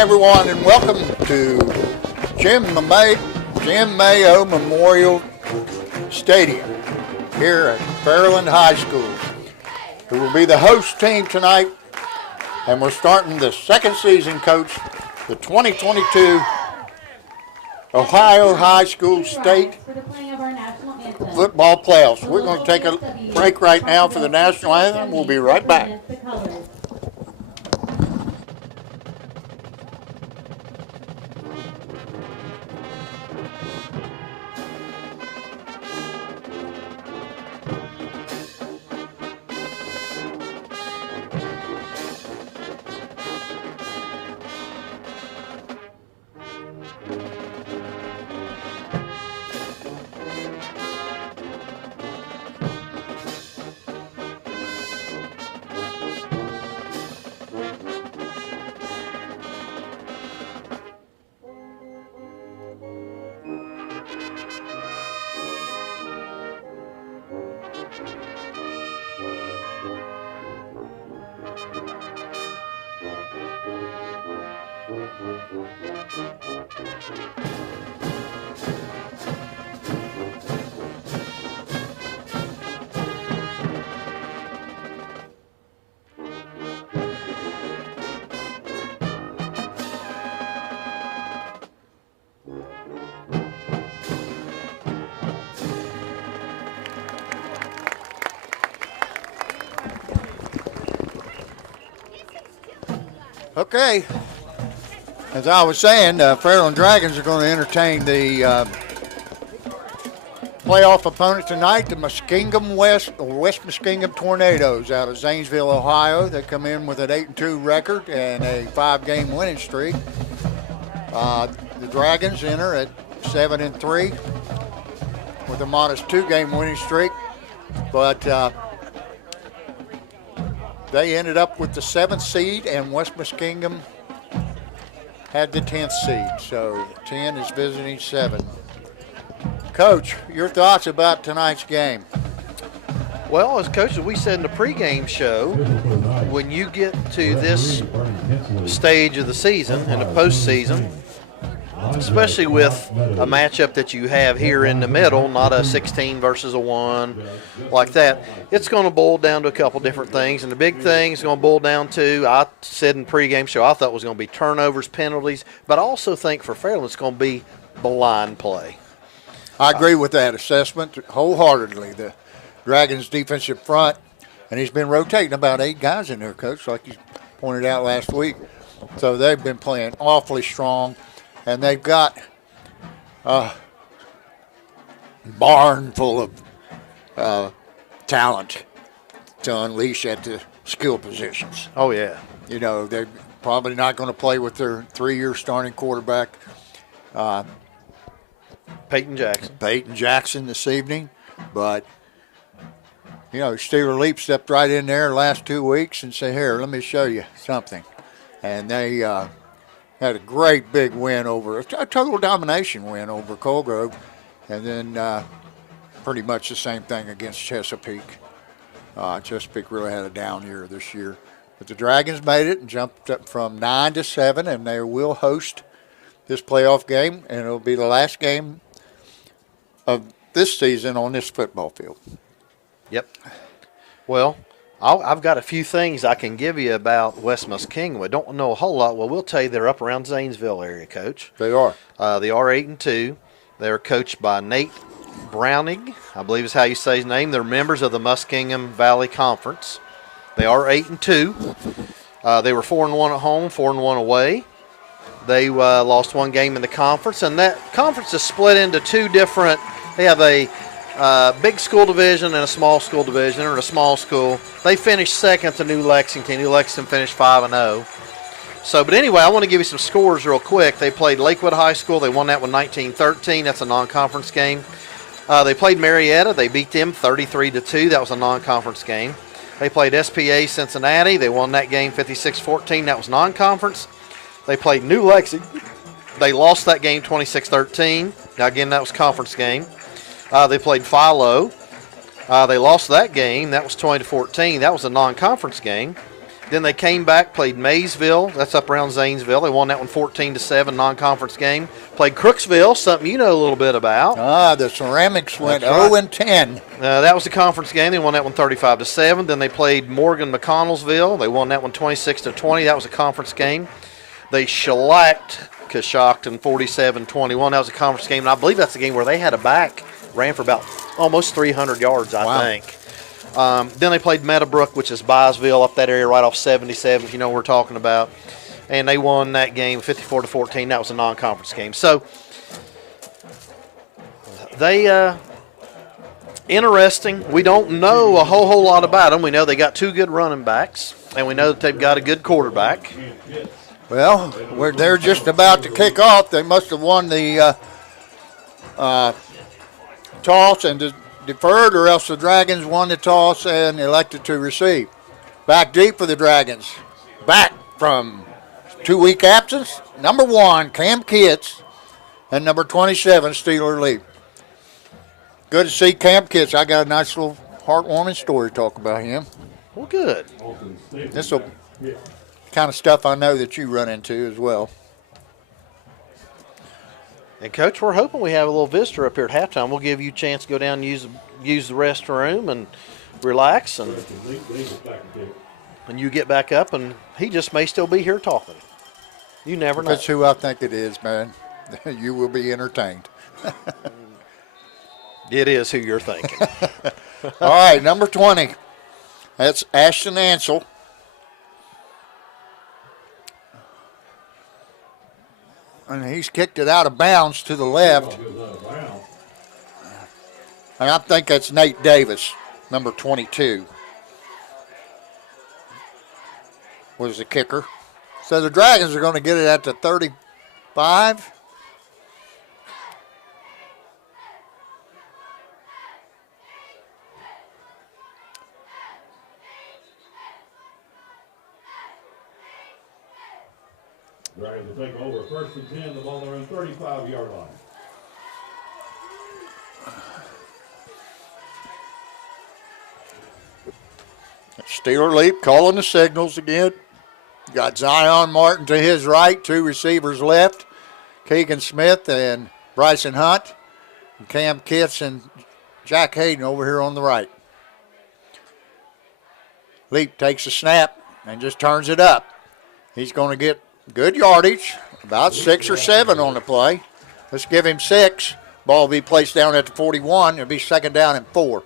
everyone, and welcome to Jim Mayo Memorial Stadium here at Fairland High School, who will be the host team tonight. And we're starting the second season, Coach, the 2022 Ohio High School State Football Playoffs. We're going to take a break right now for the national anthem. We'll be right back. Okay, as I was saying, Fairland Dragons are going to entertain the playoff opponent tonight, the Muskingum West Muskingum Tornadoes out of Zanesville, Ohio. They come in with an 8-2 record and a 5-game winning streak. The Dragons enter at 7-3 with a modest 2-game winning streak, but they ended up with the 7th seed, and West Muskingum had the 10th seed. So 10 is visiting 7. Coach, your thoughts about tonight's game? Well, as coaches, we said in the pregame show, when you get to this stage of the season, in the postseason, especially with a matchup that you have here in the middle, not a 16 versus a 1 like that, it's going to boil down to a couple different things. And the big thing is going to boil down to, I said in the pregame show, I thought it was going to be turnovers, penalties, but I also think for Fairland it's going to be the line play. I agree with that assessment wholeheartedly. The Dragons' defensive front, and he's been rotating about 8 guys in there, Coach, like you pointed out last week. So they've been playing awfully strong. And they've got a barn full of talent to unleash at the skill positions. Oh, yeah. You know, they're probably not going to play with their 3-year starting quarterback, Peyton Jackson this evening. But, you know, Steeler Leap stepped right in there the last 2 weeks and said, here, let me show you something. And they had a great big win over, a total domination win over Colgrove, and then pretty much the same thing against Chesapeake. Chesapeake really had a down year this year. But the Dragons made it and jumped up from 9 to 7, and they will host this playoff game, and it'll be the last game of this season on this football field. Yep. Well, I've got a few things I can give you about West Muskingum. I don't know a whole lot. Well, we'll tell you they're up around Zanesville area, Coach. They are. They are 8-2. They're coached by Nate Browning, I believe is how you say his name. They're members of the Muskingum Valley Conference. They are 8-2. They were 4-1 at home, 4-1 away. They lost 1 game in the conference, and that conference is split into 2 different. They have a big school division and a small school division, or a small school. They finished second to New Lexington. New Lexington finished 5-0. So, but anyway, I want to give you some scores real quick. They played Lakewood High School. They won that one 19-13. That's a non-conference game. They played Marietta. They beat them 33-2. That was a non-conference game. They played SPA Cincinnati. They won that game 56-14. That was non-conference. They played New Lexington. They lost that game 26-13. Now, again, that was conference game. They played Philo. They lost that game. That was 20-14. That was a non-conference game. Then they came back, played Maysville. That's up around Zanesville. They won that one 14-7, non-conference game. Played Crooksville, something you know a little bit about. The Ceramics went That's right. 0-10. That was the conference game. They won that one 35-7. Then they played Morgan McConnellsville. They won that one 26-20. That was a conference game. They shellacked Coshocton 47-21. That was a conference game, and I believe that's the game where they had a back, ran for about almost 300 yards, I think. Then they played Meadowbrook, which is Byesville, up that area right off 77, if you know what we're talking about. And they won that game 54-14. That was a non-conference game. So they interesting. We don't know a whole lot about them. We know they got two good running backs, and we know that they've got a good quarterback. Well, they're just about to kick off. They must have won the toss and deferred, or else the Dragons won the toss and elected to receive. Back deep for the Dragons. Back from 2-week absence. Number 1, Cam Kitts, and number 27, Steeler Lee. Good to see Cam Kitts. I got a nice little heartwarming story to talk about him. Well, good. This will kind of stuff I know that you run into as well. And, Coach, we're hoping we have a little visitor up here at halftime. We'll give you a chance to go down and use the restroom and relax, and you get back up, and he just may still be here talking. You never know. That's who I think it is, man. You will be entertained. It is who you're thinking. All right, number 20. That's Ashton Ansel. And he's kicked it out of bounds to the left. And I think that's Nate Davis, number 22, was the kicker. So the Dragons are going to get it at the 35. Dragons will take over 1st and 10, the ball on their own 35-yard line. Steeler Leap calling the signals again. Got Zion Martin to his right, 2 receivers left. Keegan Smith and Bryson Hunt. And Cam Kitts and Jack Hayden over here on the right. Leap takes a snap and just turns it up. He's going to get good yardage, about 6 or 7 on the play. Let's give him 6. Ball will be placed down at the 41. It'll be 2nd down and 4.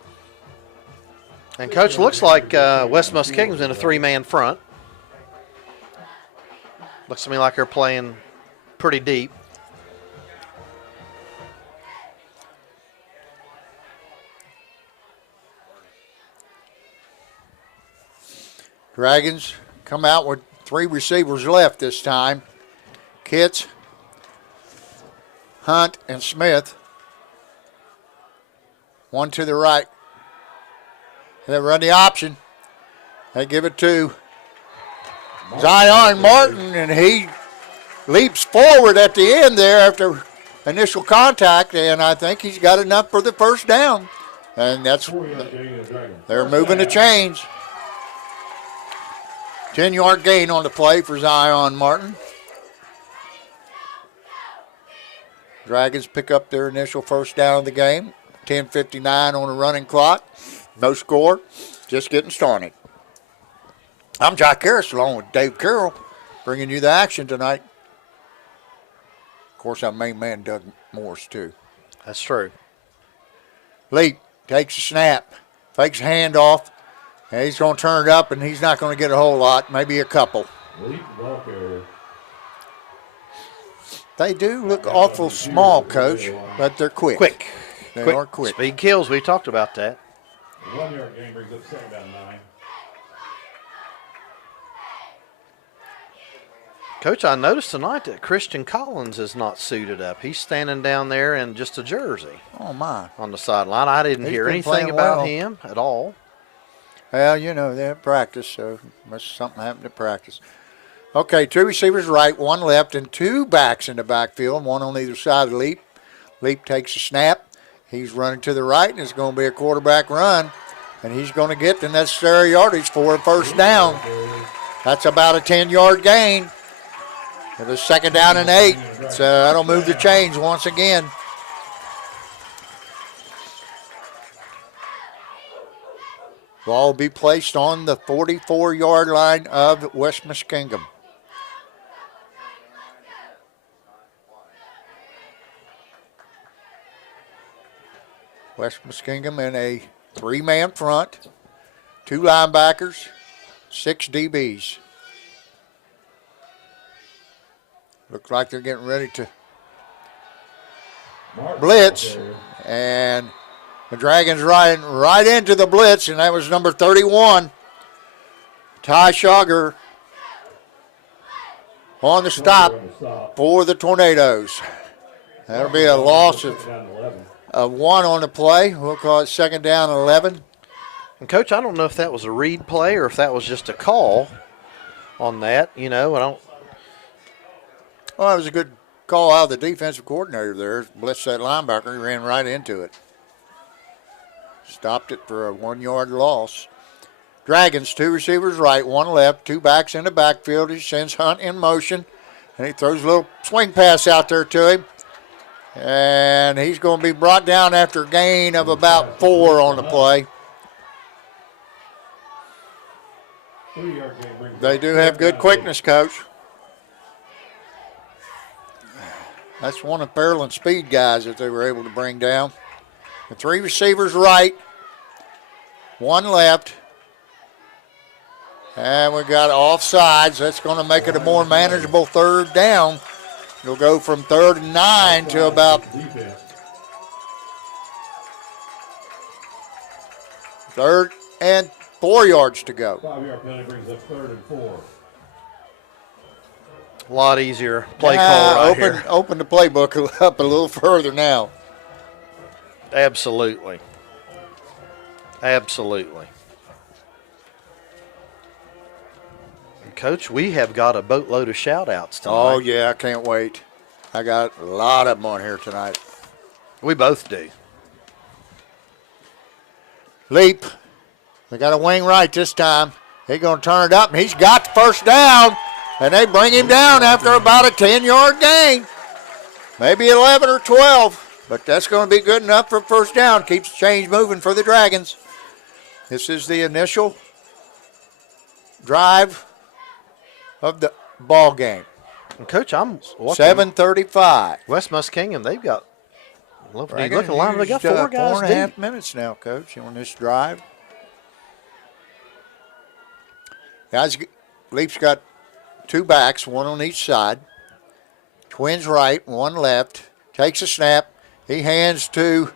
And, Coach, looks like West Muskingum's in a 3-man front. Looks to me like they're playing pretty deep. Dragons come out with 3 receivers left this time. Kitts, Hunt, and Smith. 1 to the right. They run the option. They give it to Zion Martin, and he leaps forward at the end there after initial contact, and I think he's got enough for the 1st down. And that's, they're moving the chains. 10-yard gain on the play for Zion Martin. Dragons pick up their initial 1st down of the game. 10:59 on the running clock. No score. Just getting started. I'm Jack Harris along with Dave Carroll, bringing you the action tonight. Of course, our main man, Doug Morris, too. That's true. Leap takes a snap, fakes a handoff, and he's going to turn it up, and he's not going to get a whole lot, maybe a couple. They do look awful small, Coach, but they're quick. They are quick. Speed kills. We talked about that. The 1-yard game brings up 2nd down 9. Coach, I noticed tonight that Christian Collins is not suited up. He's standing down there in just a jersey. Oh, my. On the sideline. I didn't hear anything about him at all. Well, you know, they have practice, so must something happened at practice. Okay, 2 receivers right, 1 left, and 2 backs in the backfield, 1 on either side of the Leap. Leap takes a snap. He's running to the right, and it's going to be a quarterback run, and he's going to get the necessary yardage for a 1st down. That's about a 10-yard gain. It was 2nd down and 8. So that'll move the chains once again. Ball will be placed on the 44-yard line of West Muskingum. West Muskingum in a 3-man front, 2 linebackers, 6 DBs. Looks like they're getting ready to blitz, and the Dragons riding right into the blitz, and that was number 31, Ty Schauger, on the stop for the Tornadoes. That'll be a loss of 1 on the play. We'll call it 2nd down and 11. And, Coach, I don't know if that was a read play or if that was just a call on that. You know, I don't. Well, it was a good call out of the defensive coordinator there. Blitzed that linebacker. He ran right into it. Stopped it for a 1-yard loss. Dragons, 2 receivers right, 1 left, 2 backs in the backfield. He sends Hunt in motion, and he throws a little swing pass out there to him. And he's going to be brought down after a gain of about 4 on the play. They do have good quickness, Coach. That's one of Fairland's speed guys that they were able to bring down. The 3 receivers right, 1 left. And we've got offsides. That's going to make it a more manageable 3rd down. It'll go from 3rd and 9 to about 3rd and 4 yards to go. 5-yard penalty brings up 3rd and 4. A lot easier play call right here. Open the playbook up a little further now. Absolutely. Absolutely. And Coach, we have got a boatload of shout-outs tonight. Oh, yeah, I can't wait. I got a lot of them on here tonight. We both do. Leap. They got a wing right this time. He's going to turn it up, and he's got the 1st down. And they bring him down after about a 10-yard gain. Maybe 11 or 12. But that's going to be good enough for 1st down. Keeps the chains moving for the Dragons. This is the initial drive of the ball game. And Coach, I'm watching 7:35. West Muskingum. They've got, look at Dragons the line. They got 4 guys 4.5 deep. minutes now, Coach, on this drive. Guys, Leap's got 2 backs, 1 on each side. Twins right, 1 left. Takes a snap. He hands to,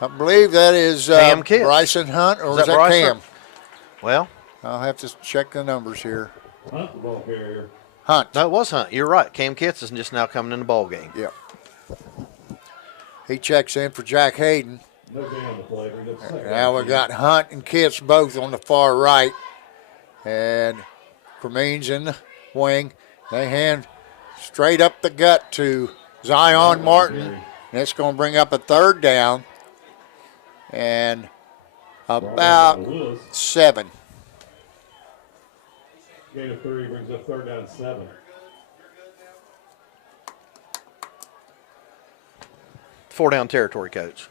I believe that is Cam Kitts. Bryson Hunt, or is that Bryson? Cam? Well, I'll have to check the numbers here. Hunt, the ball carrier. Hunt. no, it was Hunt. You're right. Cam Kitts is just now coming in the ball game. Yep. He checks in for Jack Hayden. No gain on the play. Brings up 2nd Now down. we've got Hunt and Kitts both on the far right. And Cremeen's in the wing. They hand straight up the gut to Zion Martin. And it's going to bring up a 3rd down. And about Lewis. 7. Gain of 3 brings up 3rd down and 7. 4-down territory, Coach.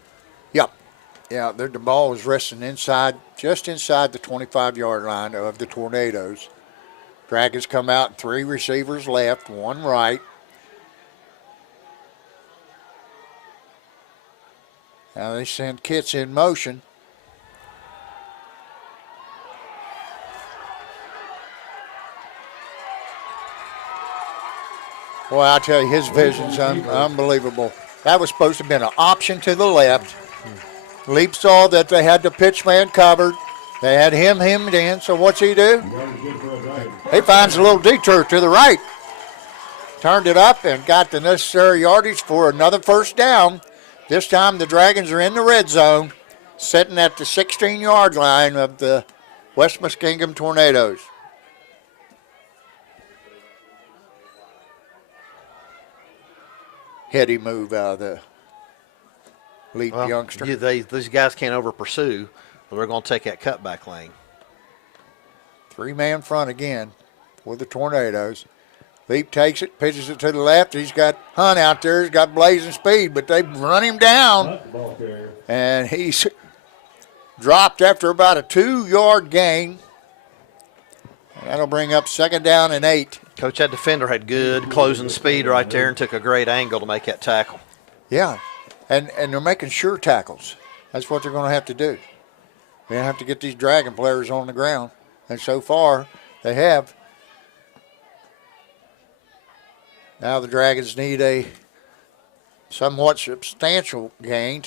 Yep. Yeah, the ball is resting inside, just inside the 25-yard line of the Tornadoes. Dragons come out, 3 receivers left, 1 right. Now they send Kitts in motion. Boy, I tell you, his vision's unbelievable. That was supposed to have been an option to the left. Leap saw that they had the pitch man covered. They had him hemmed in, so what's he do? He finds a little detour to the right. Turned it up and got the necessary yardage for another 1st down. This time the Dragons are in the red zone, sitting at the 16-yard line of the West Muskingum Tornadoes. Heady move out of the Leap youngster. Yeah, these guys can't over pursue, but they're going to take that cutback lane. 3-man front again. with the Tornadoes. Leap takes it, pitches it to the left. He's got Hunt out there. He's got blazing speed, but they run him down. Hunt, the ball carrier. And he's dropped after about a 2-yard gain. That'll bring up 2nd down and 8. Coach, that defender had good closing speed right there and took a great angle to make that tackle. Yeah, and they're making sure tackles. That's what they're going to have to do. They have to get these Dragon players on the ground, and so far they have. Now the Dragons need a somewhat substantial gain.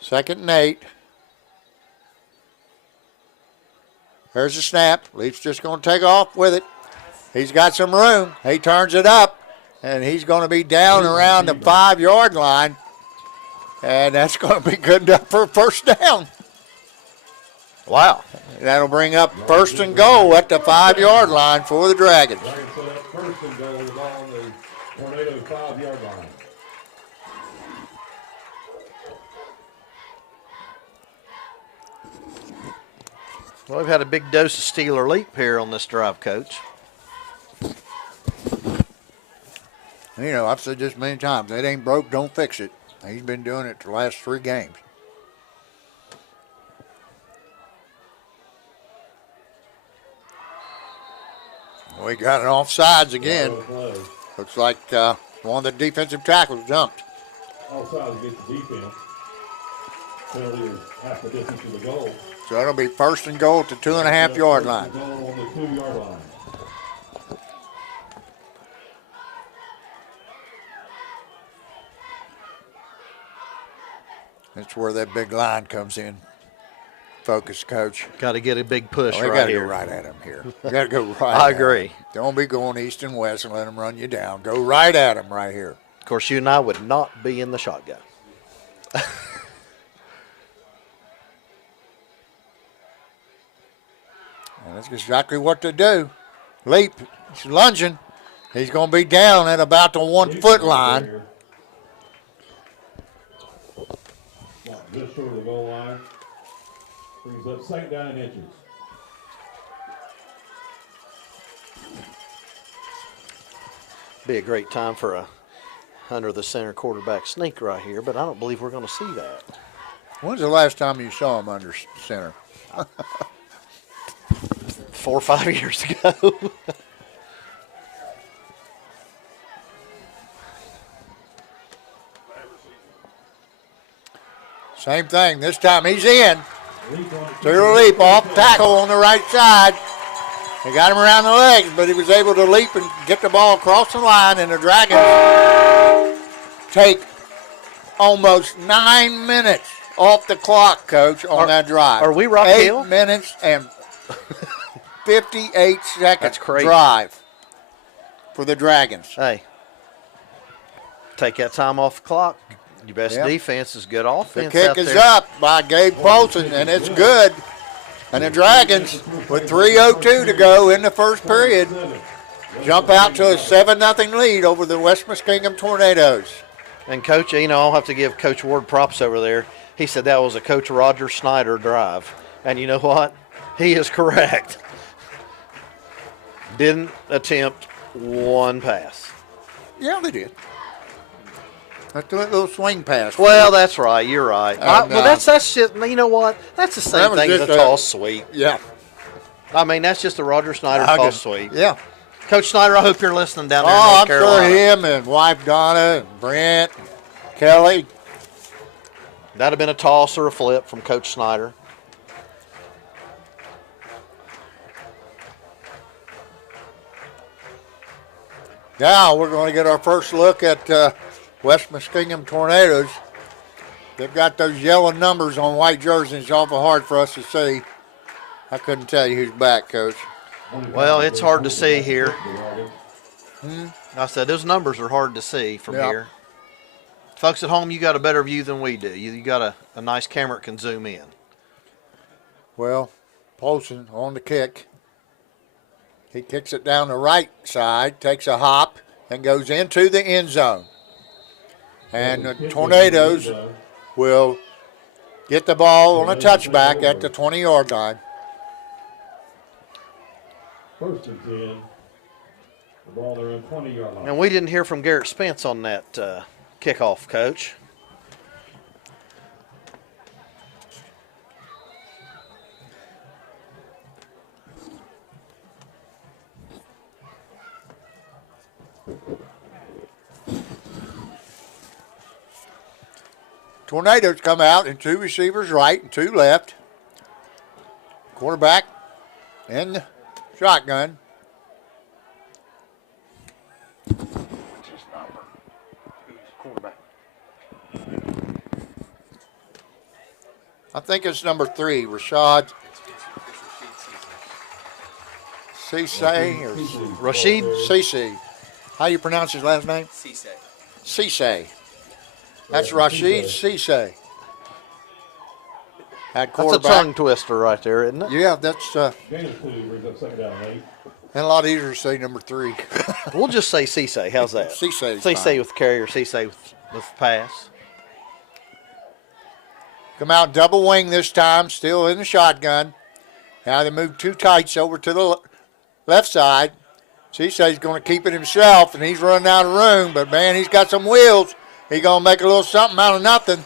Second and 8. There's a snap. Leaf's just going to take off with it. He's got some room. He turns it up, and he's going to be down around the 5-yard line. And that's going to be good enough for a first down. Wow. That'll bring up 1st and goal at the 5-yard line for the Dragons. Dragons set up 1st and goal, the ball on the Tornado 5-yard line. Well, we've had a big dose of Steeler Leap here on this drive, Coach. You know, I've said this many times. It ain't broke, don't fix it. He's been doing it the last 3 games. We got it offsides again. Looks like one of the defensive tackles jumped. Offside against the defense. Penalty is half the distance to the goal. So it'll be 1st and goal at the 2.5-yard line. Goal on the 2-yard line. That's where that big line comes in. Focus, Coach. Got to get a big push We right got to here. go right at him here. We got to go right I at 'em. agree. Don't be going east and west and let them run you down. Go right at them right here. Of course, you and I would not be in the shotgun. And that's exactly what to do. Leap, he's lunging. He's going to be down at about the 1-foot line. Just short of the goal line. Brings up 2nd down and inches. Be a great time for a under the center quarterback sneak right here, but I don't believe we're going to see that. When's the last time you saw him under center? 4 or 5 years ago. Same thing. This time he's in. Through a leap off tackle on the right side. He got him around the legs, but he was able to leap and get the ball across the line, and the Dragons take almost 9 minutes off the clock, Coach, on that drive. Are we Rock 8 Hill? minutes and 58 seconds That's crazy. drive for the Dragons. Hey, take that time off the clock. Your best Yep. defense is good The offense kick out is there. up by Gabe Paulson, and it's good. And the Dragons, with 3:02 to go in the first period, jump out to a 7-0 lead over the West Muskingum Tornadoes. And, Coach, you know, I'll have to give Coach Ward props over there. He said that was a Coach Roger Snyder drive. And you know what? He is correct. Didn't attempt one pass. Yeah, they did. That's a little swing pass. Well, that's right. You're right. And, well, that's shit. You know what? That's the that same was thing as a just toss sweep. Yeah. I mean, that's just a Roger Snyder I toss just- sweep. Yeah. Coach Snyder, I hope you're listening down there in Oh, North I'm Carolina. sure him and wife Donna and Brent, Kelly. That'd have been a toss or a flip from Coach Snyder. Now we're going to get our first look at West Muskingum Tornadoes. They've got those yellow numbers on white jerseys. It's awful hard for us to see. I couldn't tell you who's back, Coach. Well, it's hard to see here. I said those numbers are hard to see from Yeah. here. Folks at home, you got a better view than we do. You got a nice camera that can zoom in. Well, Paulson on the kick. He kicks it down the right side, takes a hop, and goes into the end zone. And the Tornadoes will get the ball on a touchback at the 20-yard line. 1st and 10. The ball there on 20-yard line. And we didn't hear from Garrett Spence on that kickoff, Coach. Tornadoes come out and 2 receivers right and 2 left. Quarterback in the shotgun. I think it's number 3, Rashad Cisse or Rashid? Cisse. How you pronounce his last name? Cisse. Cisse. That's Rashid Cisse. At That's a quarterback. tongue twister right there, isn't it? Yeah, that's Gain of 2 brings up 2nd down and 8. and a lot easier to say number 3. We'll just say Cisse. How's that? Cisse's Cisse fine. with carry or Cisse with pass. Come out double wing this time, still in the shotgun. Now they move 2 tights over to the left side. Cisse's going to keep it himself, and he's running out of room. But, man, he's got some wheels. He's going to make a little something out of nothing.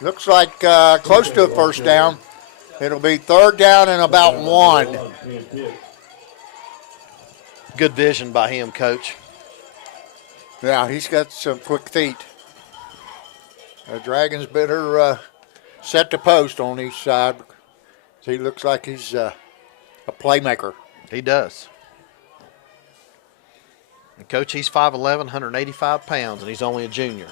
Looks like close to a 1st down. It'll be 3rd down and about 1. Good vision by him, Coach. Yeah, he's got some quick feet. The Dragons better set the post on each side. He looks like he's a playmaker. He does. And Coach, he's 5'11", 185 pounds, and he's only a junior.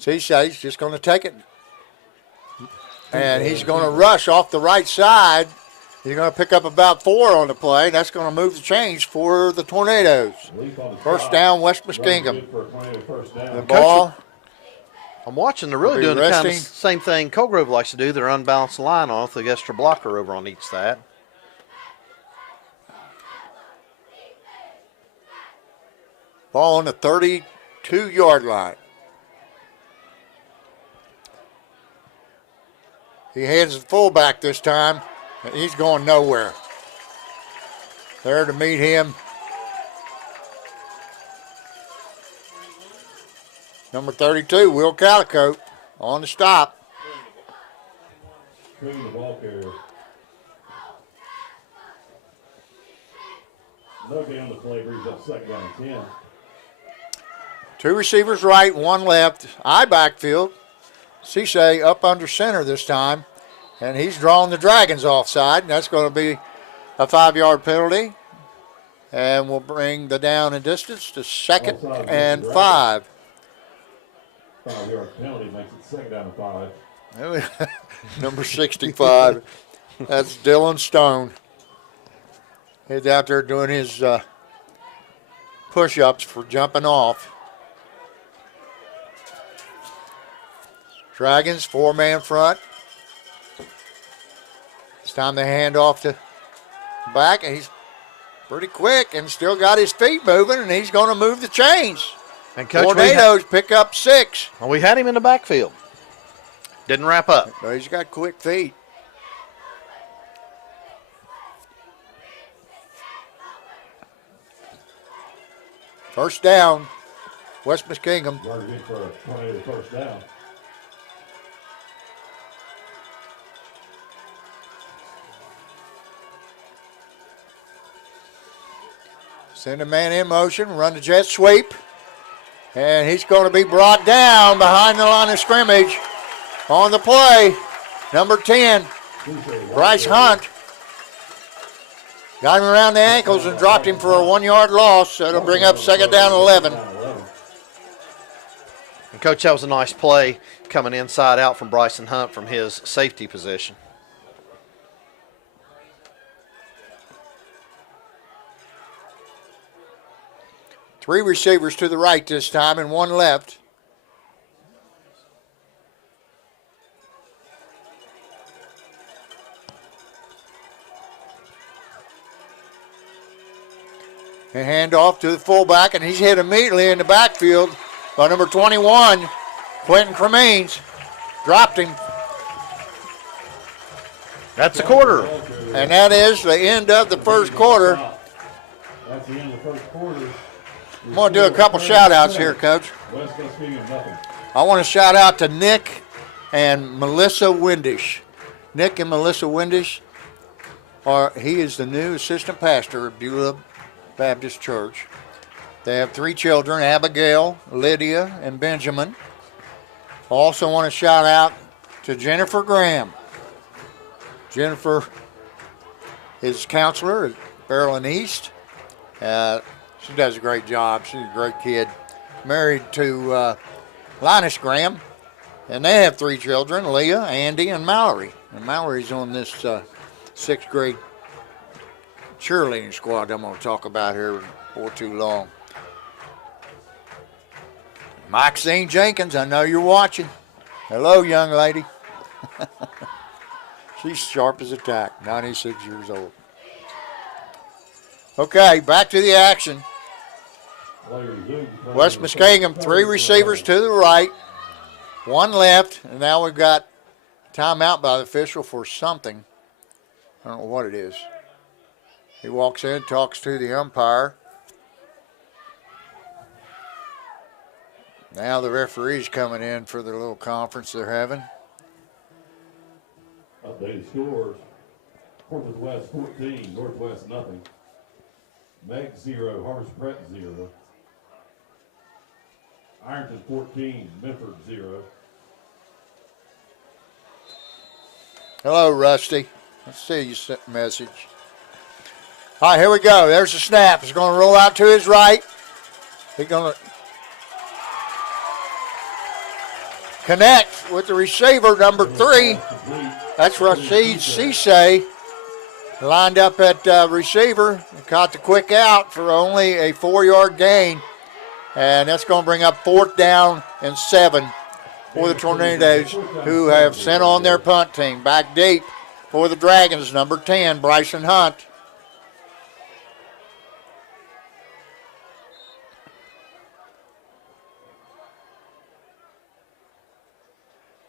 Cisse's just going to take it. And he's going to rush off the right side. He's going to pick up about 4 on the play. That's going to move the chains for the Tornadoes. 1st down, West Muskingum. The ball. I'm watching. They're really Be doing the kind of resting. same thing Colgrove likes to do. They're unbalanced line on with the extra blocker over on each side. Ball on the 32-yard line. He hands the fullback this time, and he's going nowhere. There to meet him, number 32, Will Calico, on the stop. Bringing the ball carrier. No gain on the play brings up 2nd down and 10. 2 receivers right, 1 left. I backfield. Cisse up under center this time, and he's drawing the Dragons offside, and that's going to be a 5-yard penalty, and we'll bring the down and distance to 2nd and 5. 5-yard penalty makes it 2nd down and 5. Number 65, that's Dylan Stone. He's out there doing his push-ups for jumping off. Dragons, 4-man front. It's time to hand off to back, and he's pretty quick and still got his feet moving, and he's going to move the chains. And Coach, Tornadoes pick up 6. we had him in the backfield. Didn't wrap up. But he's got quick feet. First down, West Muskingum. Yard good for a Tornado 1st down. Send a man in motion, run the jet sweep. And he's going to be brought down behind the line of scrimmage on the play. Number 10, Bryce Hunt. Got him around the ankles and dropped him for a 1-yard loss. So it'll bring up 2nd down 11. And Coach, that was a nice play coming inside out from Bryson Hunt from his safety position. Three receivers to the right this time and 1 left. And hand off to the fullback, and he's hit immediately in the backfield by number 21, Quentin Cremines. Dropped him. That's a quarter. And that is the end of the first quarter. That's the end of the first quarter. I'm going to do a couple shout-outs here, Coach. West Muskingum, nothing. I want to shout out to Nick and Melissa Windish. Nick and Melissa Windish, he is the new assistant pastor of Beulah Baptist Church. They have 3 children, Abigail, Lydia, and Benjamin. Also want to shout out to Jennifer Graham. Jennifer is counselor at Fairland East. She does a great job. She's a great kid. Married to Linus Graham. And they have 3 children, Leah, Andy, and Mallory. And Mallory's on this 6th grade cheerleading squad I'm going to talk about here before too long. Maxine Jenkins, I know you're watching. Hello, young lady. She's sharp as a tack, 96 years old. Okay, back to the action. West Muskingum, 3 receivers to the right, 1 left, and now we've got timeout by the official for something. I don't know what it is. He walks in, talks to the umpire. Now the referee's coming in for the little conference they're having. Updated scores. Corpus West 14, Northwest nothing. Meg 0, Harvest Brett 0. Ironton 14, Milford 0. Hello, Rusty. Let's see you sent a message. All right, here we go. There's the snap. It's going to roll out to his right. He's going to connect with the receiver, number 3. That's Rashid Cisse. Lined up at receiver. Caught the quick out for only a 4-yard gain. And that's going to bring up 4th down and 7 for the Tornadoes, who have sent on their punt team. Back deep for the Dragons, number 10, Bryson Hunt.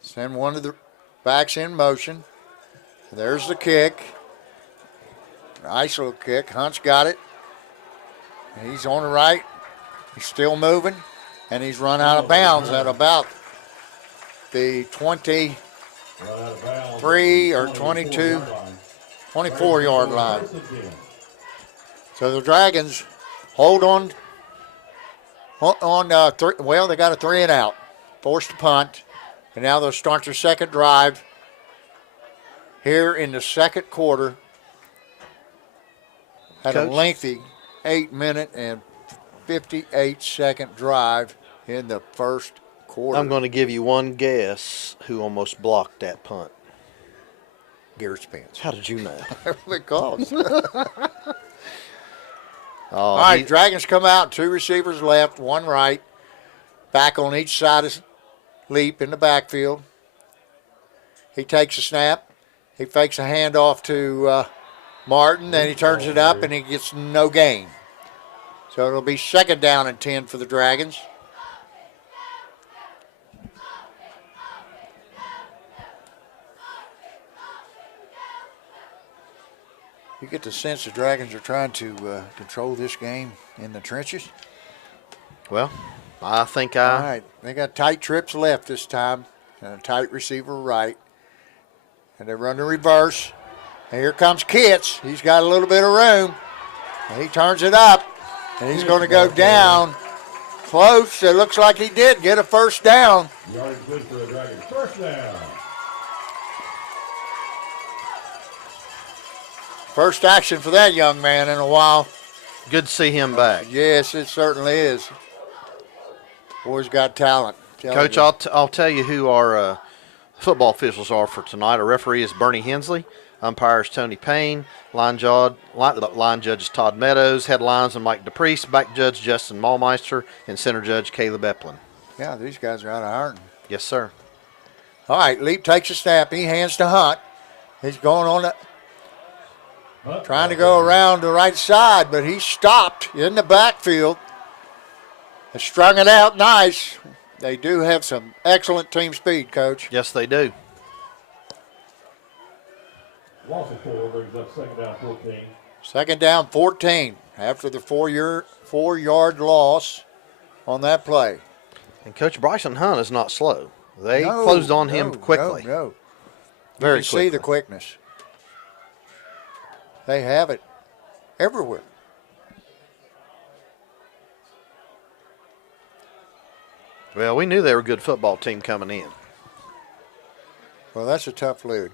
Send one of the backs in motion. There's the kick. Nice little kick. Hunt's got it. He's on the right. He's still moving. And he's run out of bounds at about the 23 or 22, 24-yard line. So the Dragons hold on. They got a 3 and out. Forced to punt. And now they'll start their second drive here in the second quarter. Had a lengthy 8-minute and 58-second drive in the first quarter. I'm going to give you one guess who almost blocked that punt. Garrett Spence. How did you know? Because. All right, Dragons come out. 2 receivers left, 1 right. Back on each side of Leap in the backfield. He takes a snap. He fakes a handoff to Martin, then he turns it up, and he gets no gain. So it'll be 2nd down and 10 for the Dragons. You get the sense the Dragons are trying to control this game in the trenches? Well, I think All right, they got tight trips left this time, and a tight receiver right. And they run the reverse. And here comes Kitts. He's got a little bit of room. And he turns it up, and he's going to go down close. It looks like he did get a 1st down. Yardage good for the Dragons. 1st down. First action for that young man in a while. good to see him back. Yes, it certainly is. Boy's got talent. Coach, I'll tell you who our football officials are for tonight. Our referee is Bernie Hensley. Umpires Tony Payne. Line judge is Todd Meadows. Head linesman Mike DePriest. Back judge Justin Maulmeister. And center judge Caleb Eplin. Yeah, these guys are out of Ironton. Yes, sir. All right, Leap takes a snap. He hands to Hunt. He's going on the trying to go around the right side, but he stopped in the backfield. They strung it out nice. They do have some excellent team speed, Coach. Yes, they do. Loss of 4 brings up second down 14. Second down 14 after the 4-yard loss on that play. And Coach Bryson Hunt is not slow. They closed on him quickly. No. Very You can quickly. see the quickness. They have it everywhere. Well, we knew they were a good football team coming in. Well, that's a tough lead.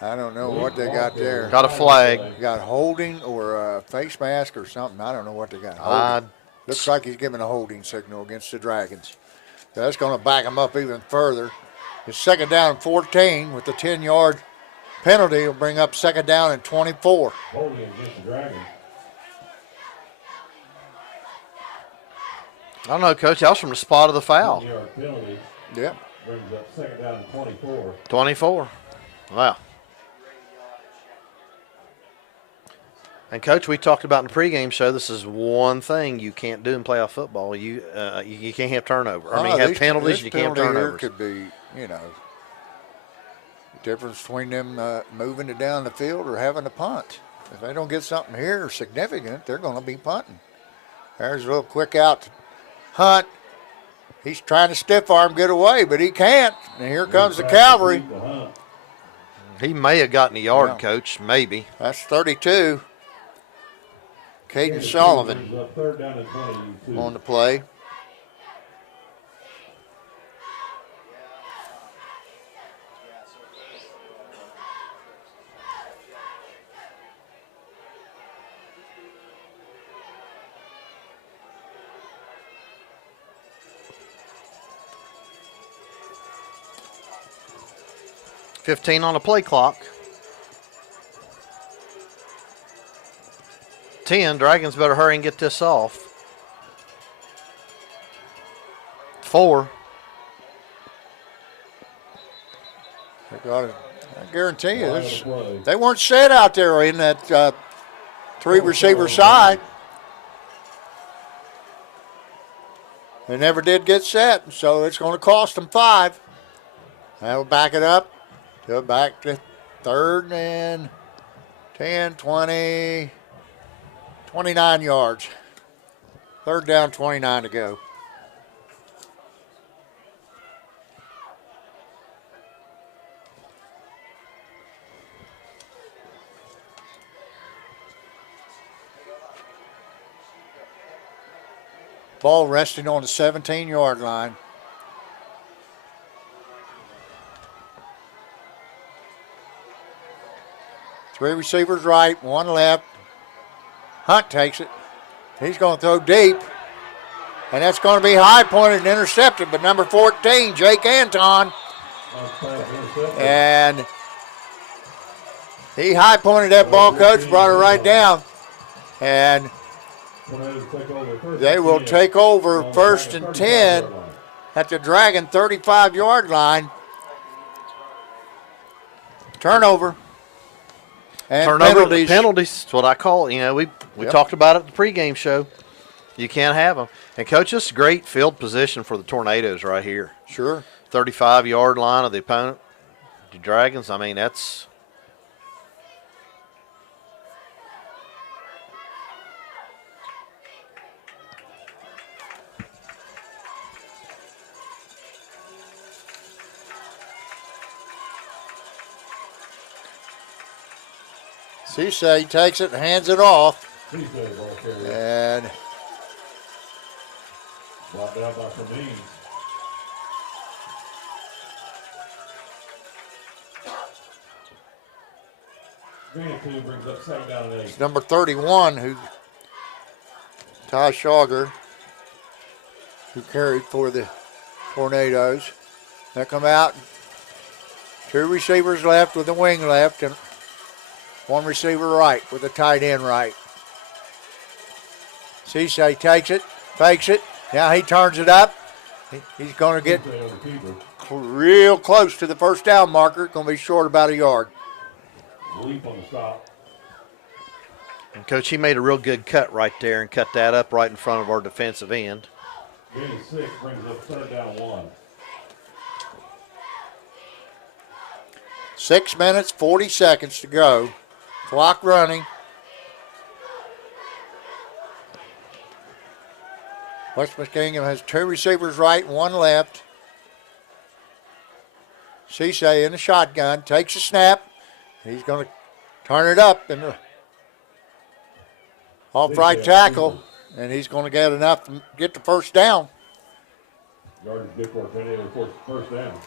I don't know what they got there. Got a flag. Got holding or a face mask or something. I don't know what they got. Uh, Holding. Looks like he's giving a holding signal against the Dragons. So that's going to back them up even further. It's second down and 14 with the 10-yard penalty will bring up second down and 24. Holding against the Dragons. I don't know, Coach. That was from the spot of the foul. 10-yard penalty Yep. brings up second down and 24. 24. Wow. And, Coach, we talked about in the pregame show, this is one thing you can't do in playoff football. You can't have turnover. I mean, you have penalties, you can't have penalty here turnovers. could be, the difference between them moving it down the field or having a punt. If they don't get something here significant, they're going to be punting. There's a little quick out to Hunt. He's trying to stiff arm get away, but he can't. And here comes the cavalry. He may have gotten a yard, Yeah. Coach, maybe. That's 32. Caden Sullivan Brings up third down and 22. on the play. $15 on the play clock. 10. Dragons better hurry and get this off. 4. I guarantee you, they weren't set out there in that three-receiver side. They never did get set, so it's going to cost them 5. That'll back it up to back to third and 10, 20, 29 yards. Third down, 29 to go. Ball resting on the 17-yard line. Three receivers right, one left. Hunt takes it. He's going to throw deep. And that's going to be high pointed and intercepted, but number 14, Jake Anton. And he high pointed that ball, Coach, brought it right down. And they will take over first and 10 at the Dragon 35-yard line. Turnover. And penalties. Penalties. That's what I call it. You know, we talked about it at the pregame show. You can't have them. And, Coach, this is great field position for the Tornadoes right here. Sure. 35-yard line of the opponent. The Dragons, I mean, that's – Cisse takes it, hands it off, and brought down by Fermin. Green brings up second down and 8. it's number 31, Ty Schauger, who carried for the Tornadoes. They come out, two receivers left with the wing left, and one receiver right with the tight end right. Cisse takes it, fakes it. Now he turns it up, He's going to get Tuesday on the keeper. real close to the first down marker. Going to be short about a yard. Leap on the stop. And, Coach, he made a real good cut right there and cut that up right in front of our defensive end. Gain of 6 brings up 3rd down 1. 6 minutes, 40 seconds to go. Clock running. West Muskingum has 2 receivers right and 1 left. Cisse in the shotgun, takes a snap. He's going to turn it up in the off right tackle, and he's going to get enough to get the first down. Yardage good for a tornado for 1st down.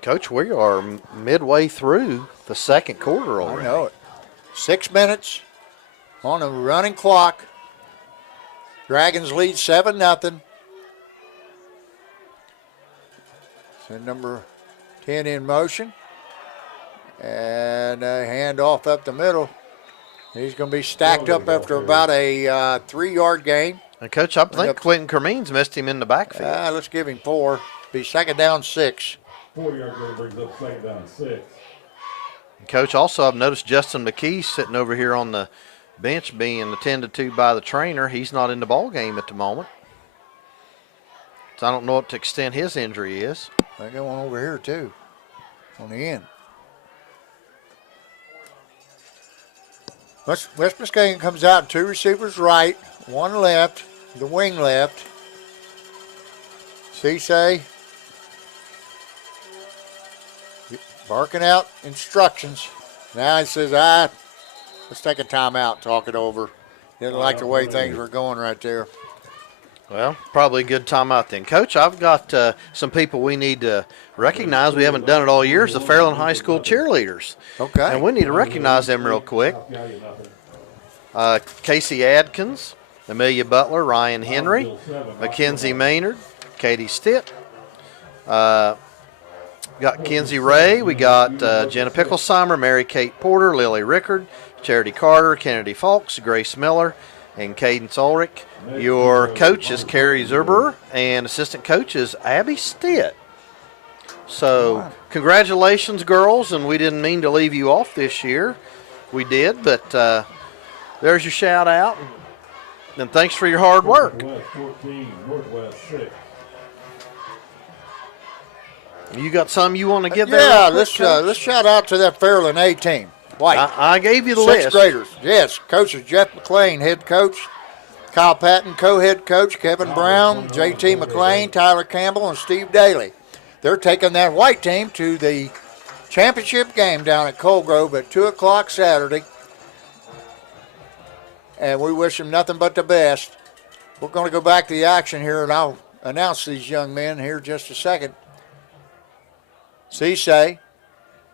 Coach, we are midway through the second quarter I already. know it. 6 minutes on a running clock. Dragons lead 7-0. So number 10 in motion. And a handoff up the middle. He's going to be stacked up after about a 3-yard gain. And, Coach, I think Quentin Kermeans missed him in the backfield. Let's give him 4. Be 2nd down 6. 4-yard goal brings up 2nd down 6. And, Coach, also I've noticed Justin McKee sitting over here on the bench being attended to by the trainer. He's not in the ball game at the moment. So I don't know what the extent his injury is. I got one over here, too, on the end. West Muskingum comes out, 2 receivers right, 1 left, the wing left. Cisse barking out instructions. Now he says, let's take a timeout, talk it over. Didn't like the way things were going right there. Well, probably a good timeout then. Coach, I've got some people we need to recognize. We haven't done it all year. It's the Fairland High School cheerleaders. Okay. And we need to recognize them real quick. Casey Adkins, Amelia Butler, Ryan Henry, Mackenzie Maynard, Katie Stitt. Got Kenzie Ray. We got Jenna Picklesheimer, Mary Kate Porter, Lily Rickard, Charity Carter, Kennedy Falks, Grace Miller, and Cadence Ulrich. Your coach is Carrie Zerber, and assistant coach is Abby Stitt. So congratulations, girls, and we didn't mean to leave you off this year. We did, but there's your shout out, and thanks for your hard work. West 14, Northwest 6. You got some you want to give there? Yeah, real quick, Coach? let's shout out to that Fairland A team. White. I gave you the 6th list. graders. Yes, coach is Jeff McLean, head coach. Kyle Patton, co-head coach. Kevin Brown, JT McLean, Tyler Campbell, and Steve Daly. They're taking that white team to the championship game down at Coal Grove at 2 o'clock Saturday. And we wish them nothing but the best. We're going to go back to the action here, and I'll announce these young men here just a second. Cisse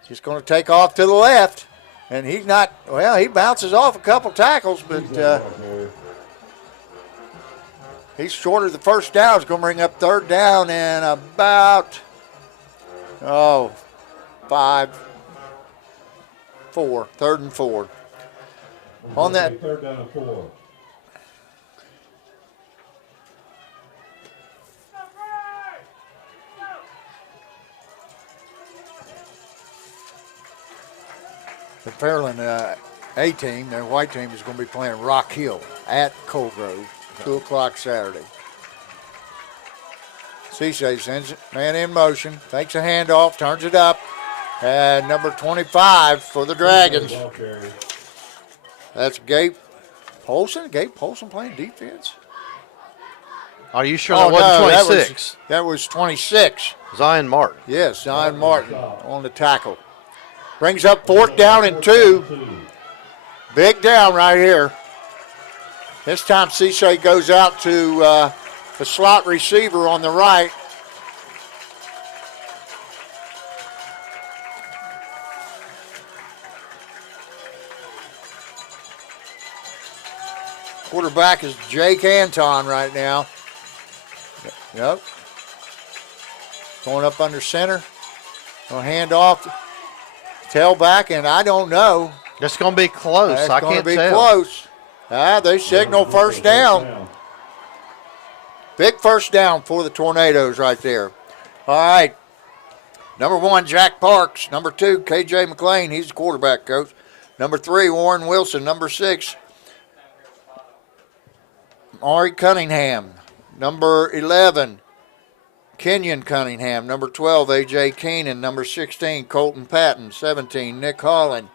just going to take off to the left. And he's not, well, he bounces off a couple tackles, but he's short of the first down. It's going to bring up 3rd down and about, 3rd and 4. On that. 3rd down and 4. The Fairland A team, their white team, is going to be playing Rock Hill at Coal Grove, 2 o'clock Saturday. Cisse sends it, man in motion, takes a handoff, turns it up, and number 25 for the Dragons. That's Gabe Polson. Gabe Polson playing defense. Are you sure that wasn't 26? That was 26. Zion Martin. Yes, Zion Martin on the tackle. Brings up 4th down and 2. Big down right here. This time Cisse goes out to the slot receiver on the right. Quarterback is Jake Anton right now. Yep. Going up under center. Gonna hand off, tailback, and I don't know. It's going to be close. It's I going to can't be tell. close. They signal first down. Big first down for the Tornadoes right there. All right. Number 1, Jack Parks. Number 2, KJ McLean. He's the quarterback coach. Number 3, Warren Wilson. Number 6, Ari Cunningham. Number 11, Kenyon Cunningham. Number 12, A.J. Keenan. Number 16, Colton Patton. 17, Nick Holland.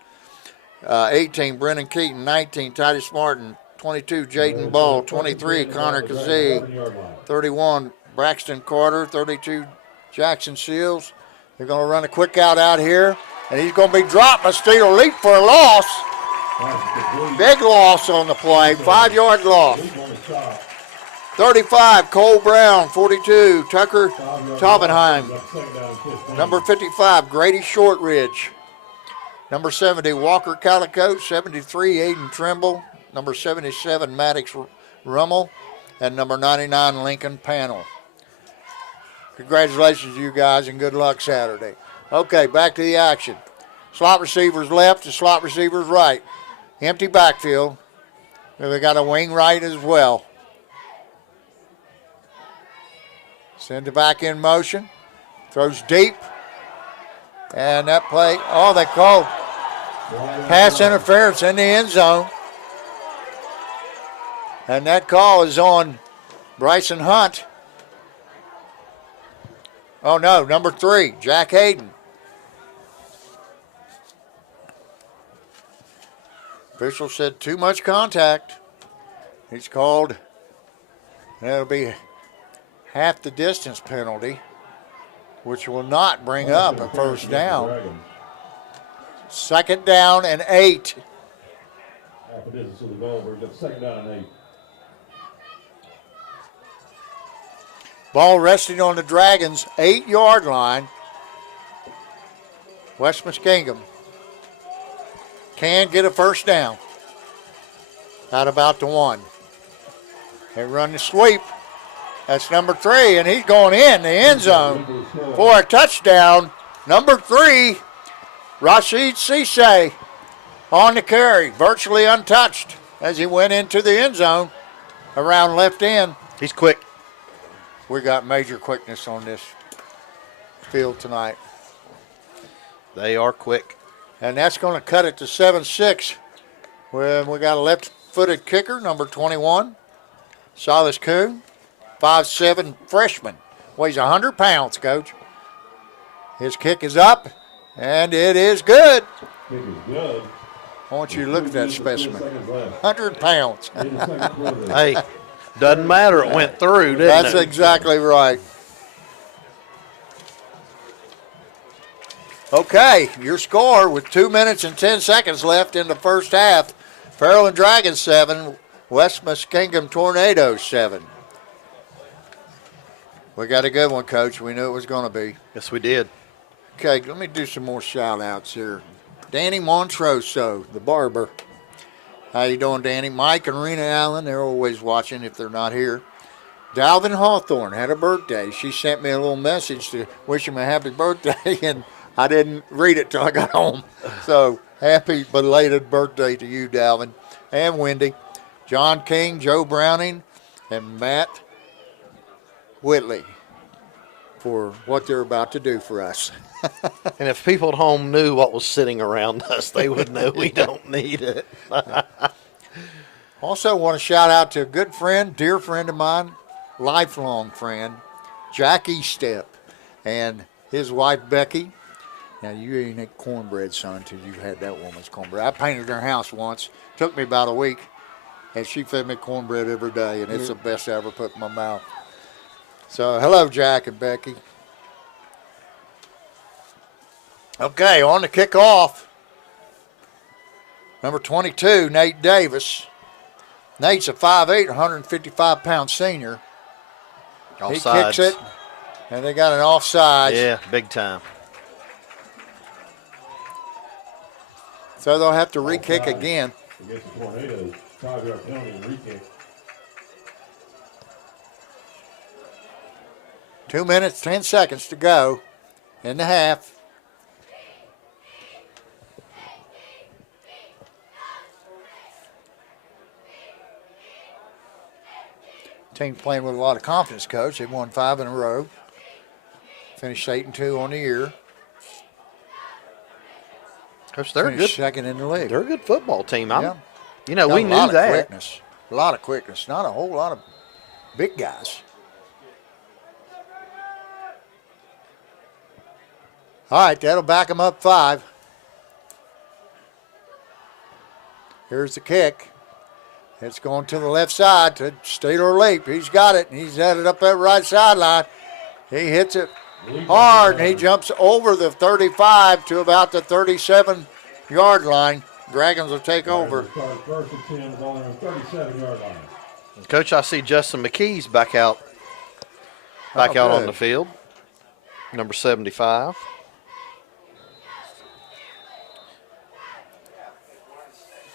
18, Brennan Keaton. 19, Titus Martin. 22, Jaden Ball. 23, Connor Kazee. 31, Braxton Carter. 32, Jackson Seals. They're going to run a quick out here, and he's going to be dropped by Steele Leap for a loss. Big loss on the play, 5-yard loss. 35, Cole Brown. 42, Tucker Taubenheim. Number 55, Grady Shortridge. Number 70, Walker Calico. 73, Aiden Trimble. Number 77, Maddox Rummel. And number 99, Lincoln Panel. Congratulations, you guys, and good luck Saturday. Okay, back to the action. Slot receivers left and slot receivers right. Empty backfield. We got a wing right as well. Send it back in motion. Throws deep. And that play, they called pass interference in the end zone. And that call is on Bryson Hunt. Oh, no, number 3, Jack Hayden. Official said too much contact. He's called. That'll be half the distance penalty, which will not bring up a first down. 2nd down and 8. Half the distance of the ball. We've got 2nd down and 8. Ball resting on the Dragons' 8-yard line. West Muskingum can get a first down. At about the 1. They run the sweep. That's number 3, and he's going in the end zone for a touchdown. Number 3, Rashid Cisse on the carry, virtually untouched as he went into the end zone around left end. He's quick. We got major quickness on this field tonight. They are quick. And that's going to cut it to 7-6. When we got a left-footed kicker, number 21, Silas Kuhn, 5'7" freshman. Weighs 100 pounds, Coach. His kick is up, and it is good. Kick is good. I want you to look at that specimen. 100 pounds. Hey, doesn't matter. It went through, didn't That's it? exactly right. Okay, your score with 2 minutes and 10 seconds left in the first half. Fairland Dragons 7, West Muskingum Tornadoes 7. We got a good one, Coach. We knew it was going to be. Yes, we did. Okay, let me do some more shout-outs here. Danny Montroso, the barber. How you doing, Danny? Mike and Rena Allen, they're always watching if they're not here. Dalvin Hawthorne had a birthday. She sent me a little message to wish him a happy birthday, and I didn't read it till I got home. So, happy belated birthday to you, Dalvin, and Wendy. John King, Joe Browning, and Matt Whitley for what they're about to do for us. And if people at home knew what was sitting around us, they would know we don't need it. Also want to shout out to a good friend, dear friend of mine, lifelong friend, Jack Estep, and his wife, Becky. Now, you ain't eat cornbread, son, till you had that woman's cornbread. I painted her house once. Took me about a week, and she fed me cornbread every day, and it's the best I ever put in my mouth. So, hello, Jack and Becky. Okay, on the kickoff, number 22, Nate Davis. Nate's a 5'8", 155-pound senior. Offsides. He kicks it, and they got an offside. Yeah, big time. So they'll have to re-kick again. Against the Tornadoes, 5-yard penalty and re-kick. 2 minutes, 10 seconds to go in the half. Team playing with a lot of confidence, coach. They've won 5 in a row. Finished 8-2 on the year. Coach, they're good. Finished second in the league. They're a good football team. Yeah. You know, Got we a knew lot of that. quickness. A lot of quickness. Not a whole lot of big guys. All right, that'll back them up 5. Here's the kick. It's going to the left side to Steeler Leap. He's got it, and he's headed up that right sideline. He hits it hard, and he jumps over the 35 to about the 37-yard line. Dragons will take over. First and 10, ball on the 37-yard line. Coach, I see Justin McKee's back out on good. the field. Number 75.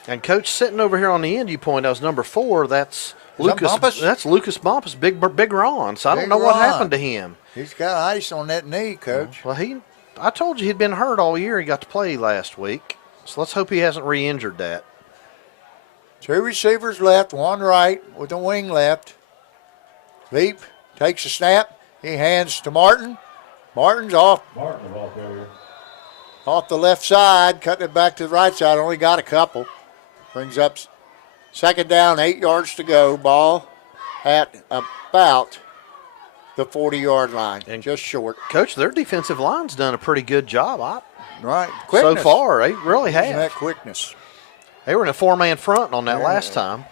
And Coach, sitting over here on the end, you point out, was number 4. That's Lucas. Bumpus? That's Lucas Bumpus, big Ron. So I don't Big know what Ron. happened to him. He's got ice on that knee, Coach. Well, I told you he'd been hurt all year. He got to play last week. So let's hope he hasn't re-injured that. 2 receivers left, 1 right with a wing left. Leap takes a snap. He hands to Martin. Martin's off Martin, the ball carrier. off the left side, cutting it back to the right side. Only got a couple. Brings up second down, 8 yards to go. Ball at about the 40-yard line, And just short. Coach, their defensive line's done a pretty good job Right, so quickness. far. They really Isn't have. that quickness? They were in a 4-man front on that Yeah. last time.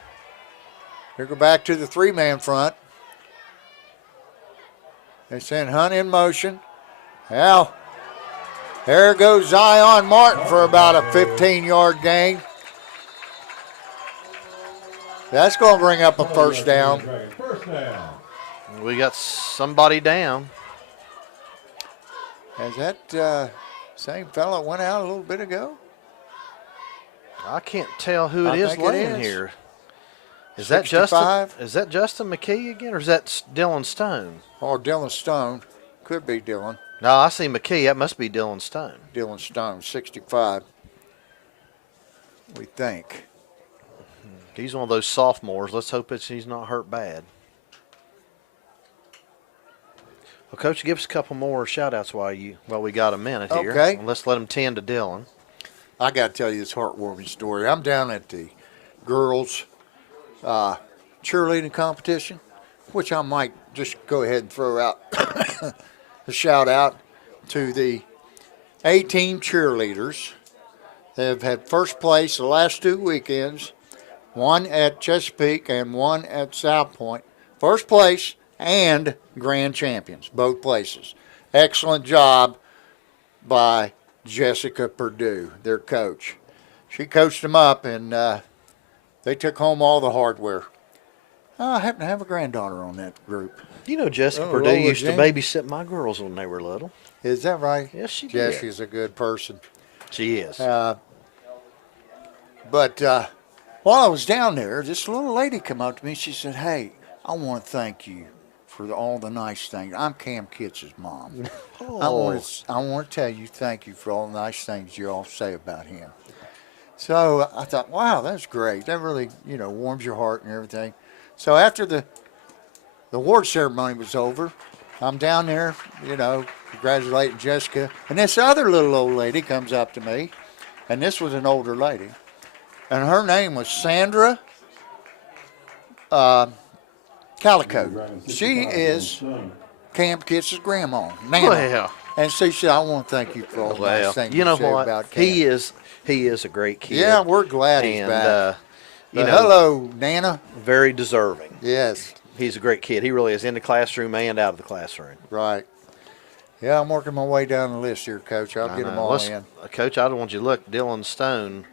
Here go back to the 3-man front. They send Hunt in motion. Now, there goes Zion Martin for about a 15-yard gain. That's going to bring up a first down. First down. We got somebody down. Has that same fellow went out a little bit ago? I can't tell who I it is think it laying is. here. Is that 65? Justin? Is that Justin McKee again, or is that Dylan Stone? Or Dylan Stone. Could be Dylan. No, I see McKee. That must be Dylan Stone. Dylan Stone, 65. We think. He's one of those sophomores. Let's hope he's not hurt bad. Well, Coach, give us a couple more shout-outs while we got a minute here. Okay. And let's let him tend to Dylan. I got to tell you this heartwarming story. I'm down at the girls' cheerleading competition, which I might just go ahead and throw out a shout out to the A-team cheerleaders. They have had first place the last 2 weekends, one at Chesapeake and one at South Point. First place and grand champions, both places. Excellent job by Jessica Perdue, their coach. She coached them up, and they took home all the hardware. I happen to have a granddaughter on that group. You know, Jessica Oh, Perdue Lola used to Jean? babysit my girls when they were little. Is that right? Yes, she did. Jessie's a good person. She is. But while I was down there, this little lady come up to me. She said, "Hey, I want to thank you for all the nice things. I'm Cam Kitz's mom. I want to tell you thank you for all the nice things you all say about him." So I thought, wow, that's great. That really, warms your heart and everything. So after the award ceremony was over, I'm down there, congratulating Jessica. And this other little old lady comes up to me, and this was an older lady. And her name was Sandra Calico. She is Cam Kitz's grandma, Nana. Well, And she said, "I want to thank you for all the nice things you know say what? about Cam." He is a great kid. Yeah, we're glad he's and back. But hello, Nana. very deserving. Yes, He's a great kid. He really is, in the classroom and out of the classroom. right. Yeah, I'm working my way down the list here, Coach. I'll get them all in. Coach, I don't want you to look. Dylan Stone,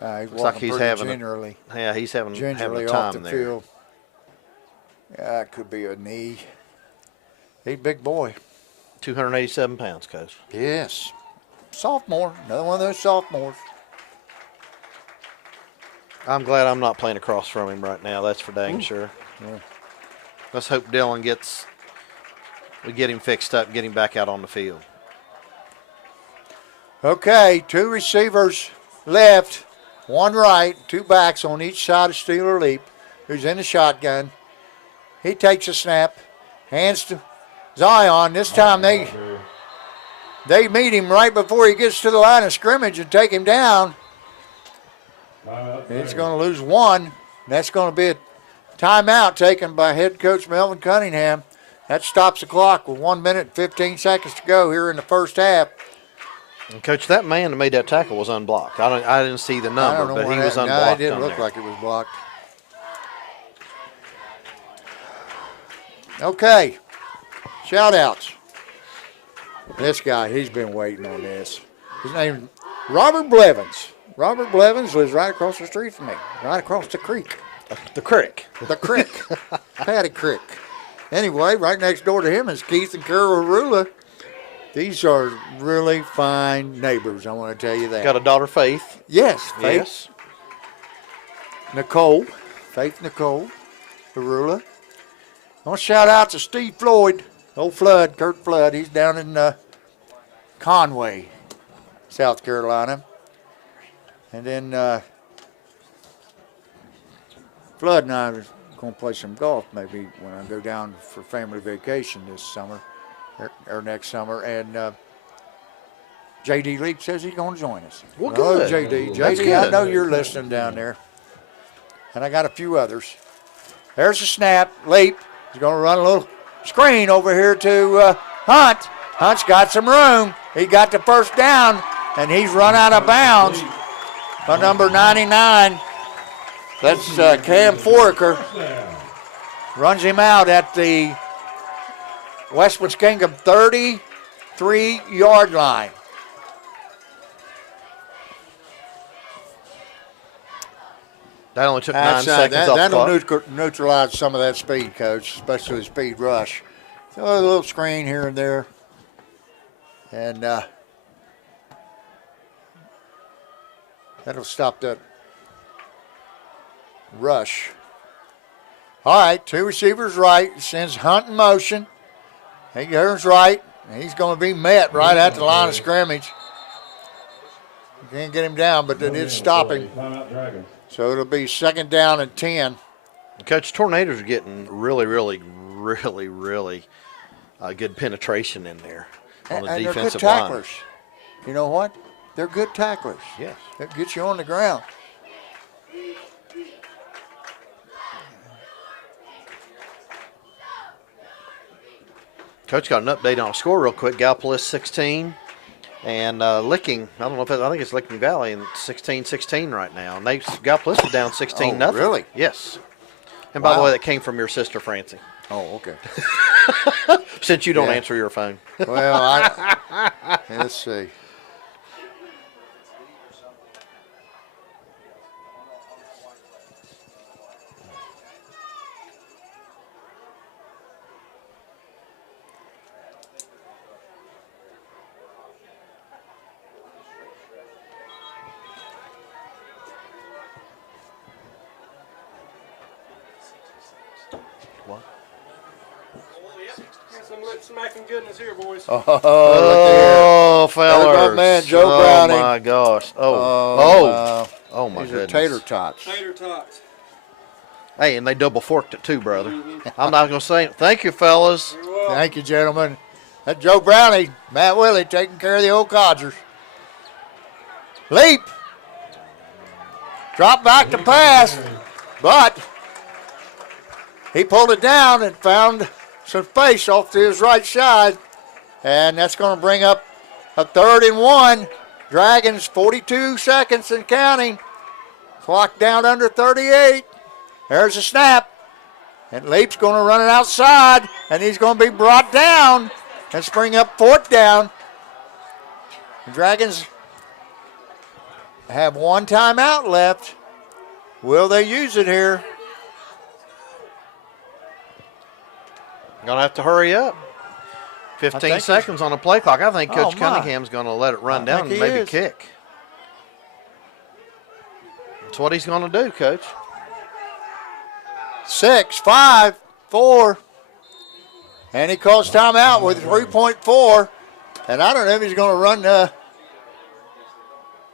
He's looks like walking he's pretty having gingerly, he's having gingerly a off time the there. field. Yeah, it could be a knee. He's a big boy. 287 pounds, Coach. Yes. Sophomore. Another one of those sophomores. I'm glad I'm not playing across from him right now. That's for dang sure. Yeah. Let's hope Dylan gets we get him fixed up, get him back out on the field. Okay, 2 receivers left, 1 right, 2 backs on each side of Steeler Leap, who's in the shotgun. He takes a snap, hands to Zion. This time they meet him right before he gets to the line of scrimmage and take him down. He's going to lose 1. That's going to be a timeout taken by head coach Melvin Cunningham. That stops the clock with 1 minute and 15 seconds to go here in the first half. And Coach, that man that made that tackle was unblocked. I didn't see the number, but he was unblocked. No, it didn't on look there. like it was blocked. Okay, shout-outs. This guy, he's been waiting on this. His name is Robert Blevins. Robert Blevins lives right across the street from me, right across the creek. The crick. The creek, Patty Creek. Anyway, right next door to him is Keith and Carroll Rula. These are really fine neighbors, I want to tell you that. Got a daughter, Faith. Yes, Faith. Yes. Nicole, Faith Nicole Rula. I want to shout out to Steve Floyd, old Flood, Kurt Flood. He's down in Conway, South Carolina. And then Flood and I are going to play some golf maybe when I go down for family vacation this summer or next summer. And J.D. Leap says he's going to join us. Well, Hello, good. J.D. That's J.D., I good. know you're listening down there. And I got a few others. There's a snap. Leap. He's going to run a little screen over here to Hunt. Hunt's got some room. He got the first down, and he's run out of bounds by number 99. That's Cam Foraker. Runs him out at the West Muskingum 33-yard line. That only took 9 seconds off the That'll clock. neutralize some of that speed, Coach, especially the speed rush. So a little screen here and there. And that'll stop that rush. All right, 2 receivers right. Sends Hunt in motion. He goes right. And he's going to be met right at the line of scrimmage. You can't get him down, but they did stop him. Timeout Dragons. So it'll be 2nd down and 10. Coach, Tornadoes are getting really good penetration in there on the And they're good defensive line. tacklers. You know what? They're good tacklers. Yes. They'll get you on the ground. Coach got an update on a score real quick. Gallipolis 16 and Licking. I don't know if I think it's Licking Valley and 16-16 right now. And Gallipolis was down 16 nothing. Really? Yes. And by the Wow. way, that came from your sister Francie. Oh, okay. Since you don't Yeah. answer your phone. Well, let's see. Some lip smacking goodness here, boys. Oh, fellers. There's my man, Joe Browning. Oh, my gosh. Oh, my These goodness. are tater tots. Tater tots. Hey, and they double forked it too, brother. I'm not going to say it. Thank you, fellas. You're welcome. Thank you, gentlemen. That's Joe Browning, Matt Willie taking care of the old codgers. Leap. Drop back to pass, but he pulled it down and found some space off to his right side, and that's going to bring up a 3rd and 1. Dragons 42 seconds and counting. Clock down under 38. There's a snap, and Leap's going to run it outside, and he's going to be brought down and spring up 4th down. The Dragons have 1 timeout left. Will they use it here? Going to have to hurry up. 15 think seconds on the play clock. I think Coach Oh, my. Cunningham's going to let it run I down think and he maybe is. kick. That's what he's going to do, Coach. 6, 5, 4. And he calls timeout with 3.4. And I don't know if he's going to run the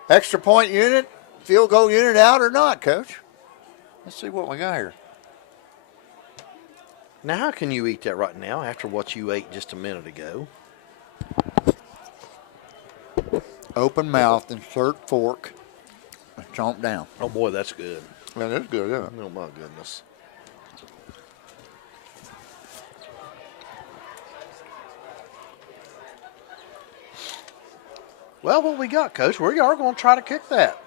extra point unit, field goal unit out or not, Coach. Let's see what we got here. Now, how can you eat that right now after what you ate just a minute ago? Open mouth, insert fork, and chomp down. Oh, boy, that's good. Yeah, that's good, isn't it? Oh, my goodness. Well, what we got, Coach? We are going to try to kick that.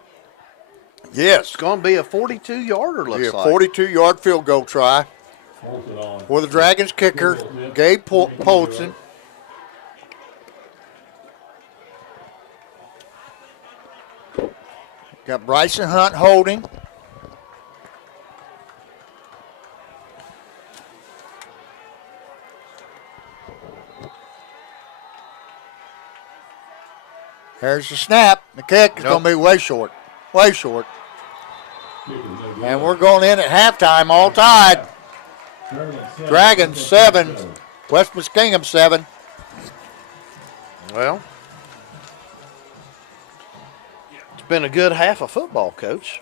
Yes. It's going to be a 42-yarder, looks like. 42-yard field goal try for the Dragons kicker, Gabe Polson. Got Bryson Hunt holding. There's the snap. The kick is going to be way short. Way short. And we're going in at halftime, all tied. Dragons 7, West Muskingum 7. Well, it's been a good half of football, Coach.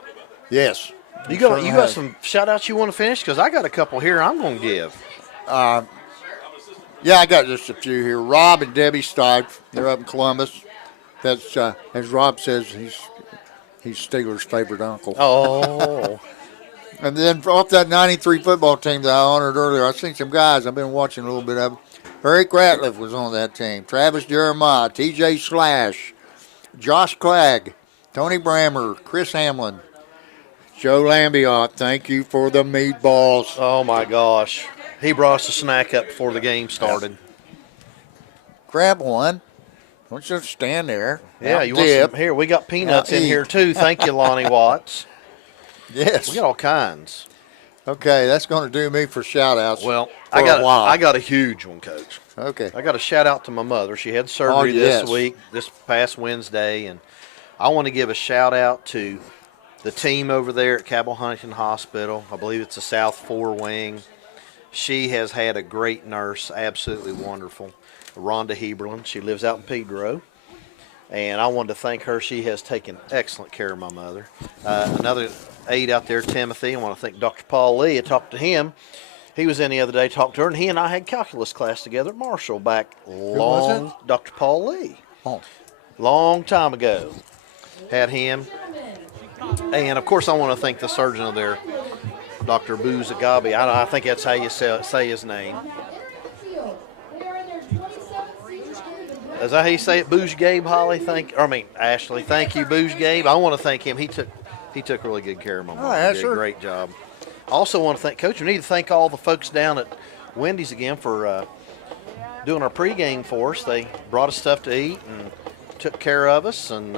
Yes. You got some shout-outs you want to finish? Because I got a couple here I'm going to give. Yeah, I got just a few here. Rob and Debbie Stipe, they're up in Columbus. That's, as Rob says, he's Steelers' favorite uncle. Oh. And then off that 93 football team that I honored earlier, I've seen some guys. I've been watching a little bit of them. Eric Ratliff was on that team. Travis Jeremiah, TJ Slash, Josh Clagg, Tony Brammer, Chris Hamlin, Joe Lambiot. Thank you for the meatballs. Oh, my gosh. He brought us a snack up before the game started. Grab one. Don't just stand there. Yeah, you want some? Here, we got peanuts in here, too. Thank you, Lonnie Watts. Yes. We got all kinds. Okay, that's going to do me for shout-outs. Well, for a while. I got a huge one, Coach. Okay. I got a shout-out to my mother. She had surgery this week, this past Wednesday, and I want to give a shout-out to the team over there at Cabell Huntington Hospital. I believe it's the South 4 wing. She has had a great nurse, absolutely wonderful, Rhonda Heberlin. She lives out in Pedro. And I wanted to thank her. She has taken excellent care of my mother. Another aide out there, Timothy. I want to thank Dr. Paul Lee. I talked to him. He was in the other day, talked to her, and he and I had calculus class together at Marshall back long. Dr. Paul Lee. Oh. Long time ago. Had him. And, of course, I want to thank the surgeon of there, Dr. Bouzagabi. I think that's how you say his name. Is that how you say it, Booge Gabe, Holly? Ashley. Thank you, Booge Gabe. I want to thank him. He took really good care of my mom. He did a great job. I also want to thank Coach. We need to thank all the folks down at Wendy's again for doing our pregame for us. They brought us stuff to eat and took care of us, and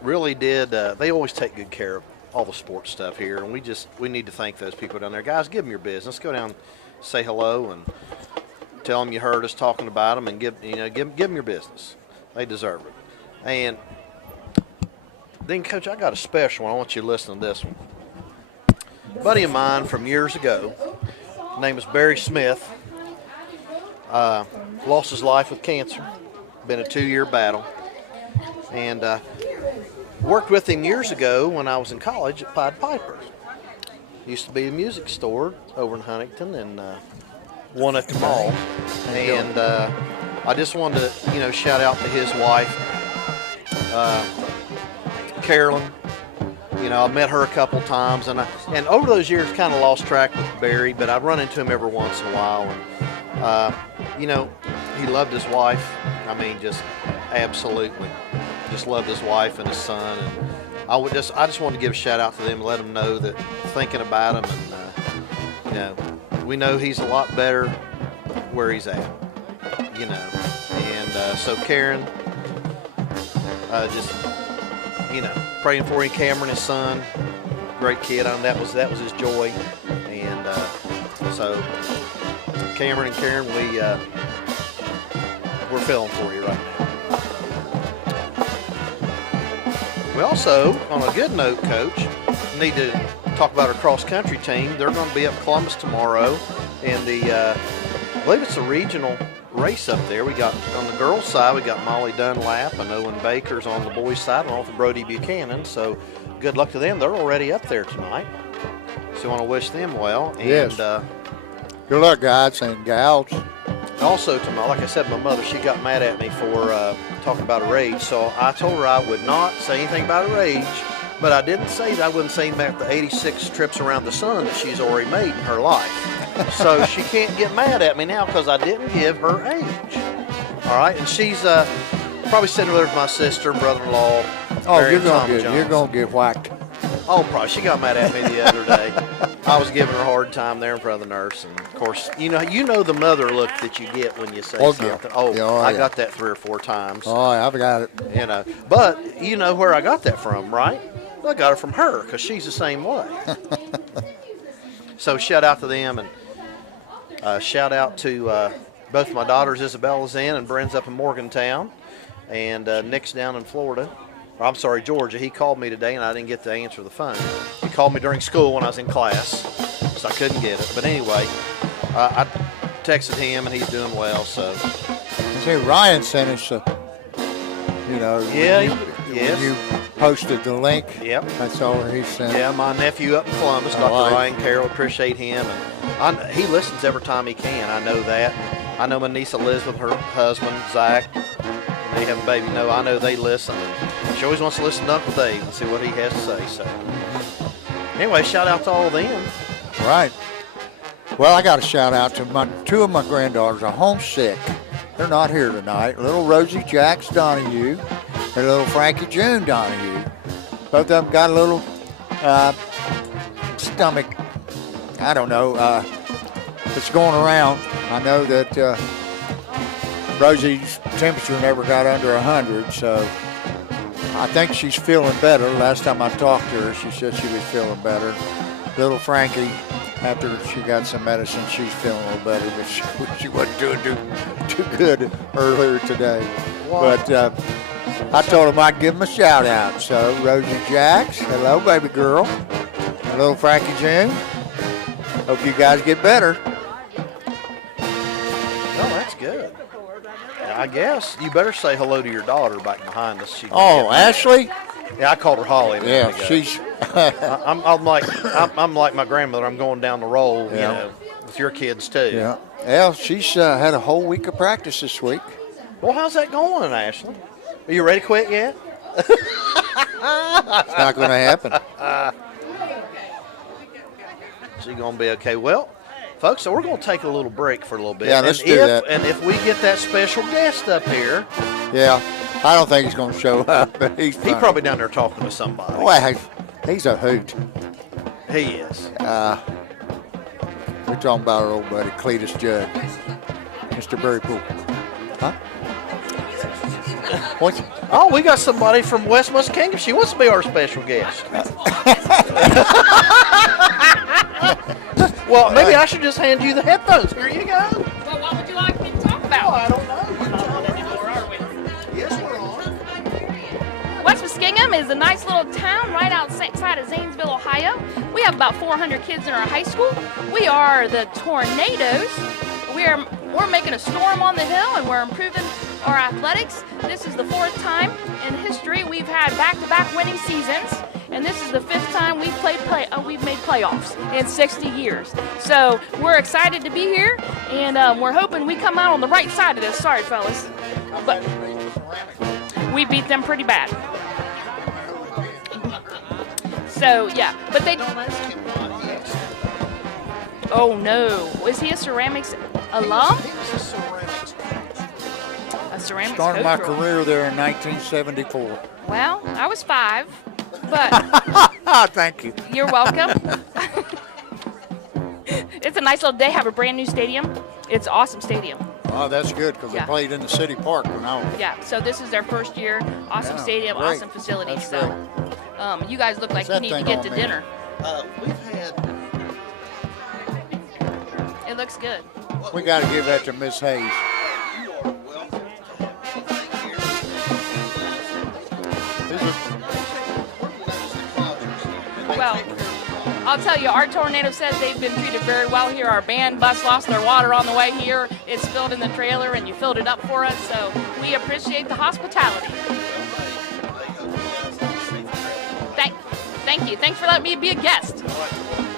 really did. They always take good care of all the sports stuff here, and we need to thank those people down there. Guys, give them your business. Go down, say hello, and tell them you heard us talking about them, and give them your business. They deserve it. And then, Coach, I got a special one. I want you to listen to this one. A buddy of mine from years ago, his name is Barry Smith, lost his life with cancer. Been a 2-year battle. And worked with him years ago when I was in college at Pied Piper. Used to be a music store over in Huntington, and one at the mall. And I just wanted to, shout out to his wife, Carolyn. I met her a couple times, and over those years kind of lost track with Barry, but I've run into him every once in a while. And, he loved his wife. Just absolutely. Just loved his wife and his son. And I just wanted to give a shout out to them and let them know that thinking about him, and, we know he's a lot better where he's at, And so Karen, just, praying for him. Cameron, his son, great kid. That was his joy. And so Cameron and Karen, we're feeling for you right now. We also, on a good note, Coach, need to talk about our cross-country team. They're going to be up Columbus tomorrow in the I believe it's a regional race up there. We got on the girls' side, we got Molly Dunlap and Owen Baker's on the boys' side, and also Brody Buchanan. So good luck to them. They're already up there tonight. So I want to wish them well. And Yes. Good luck, guys and gals. also to like I said, my mother, she got mad at me for talking about her age. So I told her I would not say anything about her age, but I didn't say that I wouldn't say about the 86 trips around the sun that she's already made in her life. So she can't get mad at me now because I didn't give her age. All right, and she's probably sitting over there with my sister and brother-in-law. Oh, Barry you're and Tom gonna Jones. get whacked. Oh, probably. She got mad at me the other day. I was giving her a hard time there in front of the nurse, and of course, you know the mother look that you get when you say Oh, something. yeah. Oh, Yeah, oh, I yeah. got that 3 or 4 times. Oh, I've got it. You know, but you know where I got that from, right? Well, I got it from her because she's the same way. So shout out to them, and shout out to both my daughters, Isabella's in and Bren's up in Morgantown, and Nick's down in Florida. Or, I'm sorry, Georgia. He called me today, and I didn't get to answer the phone. He called me during school when I was in class, so I couldn't get it. But anyway, I texted him, and he's doing well. So See, Ryan sent us Yeah, when yes. you posted the link. Yep. That's all he sent. Yeah, my nephew up in Columbus, Oh, Dr. I- Ryan Carroll, appreciate him. And he listens every time he can. I know that. I know my niece Elizabeth, her husband, Zach, and they have a baby. No, I know they listen. She always wants to listen to Uncle Dave and see what he has to say. So, anyway, shout out to all of them. Right. Well, I got a shout out to two of my granddaughters are homesick. They're not here tonight. Little Rosie Jacks Donahue and little Frankie June Donahue. Both of them got a little stomach, I don't know, it's going around. I know that Rosie's temperature never got under 100, so I think she's feeling better. Last time I talked to her, she said she was feeling better. Little Frankie, after she got some medicine, she's feeling a little better, but she wasn't doing too good earlier today. Wow. But I told him I'd give him a shout out. So Rosie Jacks, hello baby girl. And little Frankie June. Hope you guys get better. Oh, that's good. I guess you better say hello to your daughter back behind us. She can Oh, get mad. Ashley? Yeah, I called her Holly. a minute Yeah, ago. she's I'm like my grandmother. I'm going down the roll, you Yeah. know, with your kids too. yeah. Well, she's had a whole week of practice this week. Well, how's that going, Ashley? Are you ready to quit yet? It's not going to happen. She's gonna be okay. Well, folks, so we're gonna take a little break for a little bit. Yeah, let's and do that. And if we get that special guest up here, Yeah, I don't think he's going to show up, but he's he's fine. probably down there talking to somebody. Well, he's a hoot. He is. We're talking about our old buddy Cletus Judd, Mr. Berrypool. Huh? What? Oh, we got somebody from West Muskingum. She wants to be our special guest. Well, maybe I should just hand you the headphones. Here you go. Well, what would you like me to talk about? I don't know. We're not on anymore, are we? Yes, we're on. West Muskingum is a nice little town right outside of Zanesville, Ohio. We have about 400 kids in our high school. We are the Tornadoes. We're making a storm on the hill, and we're improving our athletics. This is the 4th time in history we've had back-to-back winning seasons, and this is the 5th time we've made playoffs in 60 years. So we're excited to be here, and we're hoping we come out on the right side of this. Sorry, fellas, but we beat them pretty bad. So yeah, but they. Oh no, was he a ceramics alum? A ceramics Started my coach. career there in 1974. Well, I was 5, but Thank you. you're welcome. It's a nice little. They have a brand new stadium. It's an awesome stadium. Oh, that's good because Yeah. they played in the city park when I was. Yeah. So this is their first year. Awesome Yeah, stadium, great. awesome facilities. That's So, you guys look like What's you that need to thing get on to there? dinner. We've had. It looks good. We got to give that to Miss Hayes. Well, I'll tell you, our tornado says they've been treated very well here. Our band bus lost their water on the way here. It's filled in the trailer, and you filled it up for us, so we appreciate the hospitality. Thank you. Thanks for letting me be a guest.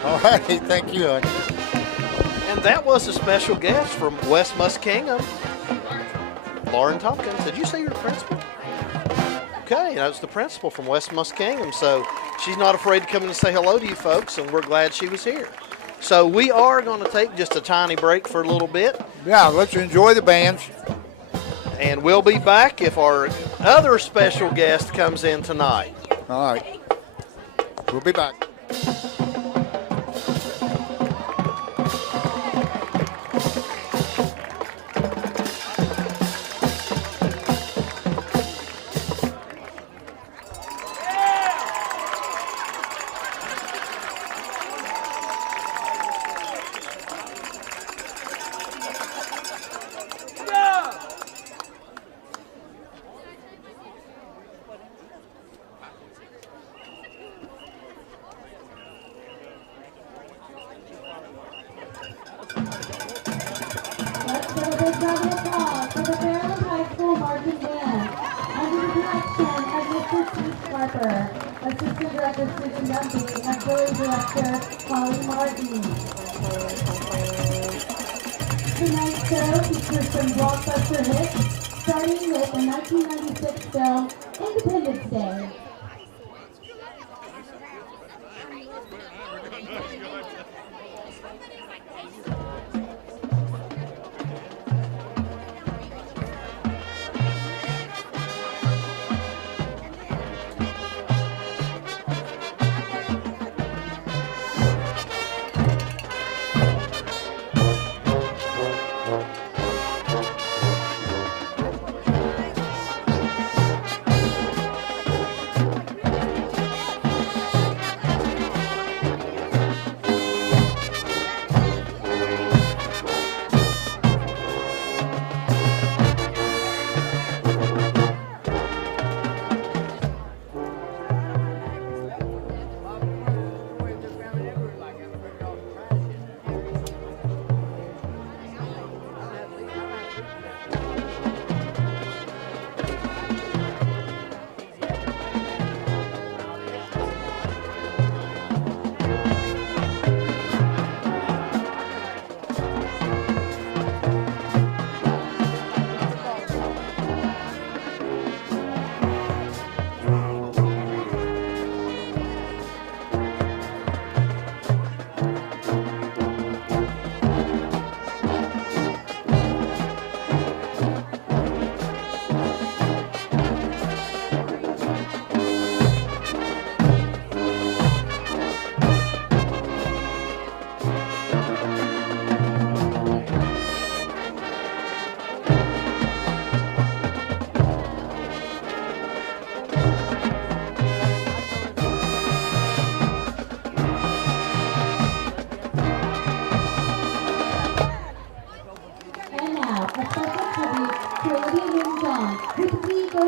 All right, thank you. And that was a special guest from West Muskingum, Lauren Tompkins. Did you say you're the principal? Okay, that's the principal from West Muskingum. So she's not afraid to come in and say hello to you folks, and we're glad she was here. So we are going to take just a tiny break for a little bit. Yeah, let's enjoy the bands. And we'll be back if our other special guest comes in tonight. All right. We'll be back. Let's give a big round of applause for the Fairland High School Marching Band under the direction of Mr. Keith Harper, Assistant Director Susan Dumpy, and Auxiliary Director Holly Martin. Tonight's show features some blockbuster hits, starting with the 1996 film Independence Day.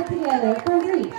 Together for Greece.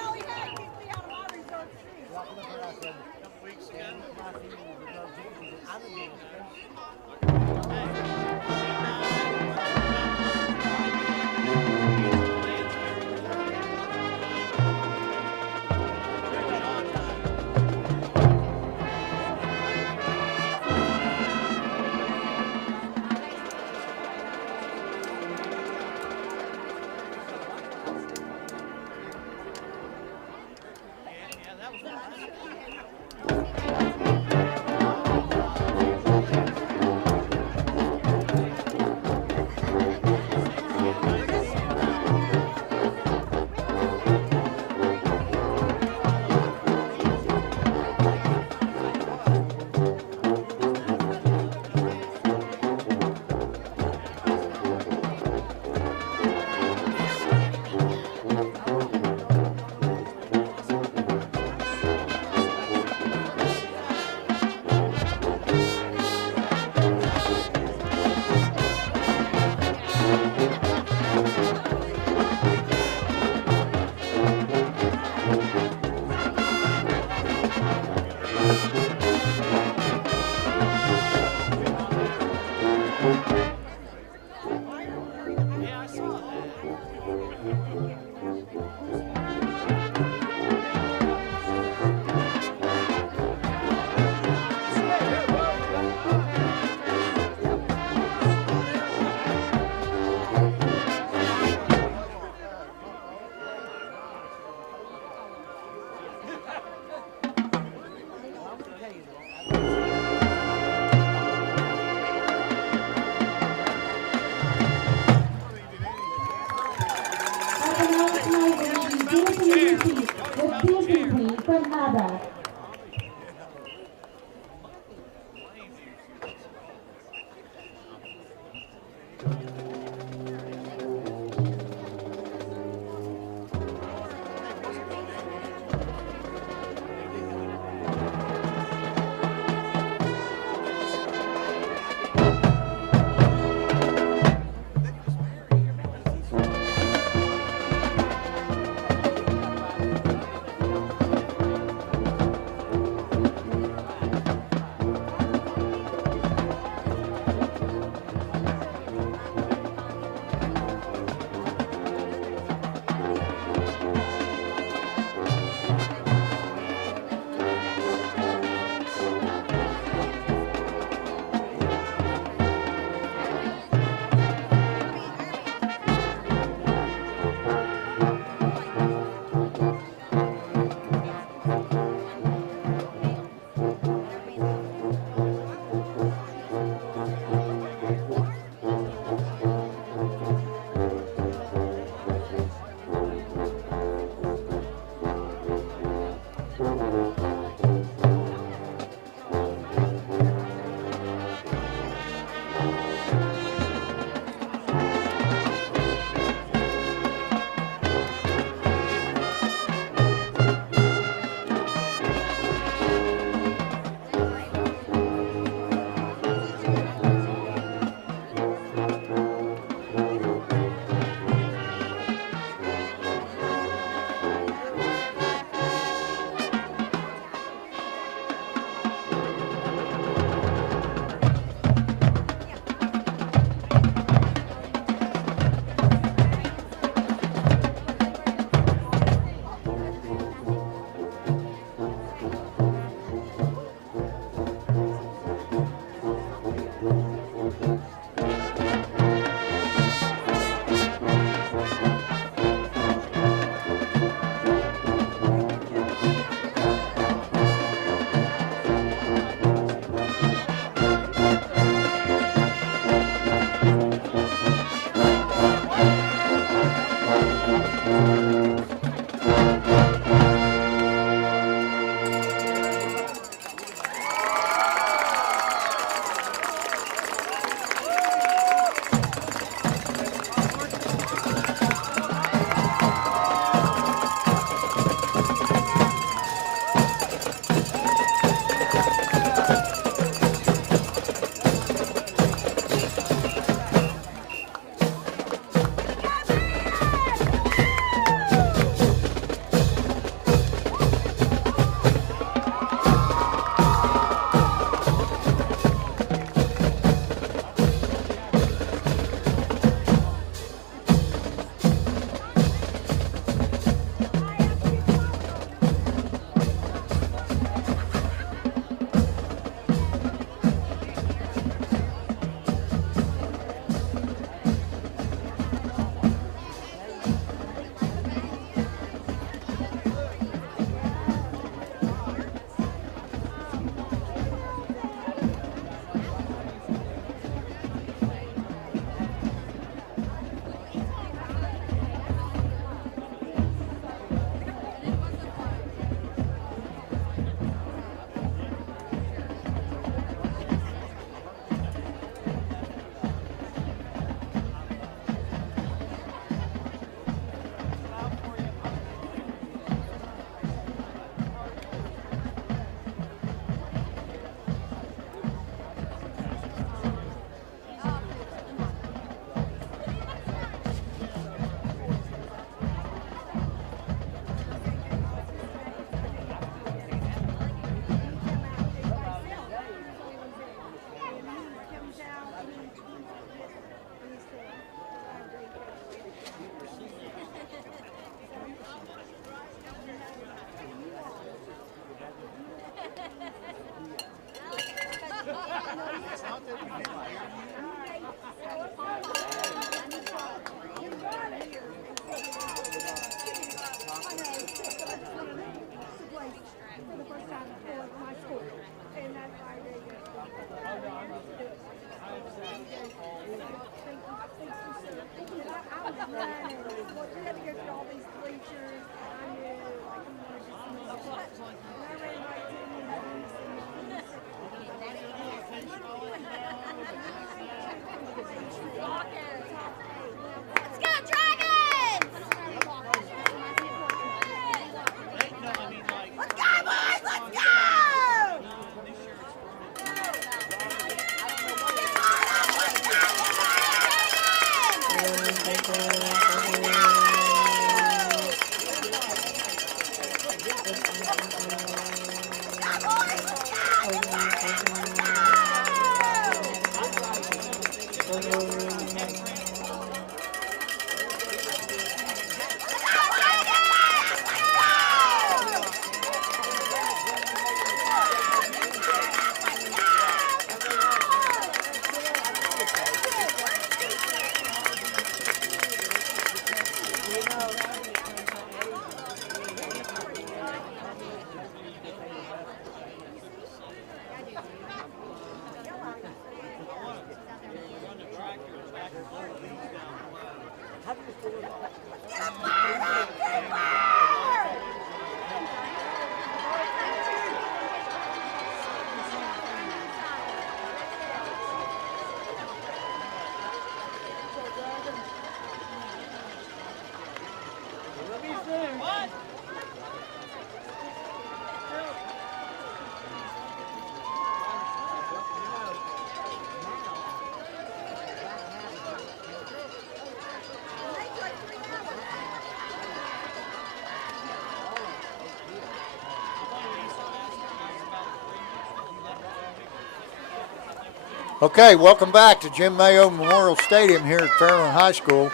Okay, welcome back to Jim Mayo Memorial Stadium here at Fairland High School.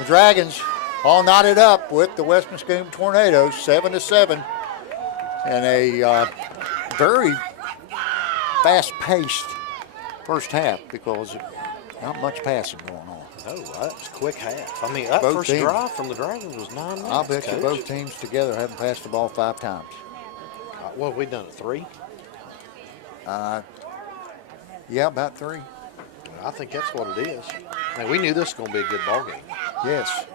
The Dragons all knotted up with the West Muskingum Tornadoes, 7-7, in a very fast-paced first half because not much passing going on. Oh, that was a quick half. I mean, that Both first teams. drive from the Dragons was 9 minutes. I'll bet you Coach. both teams together haven't passed the ball 5 times. Well, we done it 3. Yeah, about 3. I think that's what it is. Man, we knew this was going to be a good ball game. Yes.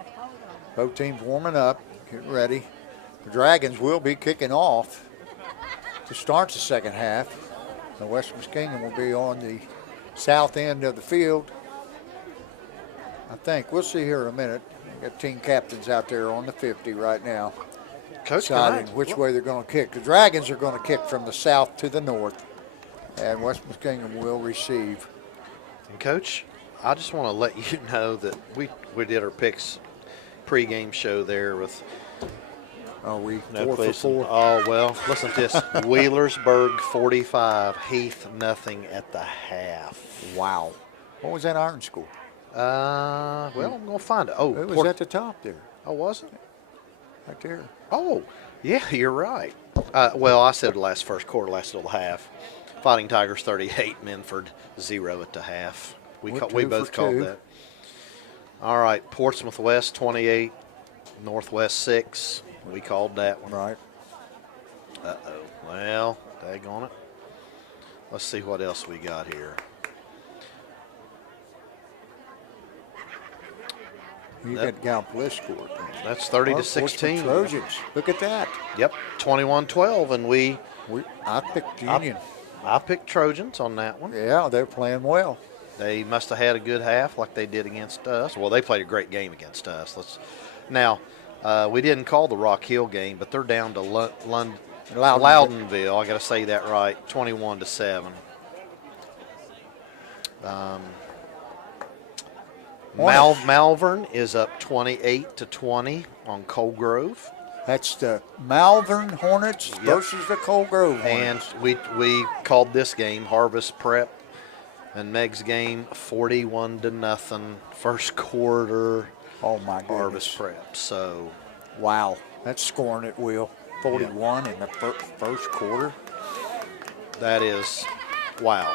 Both teams warming up, getting ready. The Dragons will be kicking off to start the second half. The West Muskingum will be on the south end of the field. I think. We'll see here in a minute. We got team captains out there on the 50 right now, Coach, deciding which way they're going to kick. The Dragons are going to kick from the south to the north, and West Muskingum will receive. And Coach, I just want to let you know that we did our picks pregame show there with Are we no 4 for place. 4? Oh, well, listen to this. Wheelersburg 45, Heath nothing at the half. Wow. What was that Iron School? Well, I'm going to find it. Oh, It was at the top there, oh, was it? right there. Oh, yeah, you're right. Well, I said first quarter, last little half. Fighting Tigers 38, Minford 0 at the half. We We're we 2 both for called 2. that. All right, Portsmouth West 28, Northwest 6. We called that one. Right. Uh-oh. Well, daggone it. Let's see what else we got here. You That- got Gallipolis scored. That's 30 Our to 16. Portsmouth Trojans. Look at that. Yep, 21-12, and I picked Union. I picked Trojans on that one. Yeah, they're playing well. They must have had a good half like they did against us. Well, they played a great game against us. Now, we didn't call the Rock Hill game, but they're down to Loudonville. I got to say that right, 21-7. Malvern is up 28-20 on Cold Grove. That's the Malvern Hornets versus the Cold Grove And Hornets. we called this game Harvest Prep and Meg's game 41-0 first quarter. Oh my goodness. Harvest Prep. So Wow. That's scoring at will. 41 in the first quarter. that is wow.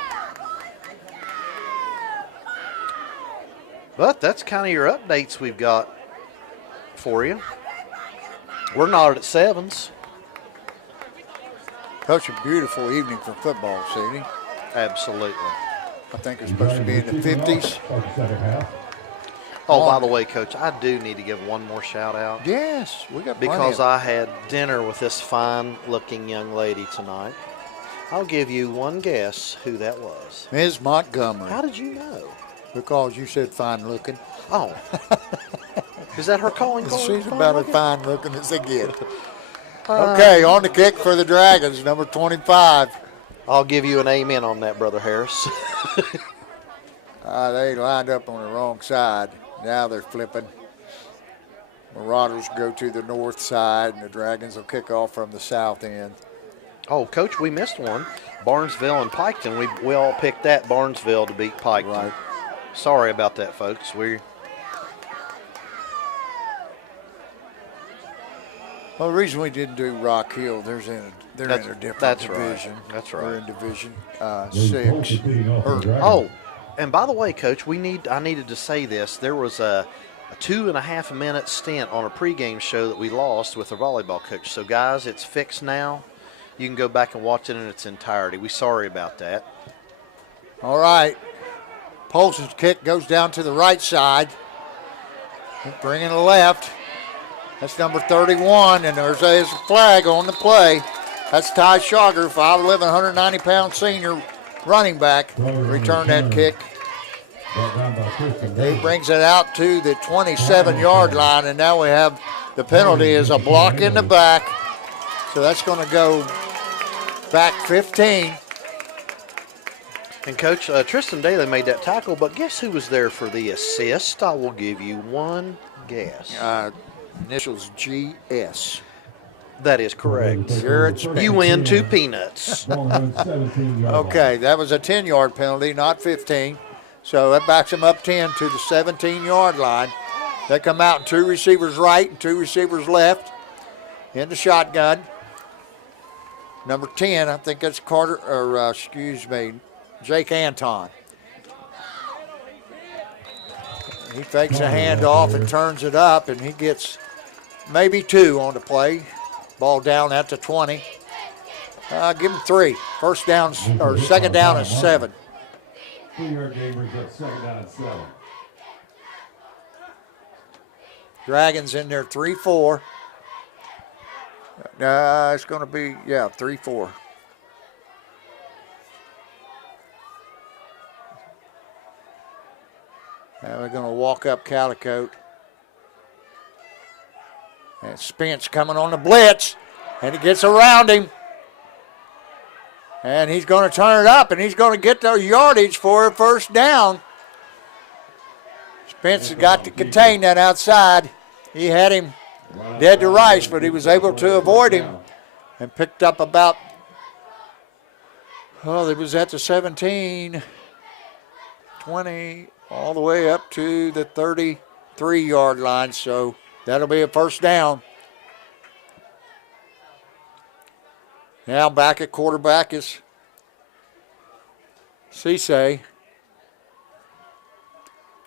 But that's kind of your updates we've got for you. We're not at 7s. Such a beautiful evening for football, Sidney. Absolutely. I think it's supposed to be in the 50s. Start the second half. Oh, by the way, Coach, I do need to give one more shout out. Yes, we got plenty Because of I had dinner with this fine-looking young lady tonight. I'll give you one guess who that was. Ms. Montgomery. How did you know? Because you said fine looking. Oh. Is that her calling card? She's about as fine looking as they get. Okay, on the kick for the Dragons, number 25. I'll give you an amen on that, Brother Harris. They lined up on the wrong side. Now they're flipping. Marauders go to the north side, and the Dragons will kick off from the south end. Oh, Coach, we missed one. Barnesville and Piketon. We all picked that Barnesville to beat Piketon. Right. Sorry about that, folks. Well, the reason we didn't do Rock Hill, they're in a different that's right. division. That's They're right. in Division Those Colts 6. are beating off the Dragons. Oh, and by the way, Coach, I needed to say this. There was a 2.5 minute stint on a pregame show that we lost with the volleyball coach. So, guys, it's fixed now. You can go back and watch it in its entirety. We're sorry about that. All right. Polson's kick goes down to the right side. Bringing the left. That's number 31, and there's a flag on the play. That's Ty Schauger, 5'11", 190-pound senior running back. Return that kick. He brings it out to the 27-yard line, and now we have the penalty is a block in the back. So that's going to go back 15. And Coach, Tristan Daly made that tackle, but guess who was there for the assist? I will give you one guess. Initials GS. That is correct. Garrett Spence. You win 2 peanuts. Okay, that was a 10-yard penalty, not 15. So that backs him up 10 to the 17-yard line. They come out in 2 receivers right and 2 receivers left in the shotgun. Number 10, I think that's Jake Anton. He fakes a handoff and turns it up, and he gets maybe 2 on the play. Ball down at the 20. Give him 3. First down, or second down is 7. 3-yard game brings up second down and 7. Dragons in there 3-4. It's going to be, 3-4. Now we're going to walk up Calicote. And Spence coming on the blitz, and he gets around him. And he's going to turn it up, and he's going to get the yardage for a first down. Spence has got to contain that outside. He had him dead to rights, but he was able to avoid him and picked up about, it was at the 17, 20, all the way up to the 33-yard line. So that'll be a first down. Now back at quarterback is Cisse.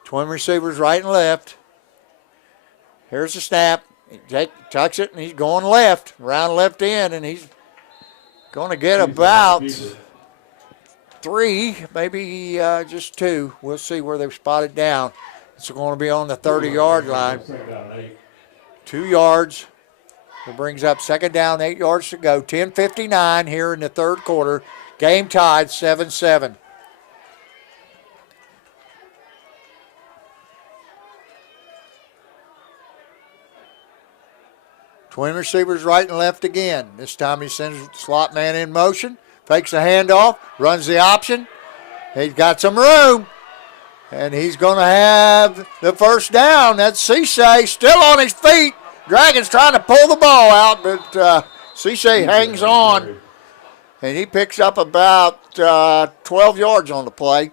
Twin receivers right and left. Here's the snap. He tucks it, and he's going left, around left end, and he's going to get about 3, maybe just 2. We'll see where they've spotted down. It's going to be on the 30-yard line. 2 yards. It brings up second down, 8 yards to go. 10:59 here in the third quarter. Game tied 7-7. Twin receivers right and left again. This time he sends the slot man in motion, fakes a handoff, runs the option. He's got some room, and he's going to have the first down. That's Cisse still on his feet. Dragons trying to pull the ball out, but Cisse hangs on, and he picks up about 12 yards on the play.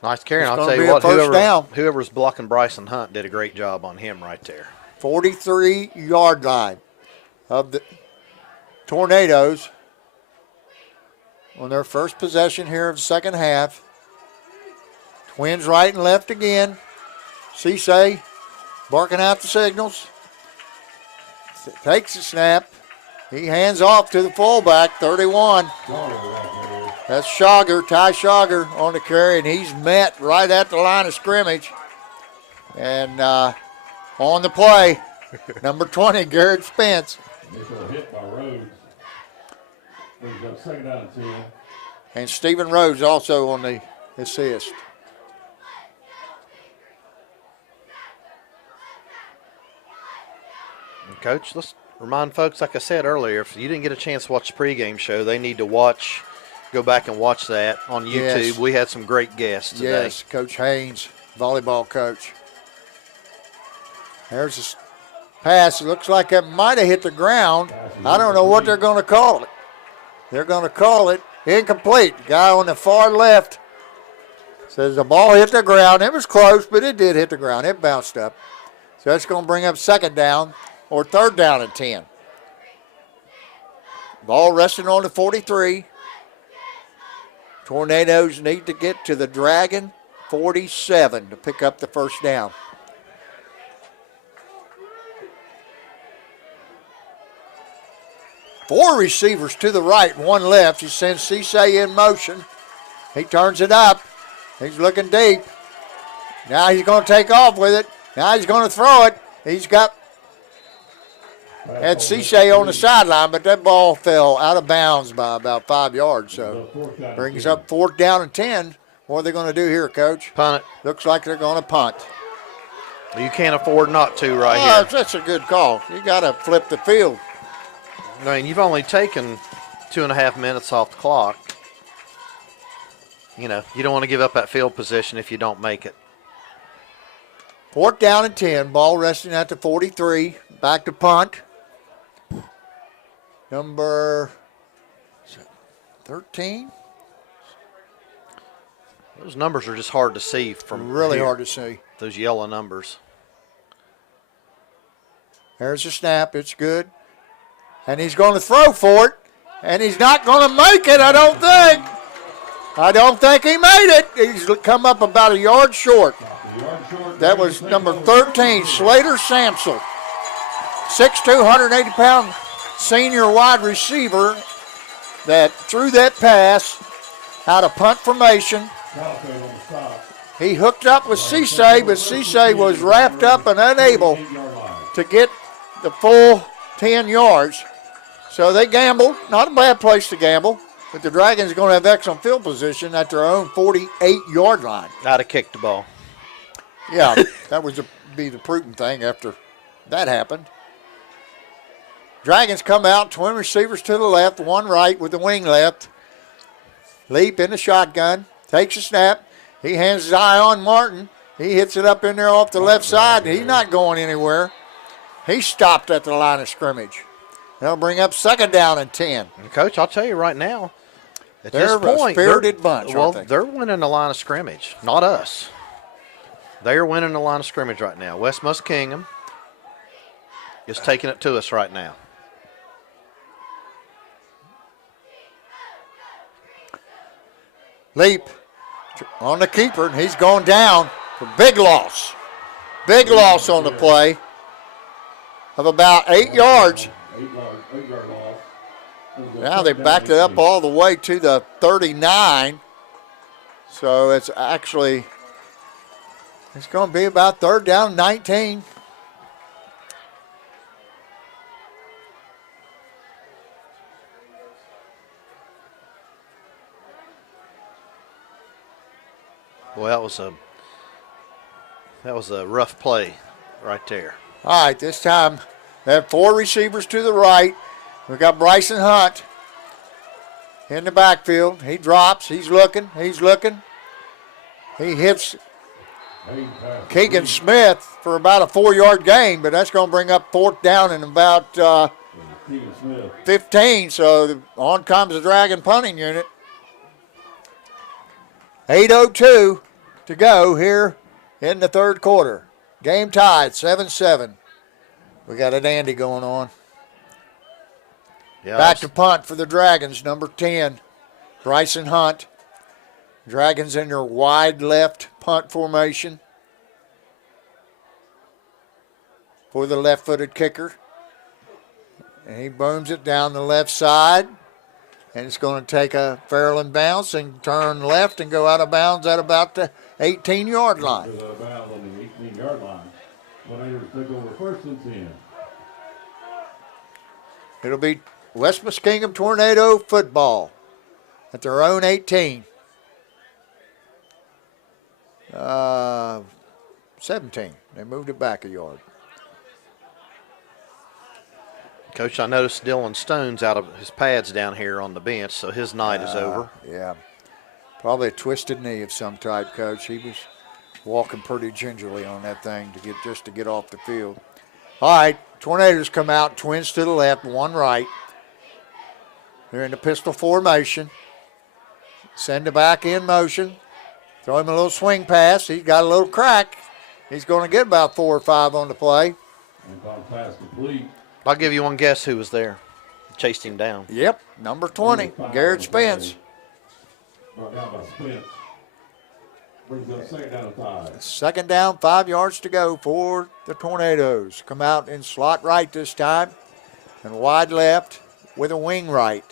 Nice carry. It's I'll gonna tell be you a what, first down. whoever's blocking Bryson Hunt did a great job on him right there. 43-yard line of the Tornadoes on their first possession here of the second half. Twins right and left again. Cisse barking out the signals. Takes the snap. He hands off to the fullback, 31. That's Schauger, Ty Schauger on the carry, and he's met right at the line of scrimmage. And on the play, number 20, Garrett Spence. Initial hit by Rhodes. Brings up second down and 10. And Stephen Rhodes also on the assist. Coach, let's remind folks, like I said earlier, if you didn't get a chance to watch the pregame show, they need to go back and watch that on YouTube. Yes. We had some great guests today. Yes, Coach Haynes, volleyball coach. There's a pass. It looks like it might have hit the ground. I don't know what they're going to call it. They're going to call it incomplete. The guy on the far left says the ball hit the ground. It was close, but it did hit the ground. It bounced up. So that's going to bring up second down or third down and 10. Ball resting on the 43. Tornadoes need to get to the Dragon 47 to pick up the first down. Four receivers to the right, one left. He sends Cisse in motion. He turns it up. He's looking deep. Now he's going to take off with it. Now he's going to throw it. He's got had Cisse on the sideline, but that ball fell out of bounds by about 5 yards. So brings up 4th down and 10. What are they going to do here, Coach? Punt Looks like they're going to punt. it. You can't afford not to right here. That's a good call. You got to flip the field. I mean, you've only taken 2.5 minutes off the clock. You know, you don't want to give up that field position if you don't make it. 4th down and 10. Ball resting at the 43. Back to punt. Number 13. Those numbers are just hard to see from Really here. hard to see. Those yellow numbers. There's a snap. It's good. And he's going to throw for it. And he's not going to make it, I don't think. I don't think he made it. He's come up about a yard short. That was number 13, Slater Samsel. 6'2", 180-pound senior wide receiver that threw that pass out of punt formation. He hooked up with Cisse, but Cisse was wrapped up and unable to get the full 10 yards. So they gambled. Not a bad place to gamble, but the Dragons are going to have excellent field position at their own 48-yard line. I'd have kicked the ball. Yeah, that would be the prudent thing after that happened. Dragons come out, twin receivers to the left, one right with the wing left. Leap in the shotgun, takes a snap. He hands his eye on Martin. He hits it up in there off the left side. He's not going anywhere. He stopped at the line of scrimmage. They'll bring up 2nd down and 10. And Coach, I'll tell you right now, at They're this point, a spirited bunch, well, aren't they? they're winning the line of scrimmage, not us. They are winning the line of scrimmage right now. West Muskingum is taking it to us right now. Leap on the keeper, and he's going down for big loss. Big loss on the play of about 8 yards. 8-yard loss. Now they backed it up all the way to the 39. So it's going to be about 3rd down, 19. Well, that was a rough play right there. All right, this time they have 4 receivers to the right. We've got Bryson Hunt in the backfield. He drops. He's looking. He hits Keegan Smith for about a 4-yard gain, but that's going to bring up 4th down and about 15. So on comes the Dragon punting unit. 8:02 to go here in the 3rd quarter. Game tied, 7-7. We got a dandy going on. Yeah, Back to punt for the Dragons, number 10, Bryson Hunt. Dragons in their wide left punt formation for the left-footed kicker. And he booms it down the left side. And it's going to take a Fairland bounce and turn left and go out of bounds at about the 18-yard line. Out of bounds on the 18-yard line. Tornadoes take over 1st and 10. It'll be West Muskingum Tornado football at their own 18. 17. They moved it back a yard. Coach, I noticed Dylan Stone's out of his pads down here on the bench, so his night is over. Yeah. Probably a twisted knee of some type, Coach. He was walking pretty gingerly on that thing to get off the field. All right, Tornadoes come out, twins to the left, one right. They're in the pistol formation. Send it back in motion. Throw him a little swing pass. He's got a little crack. He's going to get about 4 or 5 on the play. And pass complete. I'll give you one guess who was there. Chased him down. Yep, number 20, Garrett Spence. Brought down by Spence. Brings up 2nd down and 5. 2nd down, 5 yards to go for the Tornadoes. Come out in slot right this time and wide left with a wing right.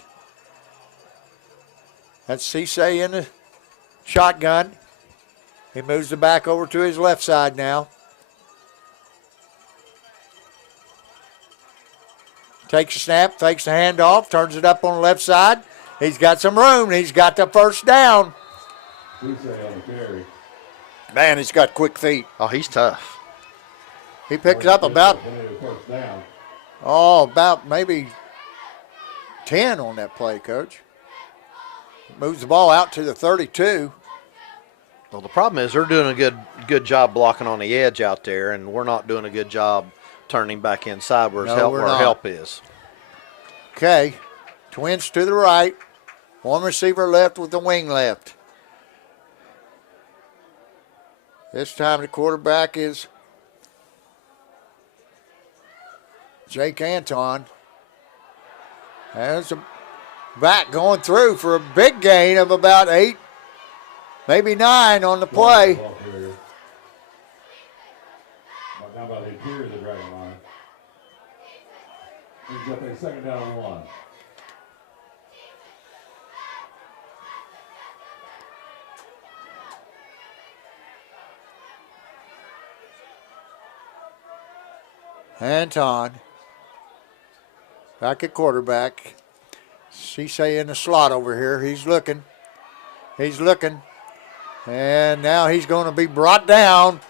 That's Cisse in the shotgun. He moves the back over to his left side now. Takes a snap, fakes the handoff, turns it up on the left side. He's got some room. He's got the first down. Tuesday on the carry. Man, he's got quick feet. Oh, he's tough. He picked up about, First down. about maybe 10 on that play, Coach. Moves the ball out to the 32. Well, the problem is they're doing a good job blocking on the edge out there, and we're not doing a good job turning back inside where, No, we're our not. help is. Okay, Twins to the right. One receiver left with the wing left. This time the quarterback is Jake Anton. There's a back going through for a big gain of about 8, maybe 9 on the play. Ball carrier. Down by the interior of the Dragon line. He's up a second down and 1. Anton. Back at quarterback. Cisse in the slot over here. He's looking. He's looking. And now he's going to be brought down,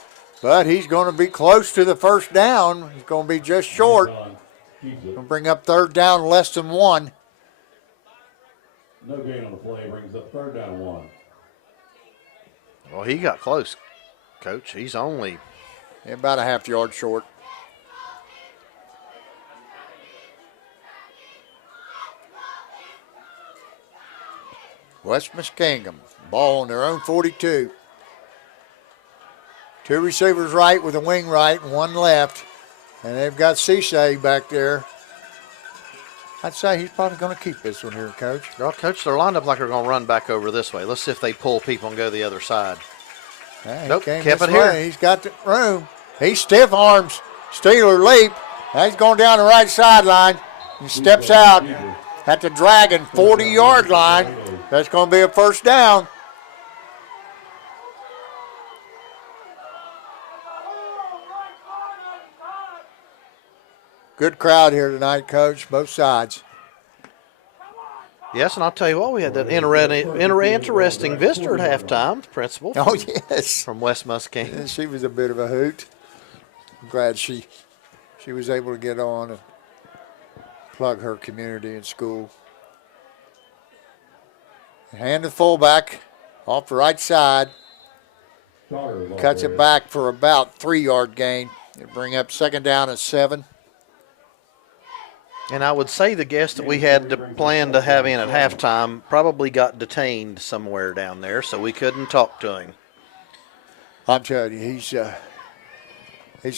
but he's going to be close to the first down. He's going to be just short. Keeps it. Going to bring up third down, less than 1. No gain on the play. Brings up third down and 1. Well, he got close, Coach. He's only About a half yard short. West Muskingum, ball on their own 42. 2 receivers right with a wing right and 1 left. And they've got Cisse back there. I'd say he's probably going to keep this one here, Coach. Well, Coach, they're lined up like they're going to run back over this way. Let's see if they pull people and go the other side. He Nope, came kept this it here. way. He's got the room. He stiff arms Steeler leap. Now he's going down the right sideline. He steps out at the Dragon 40-yard line. That's going to be a first down. Good crowd here tonight, Coach, both sides. Yes, and I'll tell you what, we had that interesting visitor at halftime, the principal. Oh, yes. From West Muskingum. And she was a bit of a hoot. I'm glad she was able to get on and plug her community and school. Hand the fullback off the right side. Cuts it back for about 3-yard gain. It'll bring up second down at 7. And I would say the guest that we had planned to have in at halftime probably got detained somewhere down there, so we couldn't talk to him. I'm telling you, he's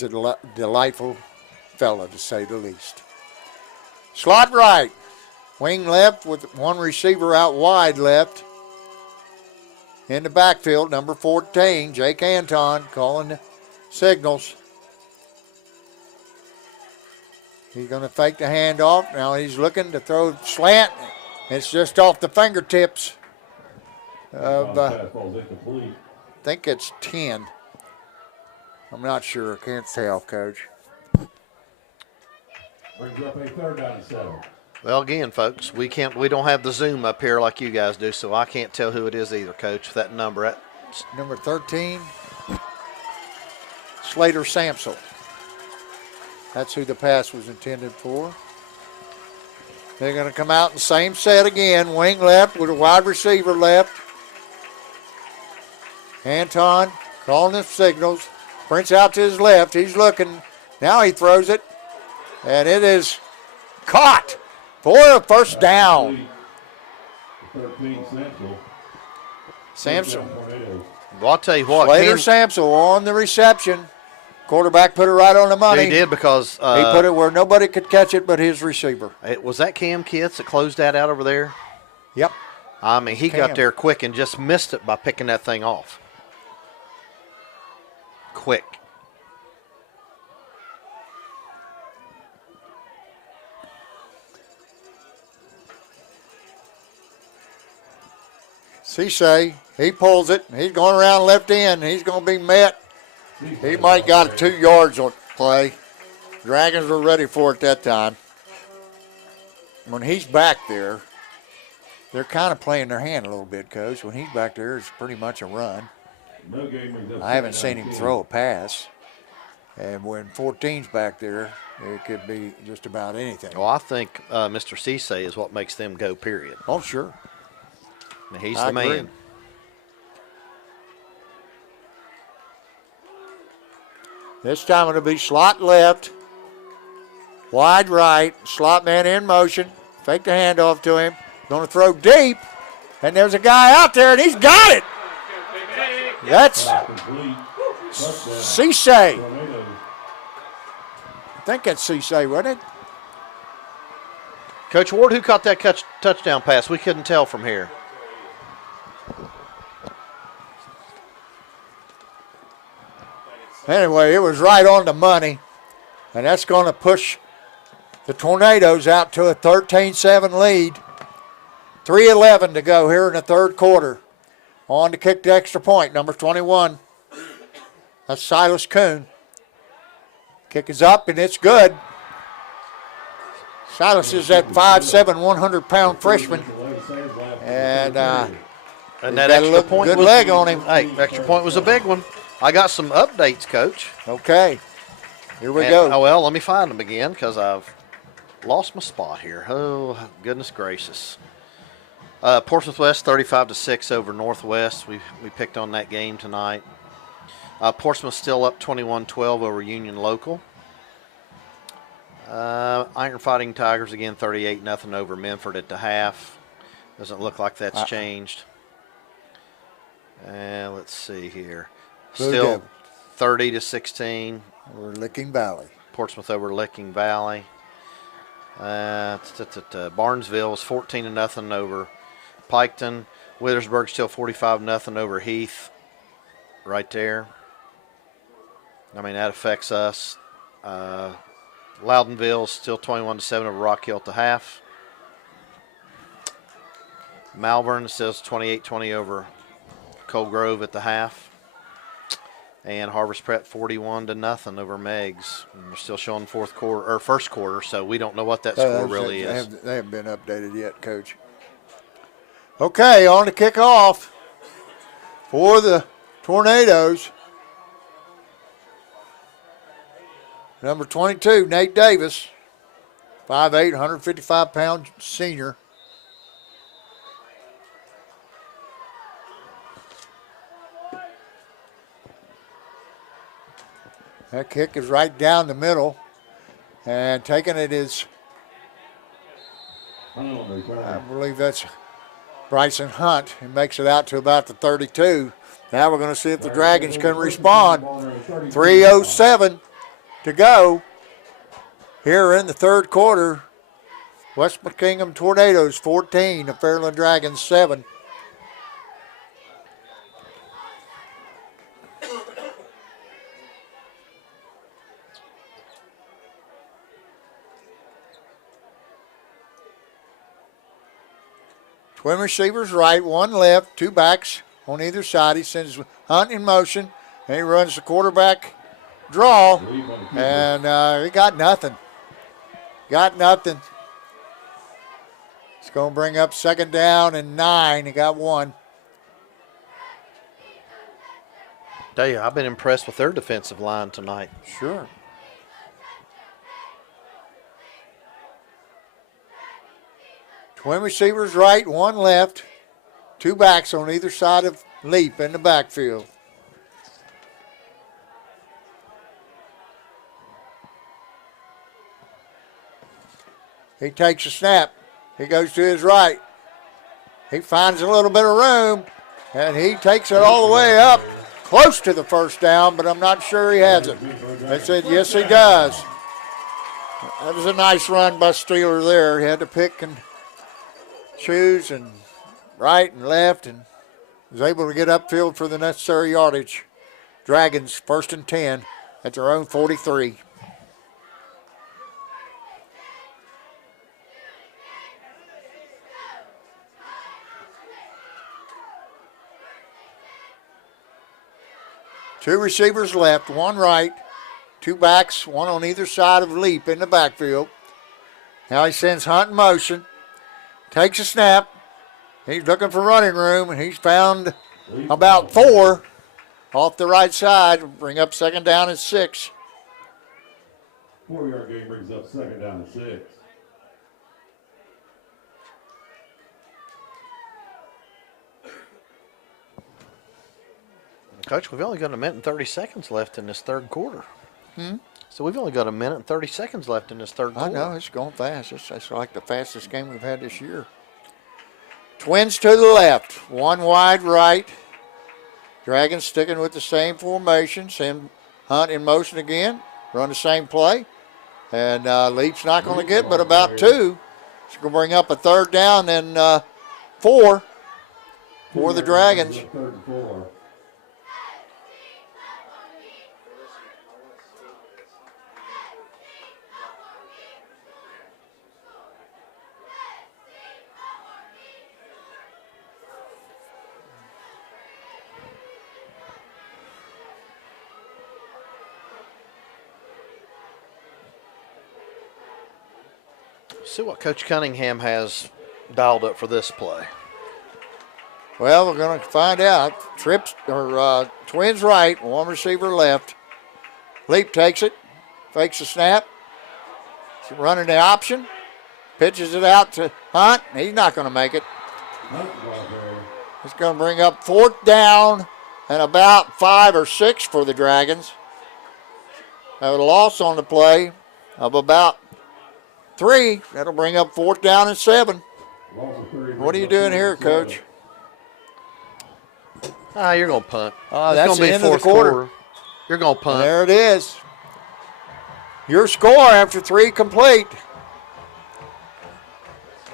a delightful fella, to say the least. Slot right. Wing left with one receiver out wide left. In the backfield, number 14, Jake Anton calling the signals. He's going to fake the handoff. Now he's looking to throw slant. It's just off the fingertips of, I think it's 10. I'm not sure. Can't tell, Coach. Brings up a third down and 7. Well, again, folks, we don't have the Zoom up here like you guys do, so I can't tell who it is either, Coach. That number, Number 13, Slater Samsel. That's who the pass was intended for. They're going to come out in the same set again. Wing left with a wide receiver left. Anton calling the signals. Sprints out to his left. He's looking. Now he throws it. And it is caught for a first down. 13 Central. Samson. well, I'll tell you what. Slater Samsel on the reception. Quarterback put it right on the money. He did because He put it where nobody could catch it but his receiver. Was that Cam Kitts that closed that out over there? Yep. I mean, he got there quick and just missed it by picking that thing off. Quick. Cisse He pulls it. He's going around left end. He's going to be met. He might got 2 yards on play. Dragons were ready for it that time. When he's back there, they're kind of playing their hand a little bit, Coach. When he's back there, it's pretty much a run. No game rings up I haven't seen him 19. throw a pass. And when 14's back there, it could be just about anything. Well, I think Mr. Cisse is what makes them go, period. Oh, sure. I mean, he's I the agree. man. This time it'll be slot left, wide right, slot man in motion. Fake the handoff to him. Going to throw deep, and there's a guy out there, and he's got it. That's Complete. Touchdown. Cisse. Tornadoes. I think that's Cisse, wasn't it? Coach Ward, who caught that touchdown pass? We couldn't tell from here. Anyway, it was right on the money, and that's going to push the Tornadoes out to a 13-7 lead. 3:11 to go here in the third quarter. On to kick the extra point, number 21. That's Silas Kuhn. Kick is up, and it's good. Silas is that 5'7", 100-pound freshman, and And he's that got a extra look, point good was, leg on him. Hey, extra point was a big one. I got some updates, Coach. Okay, here we And- go. Oh, well, let me find them again because I've lost my spot here. Oh, goodness gracious. Portsmouth West 35-6 over Northwest. We picked on that game tonight. Portsmouth still up 21-12 over Union Local. Iron Fighting Tigers again 38-0 over Memphis at the half. Doesn't look like that's changed. And let's see here. Blue Still Devils. 30-16. We're Licking Valley. Portsmouth over Licking Valley. Barnesville was 14-0 over Piketon. Withersburg still 45-0 over Heath. Right there. I mean, that affects us. Loudonville still 21-7 over Rock Hill at the half. Malvern still 28-20 over Coal Grove at the half. And Harvest Prep 41-0 over Meigs. And we're still showing first quarter, so we don't know what that score really is. They haven't been updated yet, Coach. Okay, on to kick off for the Tornadoes. Number 22, Nate Davis, 5'8", 155-pound senior. That kick is right down the middle, and taking it is, I believe that's Bryson Hunt. He makes it out to about the 32. Now we're going to see if the Dragons can respond. 3:07 to go here in the third quarter. West Muskingum Tornadoes 14, the Fairland Dragons 7. Twin receivers right, one left, two backs on either side. He sends Hunt in motion, and he runs the quarterback draw, and he got nothing. Got nothing. It's going to bring up second down and 9. He got one. Tell you, I've been impressed with their defensive line tonight. Sure. Twin receivers right, one left. Two backs on either side of Leap in the backfield. He takes a snap. He goes to his right. He finds a little bit of room, and he takes it all the way up, close to the first down, but I'm not sure he has it. They said, yes, he does. That was a nice run by Steeler there. He had to pick and choose and right and left, and was able to get upfield for the necessary yardage. Dragons 1st and 10 at their own 43. Two receivers left, one right, two backs, one on either side of Leap in the backfield. Now he sends Hunt in motion, takes a snap. He's looking for running room, and he's found about 4 off the right side. Bring up second down and 6. 4-yard gain brings up second down and 6. Coach, we've only got 1 minute and 30 seconds left in this third quarter. So we've only got 1 minute and 30 seconds left in this third I quarter. know, it's going fast. It's like the fastest game we've had this year. Twins to the left, one wide right. Dragons sticking with the same formation. Send Hunt in motion again. Run the same play. And Leap's not going to get but about 2. It's going to bring up a third down and 4 for the Dragons. Third and 4. See what Coach Cunningham has dialed up for this play. Well, we're going to find out. Twins right, one receiver left. Leap takes it, fakes the snap. He's running the option, pitches it out to Hunt. He's not going to make it. It's going to bring up 4th down and about 5 or 6 for the Dragons. Have a loss on the play of about 3. That'll bring up 4th down and 7. What are you doing here, Coach? You're going to punt. That's It's gonna the be end of the fourth quarter. You're going to punt. There it is. Your score after 3 complete.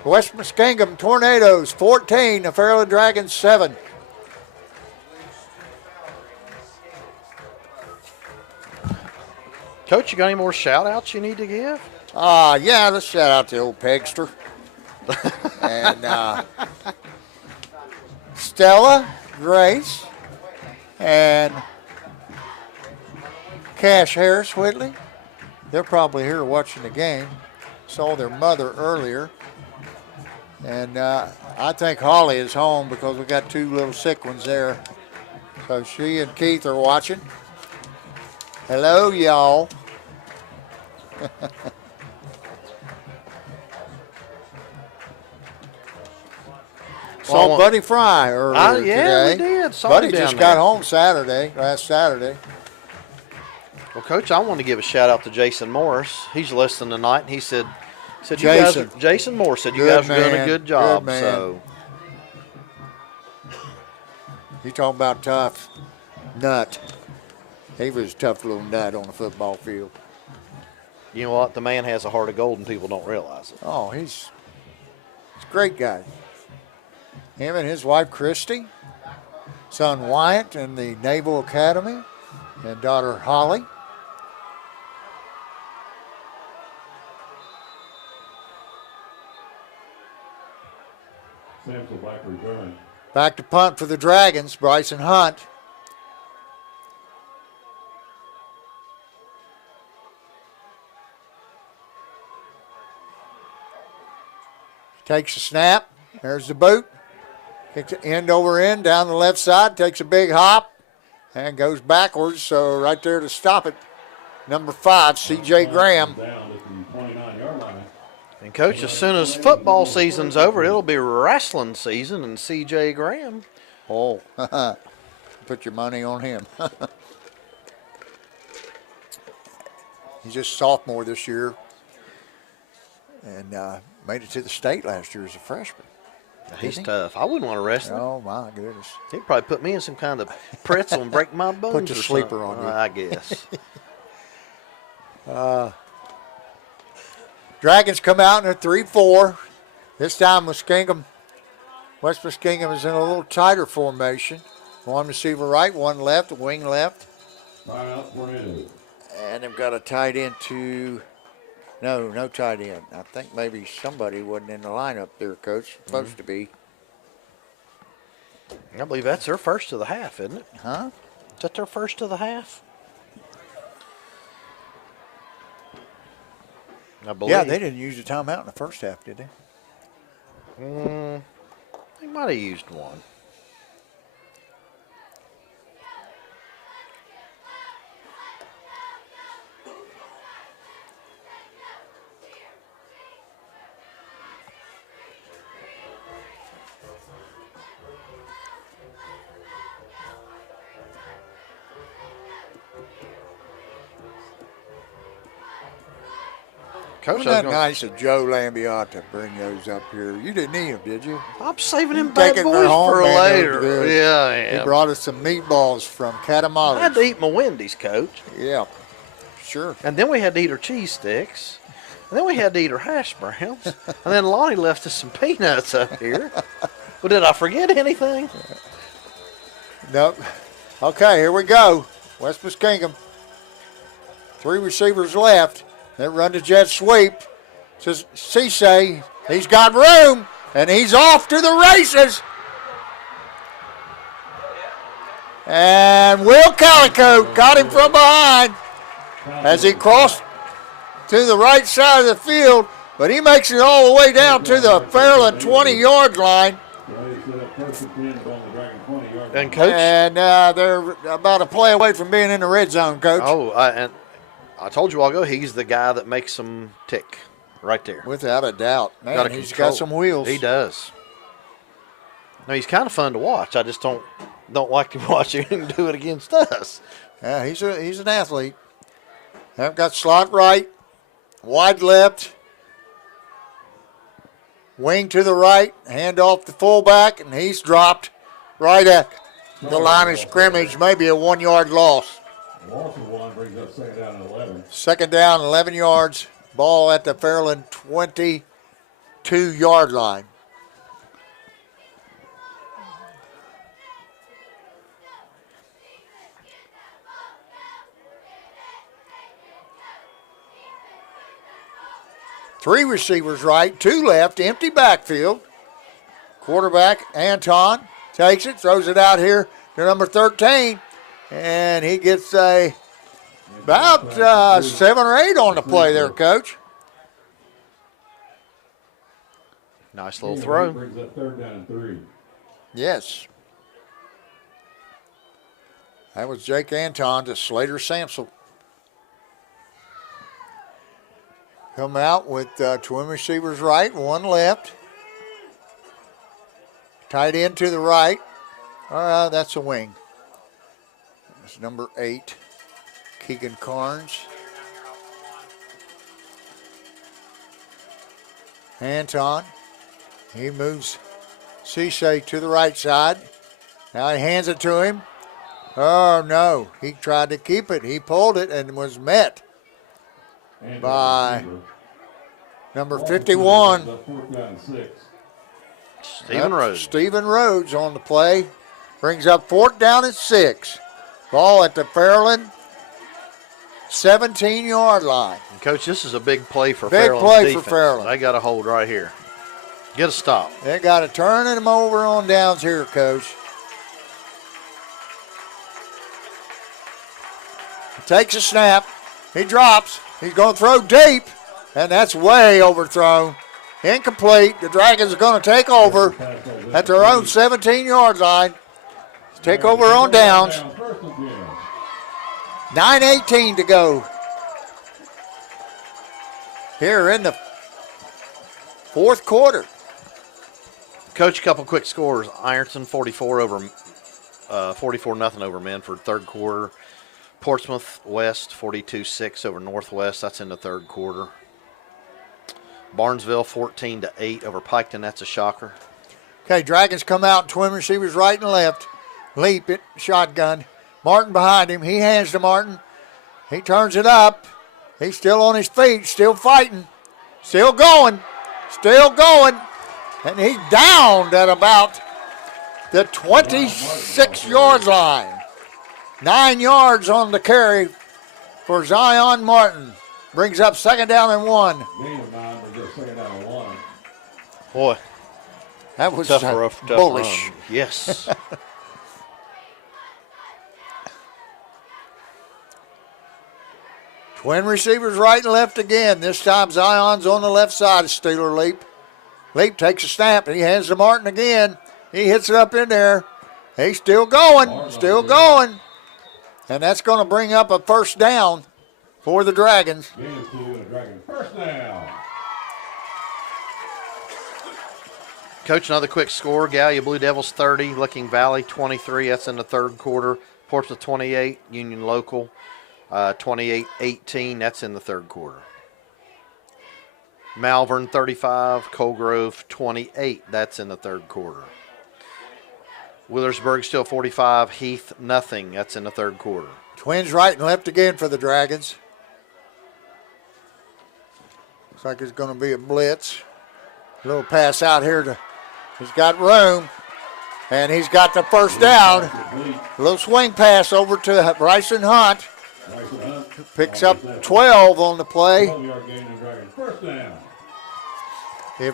West Muskingum Tornadoes 14, the Fairland Dragons 7. Coach, you got any more shout-outs you need to give? Yeah, let's shout out to old Pegster. And Stella, Grace, and Cash Harris Whitley. They're probably here watching the game. Saw their mother earlier. And I think Holly is home because we got 2 little sick ones there. So she and Keith are watching. Hello, y'all. Saw Buddy Fry earlier yeah, today. we did. Saw Buddy him down just there. got home last Saturday. Well, Coach, I want to give a shout-out to Jason Morris. He's listening tonight, and he said Jason. Jason Morris said you Good guys are doing a man. good job. Good man. So You talking about tough nut. He was a tough little nut on the football field. you know what? The man has a heart of gold, and people don't realize it. Oh, he's a great guy. Him and his wife, Christy, son Wyatt in the Naval Academy, and daughter Holly. Sample back return. Back to punt for the Dragons, Bryson Hunt. Takes a snap. There's the boot. Kicks it end over end down the left side. Takes a big hop and goes backwards. So right there to stop it, number 5, C.J. Graham. Down at the 29-yard line. And, Coach, as soon as football season's over, it'll be wrestling season, and C.J. Graham. Oh, put your money on him. He's just a sophomore this year and made it to the state last year as a freshman. He's Didn't he? tough. I wouldn't want to wrestle him. Oh, my goodness. He'd probably put me in some kind of pretzel and break my bones the or sleeper something. on you. I guess. Dragons come out in a 3-4. This time West Muskingum is in a little tighter formation. One receiver right, one left, a wing left. Timeout, Tornadoes. And they've got a tight end no tight end. I think maybe somebody wasn't in the lineup there, Coach. Supposed to be. I believe that's their first of the half, isn't it? Huh? Is that their first of the half? I believe. Yeah, they didn't use the timeout in the first half, did they? They might have used one. Coach, Wasn't that nice of Joe Lambiot to bring those up here? You didn't eat them, did you? I'm saving him Take bad it boys home, for man, later. they're good. Yeah, I He am. brought us some meatballs from I had to Catamales. eat my Wendy's, Coach. Yeah, sure. And then we had to eat our cheese sticks. And then we had to eat our hash browns. And then Lonnie left us some peanuts up here. Well, did I forget anything? Nope. Okay, here we go. West Muskingum. 3 receivers left. They run the jet sweep. Says Cisse, he's got room, and he's off to the races. And Will Calico got him from behind as he crossed to the right side of the field, but he makes it all the way down to the Fairland 20-yard line. And Coach? And they're about a play away from being in the red zone, Coach. Oh, and I told you a while ago, he's the guy that makes them tick right there. Without a doubt. Man, Gotta he's control. got some wheels. He does. No, he's kind of fun to watch. I just don't like to watch him do it against us. Yeah, he's an athlete. I've got slot right, wide left, wing to the right, hand off the fullback, and he's dropped right at the line of scrimmage, maybe a 1-yard loss. Loss of one brings up second down and 11. Second down, 11 yards, ball at the Fairland 22-yard line. Three receivers right, 2 left, empty backfield. Quarterback Anton takes it, throws it out here to number 13, and he gets about 7 or 8 on the play there, Coach. Nice little throw. Brings up third down and 3. Yes. That was Jake Anton to Slater Sampson. Come out with twin receivers right, 1 left. Tight end to the right. That's a wing. That's number 8, Keegan Carnes. Anton. He moves Cisse to the right side. Now he hands it to him. Oh, no. He tried to keep it. He pulled it and was met by number 51. Fourth down and 6. Stephen Rhodes. Stephen Rhodes on the play. Brings up 4th down and 6. Ball at the Fairland 17-yard line. And Coach, this is a big play for Big Fairland's play for defense. Fairland. They got a hold right here. Get a stop. They got to turn him over on downs here, Coach. He takes a snap. He drops. He's going to throw deep, and that's way overthrown. Incomplete. The Dragons are going to take over at their own 17-yard line. Take over on downs. 9:18 to go here in the 4th quarter. Coach, a couple quick scores. Ironton 44 nothing over Menford, 3rd quarter. Portsmouth West 42-6 over Northwest. That's in the 3rd quarter. Barnesville 14-8 over Piketon. That's a shocker. Okay, Dragons come out, twin receivers right and left. Leap it, shotgun. Martin behind him. He hands to Martin. He turns it up. He's still on his feet, still fighting, still going. And he's downed at about the 26-yard line. 9 yards on the carry for Zion Martin. Brings up 2nd down and 1. Gain of 9 brings up second down and 1. Boy, That was tough bullish. run. Yes. Twin receivers right and left again. This time Zion's on the left side of Steeler Leap. Leap takes a snap, and he hands to Martin again. He hits it up in there. He's still going, still going. And that's going to bring up a first down for the Dragons. Gain of 2 and a Dragon first down. Coach, another quick score. Gallia Blue Devils 30, Licking Valley 23. That's in the third quarter. Portsmouth 28, Union Local 28-18. That's in the third quarter. Malvern 35, Colgrove 28. That's in the third quarter. Willersburg still 45, Heath nothing. That's in the third quarter. Twins right and left again for the Dragons. Looks like it's going to be a blitz. A little pass out here. He's got room, and he's got the first down. A little swing pass over to Bryson Hunt. Picks up 12 on the play. 12-yard gain of Dragons first down.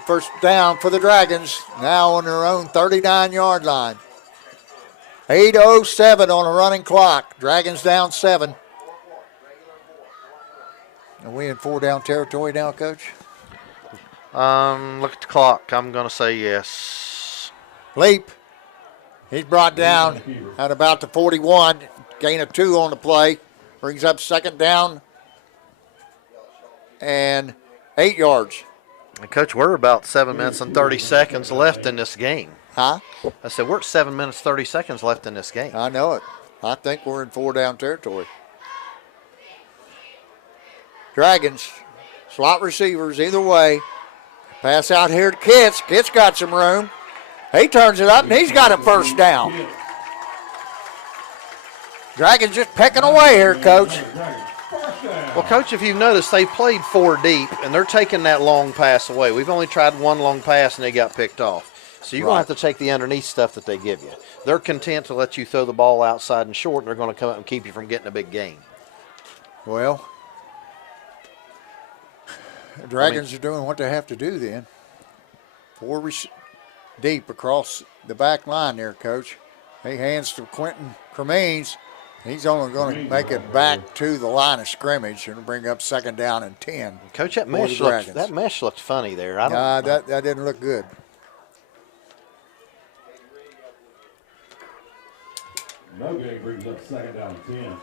First down for the Dragons, now on their own 39-yard line. 8:07 on a running clock. Dragons down 7. Are we in 4-down territory now, Coach? Look at the clock. I'm going to say yes. Leap. He's brought down at about the 41. Gain of 2 on the play. Brings up second down and 8 yards. And Coach, we're about 7 minutes and 30 seconds left in this game. Huh? I said we're at 7 minutes 30 seconds left in this game. I know it. I think we're in 4-down territory. Dragons, slot receivers either way. Pass out here to Kitts. Kitts got some room. He turns it up, and he's got a first down. Dragons just pecking away here, Coach. Well, Coach, if you've noticed, they played 4 deep, and they're taking that long pass away. We've only tried one long pass, and they got picked off. So you're going to have to take the underneath stuff that they give you. They're content to let you throw the ball outside and short, and they're going to come up and keep you from getting a big gain. Well, the Dragons are doing what they have to do then. 4 deep across the back line there, Coach. He hands to Quentin Cremines. He's only going to make it back to the line of scrimmage and bring up second down and 10. Coach, that mesh looked funny there. That didn't look good. No gain brings up second down and 10.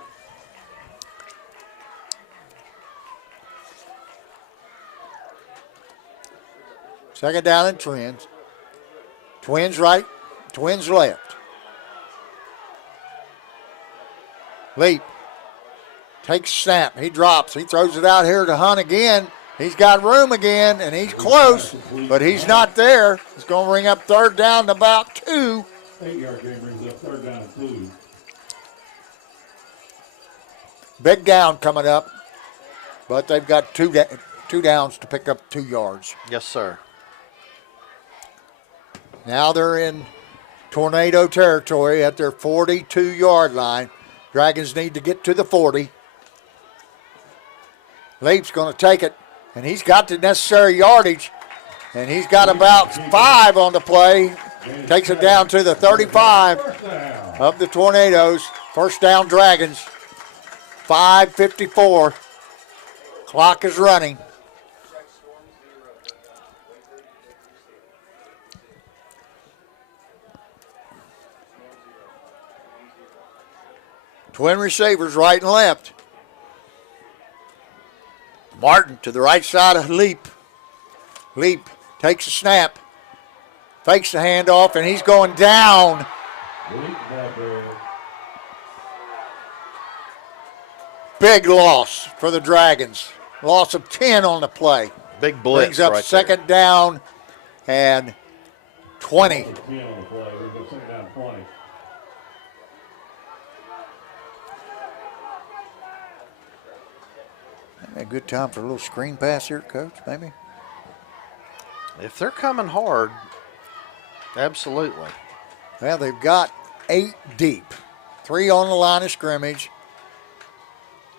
Second down and Twins. Twins right, Twins left. Leap. Takes snap. He drops. He throws it out here to Hunt again. He's got room again, and he's close, but he's not there. It's going to bring up third down to about 2. 8-yard gain brings up third down and 2. Big down coming up, but they've got two downs to pick up 2 yards. Yes, sir. Now they're in tornado territory at their 42-yard line. Dragons need to get to the 40. Leap's going to take it, and he's got the necessary yardage, and he's got about 5 on the play. Takes it down to the 35 of the Tornadoes. First down, Dragons. 5:54. Clock is running. Twin receivers right and left. Martin to the right side of Leap. Leap takes a snap. Fakes the handoff, and he's going down. Big loss for the Dragons. Loss of 10 on the play. Big blitz. Brings up right second there. down and 20. 10 on the play. Brings up second down 20. A good time for a little screen pass here, Coach, maybe? If they're coming hard, absolutely. Well, they've got 8 deep. 3 on the line of scrimmage.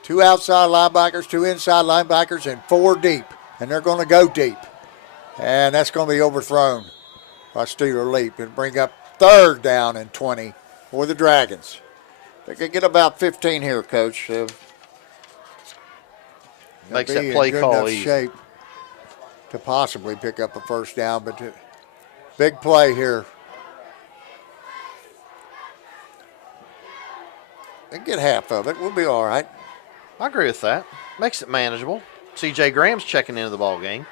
2 outside linebackers, 2 inside linebackers, and 4 deep. And they're going to go deep. And that's going to be overthrown by Steeler Leap and bring up third down and 20 for the Dragons. They could get about 15 here, Coach. Makes be that play in good call enough easy. shape to possibly pick up a first down, but big play here. They get half of it. We'll be all right. I agree with that. Makes it manageable. C.J. Graham's checking into the ball game.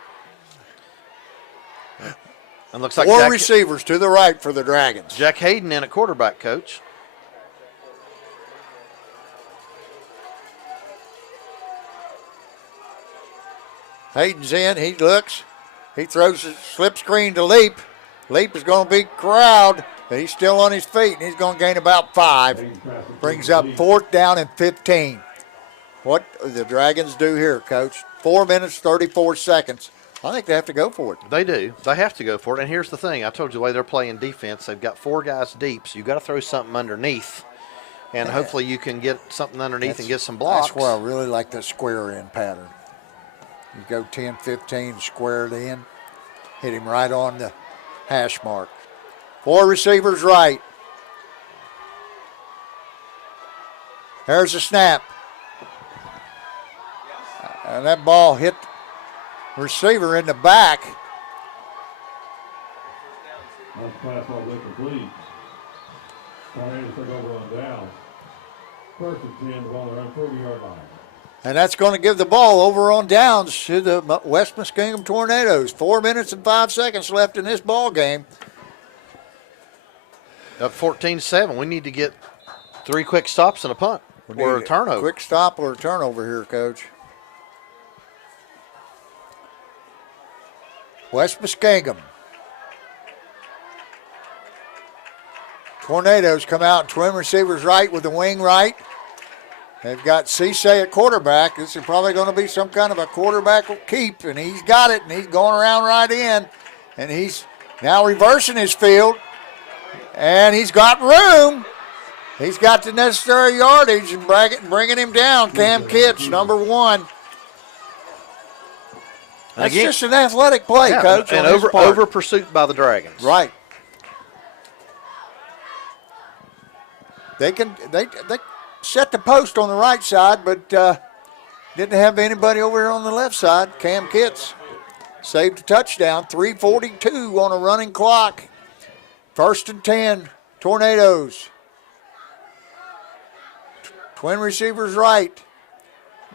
And looks like Four receivers to the right for the Dragons. Jack Hayden in at quarterback, coach. Hayden's in. He looks. He throws a slip screen to Leap. Leap is going to be corralled. He's still on his feet, and he's going to gain about 5. Brings up 4th down and 15. What do the Dragons do here, Coach? 4 minutes, 34 seconds. I think they have to go for it. They do. They have to go for it. And here's the thing. I told you the way they're playing defense, they've got 4 guys deep, so you've got to throw something underneath. And hopefully you can get something underneath and get some blocks. That's where I really like the square in pattern. You go 10, 15, square it in. Hit him right on the hash mark. 4 receivers right. There's a snap. And that ball hit the receiver in the back. That's pass all the way complete. Tornadoes take over on down. 1st and 10 on their own 40-yard line. And that's going to give the ball over on downs to the West Muskingum Tornadoes. 4 minutes and 5 seconds left in this ball game. Up 14-7. We need to get 3 quick stops and a punt or a turnover. Quick stop or a turnover here, Coach. West Muskingum. Tornadoes come out, twin receivers right with the wing right. They've got Cisse at quarterback. This is probably going to be some kind of a quarterback keep, and he's got it, and he's going around right in. And he's now reversing his field, and he's got room. He's got the necessary yardage and bringing him down. Cam Kitts, number 1. That's again, just an athletic play, yeah, Coach. And on his part. over pursuit by the Dragons. Right. They set the post on the right side, but didn't have anybody over here on the left side. Cam Kitts saved a touchdown. 3:42 on a running clock. 1st and 10. Tornadoes. Twin receivers right.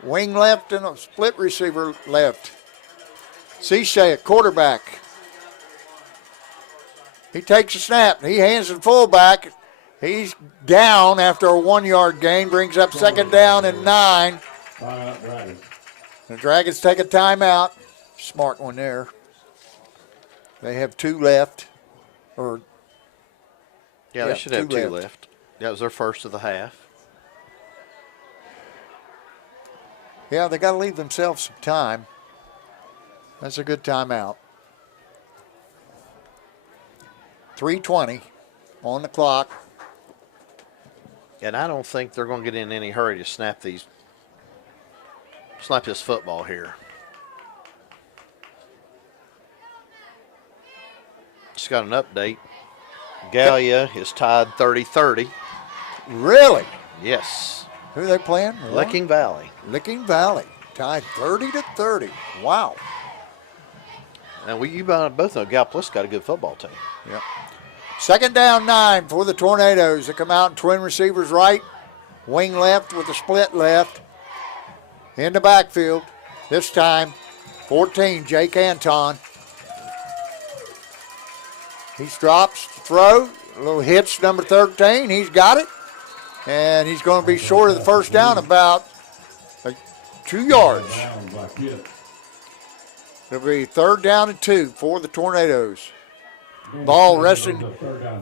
Wing left and a split receiver left. Cisse at quarterback. He takes a snap. He hands the fullback. He's down after a 1-yard gain. Brings up 2nd down and 9. Dragons. The Dragons take a timeout. Smart one there. They have 2 left. Yeah, they should have 2 left. That was their first of the half. Yeah, they got to leave themselves some time. That's a good timeout. 3:20 on the clock. And I don't think they're going to get in any hurry to snap this football here. Just got an update. Gallia is tied 30-30. Really? Yes. Who are they playing? Licking Valley. Licking Valley. Tied 30-30. Wow. And you both know Gallipolis got a good football team. Yep. 2nd down 9 for the Tornadoes. They come out in twin receivers right, wing left with a split left. In the backfield, this time 14, Jake Anton. He drops, throw, a little hitch, number 13. He's got it, and he's going to be short of the first down about 2 yards. It'll be 3rd down and 2 for the Tornadoes. Ball resting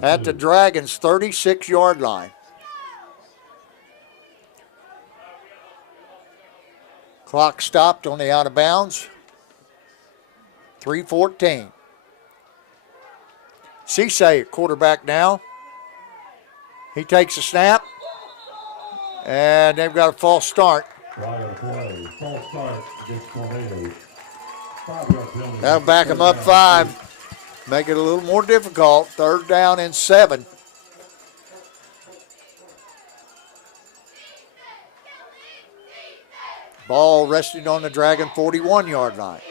at the Dragons' 36-yard line. Clock stopped on the out of bounds. 3:14. Cisse at quarterback now. He takes a snap, and they've got a false start. False start against Tornadoes. That'll back them up 5. Make it a little more difficult. 3rd down and 7. Ball resting on the Dragon 41-yard line.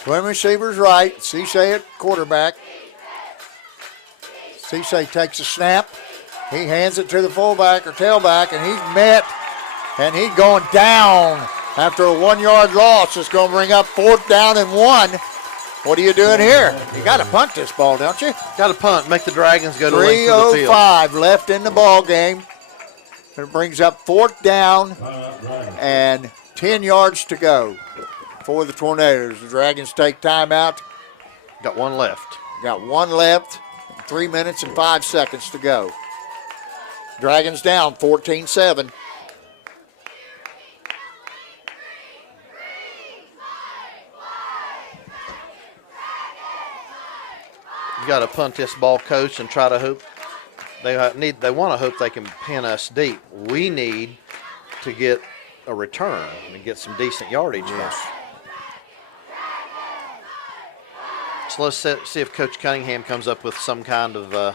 Twin receivers right. Cisse at quarterback. Cisse takes a snap. He hands it to the fullback or tailback, and he's met, and he's going down after a 1-yard loss. It's going to bring up 4th down and 1. What are you doing here? You got to punt this ball, don't you? Got to punt, make the Dragons go to length of the field. 3:05 left in the ball game. It brings up 4th down and 10 yards to go for the Tornadoes. The Dragons take timeout. Got one left. Got one left. 3 minutes and 5 seconds to go. Dragons down 14-7. You got to punt this ball, coach, and try to hope they want to hope they can pin us deep. We need to get a return and get some decent yardage. Yes. So let's see if Coach Cunningham comes up with some kind of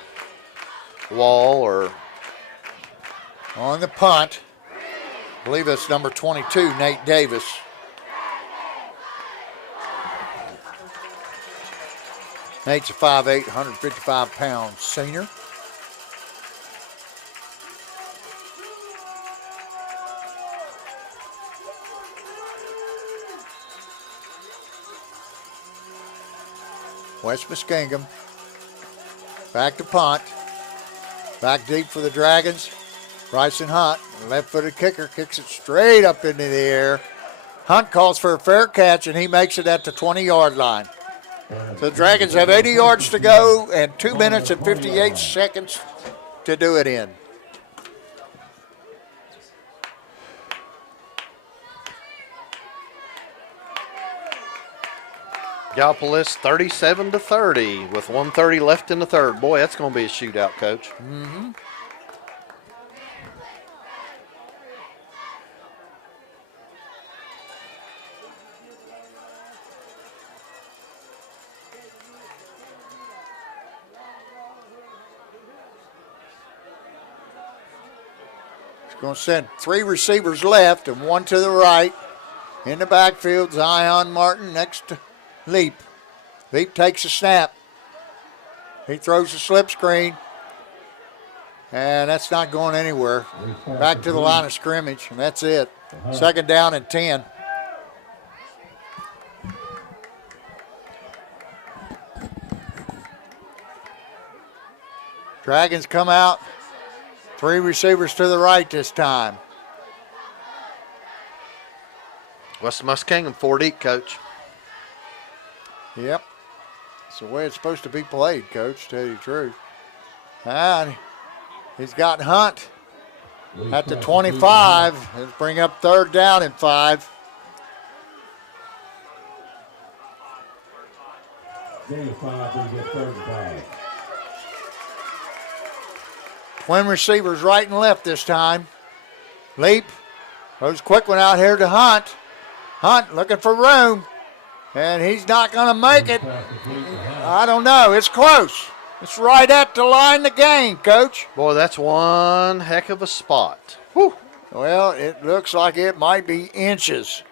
wall or. On the punt, I believe it's number 22, Nate Davis. Nate's a 5'8", 155-pound senior. West Muskingum. Back to punt. Back deep for the Dragons. Bryson Hunt, left-footed kicker, kicks it straight up into the air. Hunt calls for a fair catch, and he makes it at the 20-yard line. So the Dragons have 80 yards to go and 2 minutes and 58 seconds to do it in. Gallipolis 37-30 with 1:30 left in the third. Boy, that's going to be a shootout, Coach. Mm-hmm. Going to send 3 receivers left and 1 to the right. In the backfield, Zion Martin next to Leap. Leap takes a snap. He throws a slip screen. And that's not going anywhere. Back to the line of scrimmage, and that's it. 2nd down and 10. Dragons come out. 3 receivers to the right this time. West Muskingum 4 deep, Coach. Yep. It's the way it's supposed to be played, Coach, to tell you the truth. And he's got Hunt at the 25. Let's bring up 3rd down and 5. Gain of 5, then get 3rd and 5. Twin receivers right and left this time. Leap. Throws a quick one out here to Hunt. Hunt looking for room. And he's not going to make it. I don't know. It's close. It's right at the line of the game, Coach. Boy, that's one heck of a spot. Whew. Well, it looks like it might be inches.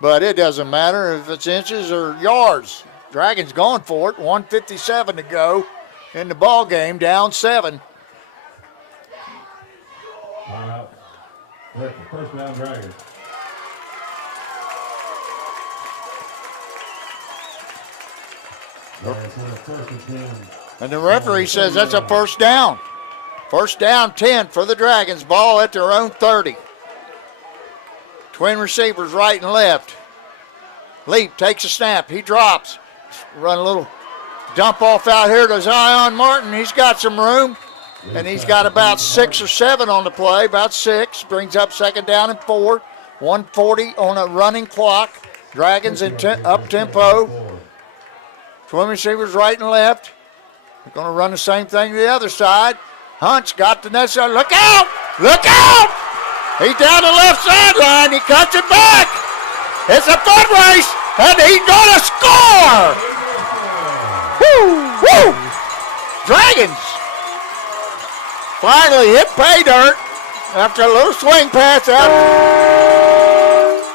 But it doesn't matter if it's inches or yards. Dragons going for it. 1:57 to go in the ball game, down 7. Timeout. First down, Dragons. And the referee says that's a 1st down. 1st down, 10 for the Dragons. Ball at their own 30. Twin receivers right and left. Leap takes a snap. He drops. Run a little dump off out here to Zion Martin. He's got some room. And he's got about 6 or 7 on the play, about 6. Brings up 2nd down and 4. 1:40 on a running clock. Dragons in up tempo. Twin receivers right and left. They're going to run the same thing to the other side. Hunt's got the necessary. Look out! Look out! He's down the left sideline. He cuts it back. It's a foot race, and he's going to score! Dragons finally hit pay dirt after a little swing pass out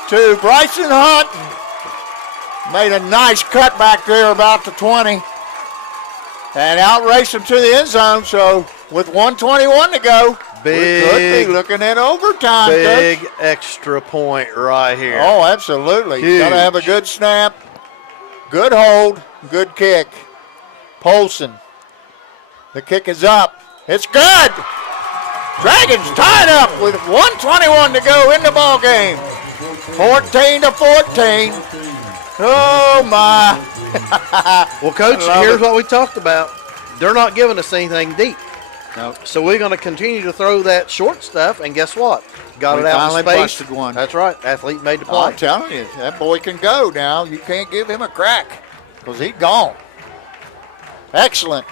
to Bryson Hunt. Made a nice cut back there about the 20 and outraced him to the end zone. So with 1:21 to go, we could be looking at overtime. Big Coach. extra point right here. Oh, absolutely. Huge. Got to have a good snap, good hold, good kick. Polson. The kick is up. It's good. Dragons tied up with 1:21 to go in the ball game. 14-14. Oh my. Well, Coach, Love here's it. what we talked about. They're not giving us anything deep. Nope. So we're going to continue to throw that short stuff, and guess what? Got We it out finally in space. busted one. That's right. Athlete made the Oh, play. I'm telling you, that boy can go now. You can't give him a crack because he's gone. Excellent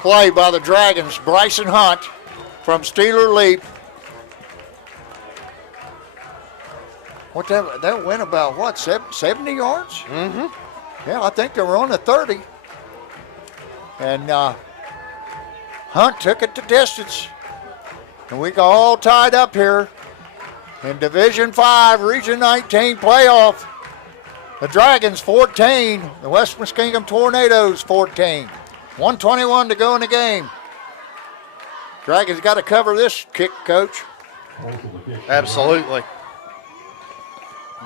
play by the Dragons. Bryson Hunt from Steeler Leap. What that went about, what, 70 yards? Mm-hmm. Yeah, I think they were on the 30. And Hunt took it to distance. And we got all tied up here in Division 5, Region 19 playoff. The Dragons 14, the West Muskingum Tornadoes 14. 1:21 to go in the game. Dragons got to cover this kick, Coach. Absolutely.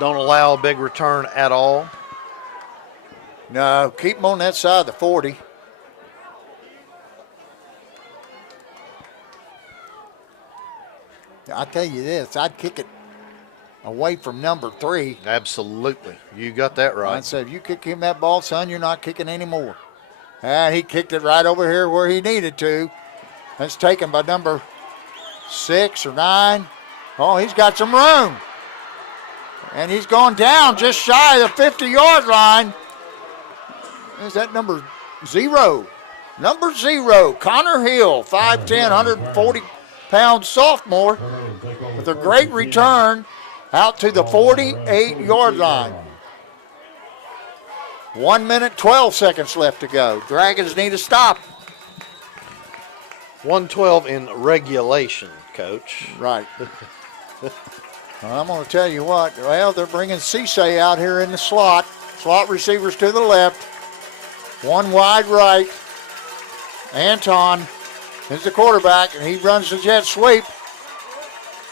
Don't allow a big return at all. No, keep them on that side of the 40. I'll tell you this, I'd kick it away from number 3. Absolutely. You got that right. I'd say, if you kick him that ball, son, you're not kicking anymore. And he kicked it right over here where he needed to. That's taken by number 6 or 9. Oh, he's got some room. And he's gone down just shy of the 50-yard line. Is that number 0? Number 0, Connor Hill, 5'10", 140-pound sophomore, with a great return out to the 48-yard line. 1 minute, 12 seconds left to go. Dragons need to stop. 112 in regulation, Coach. Right. Well, I'm going to tell you what. Well, they're bringing Cisse out here in the slot. Slot receivers to the left. One wide right. Anton is the quarterback, and he runs the jet sweep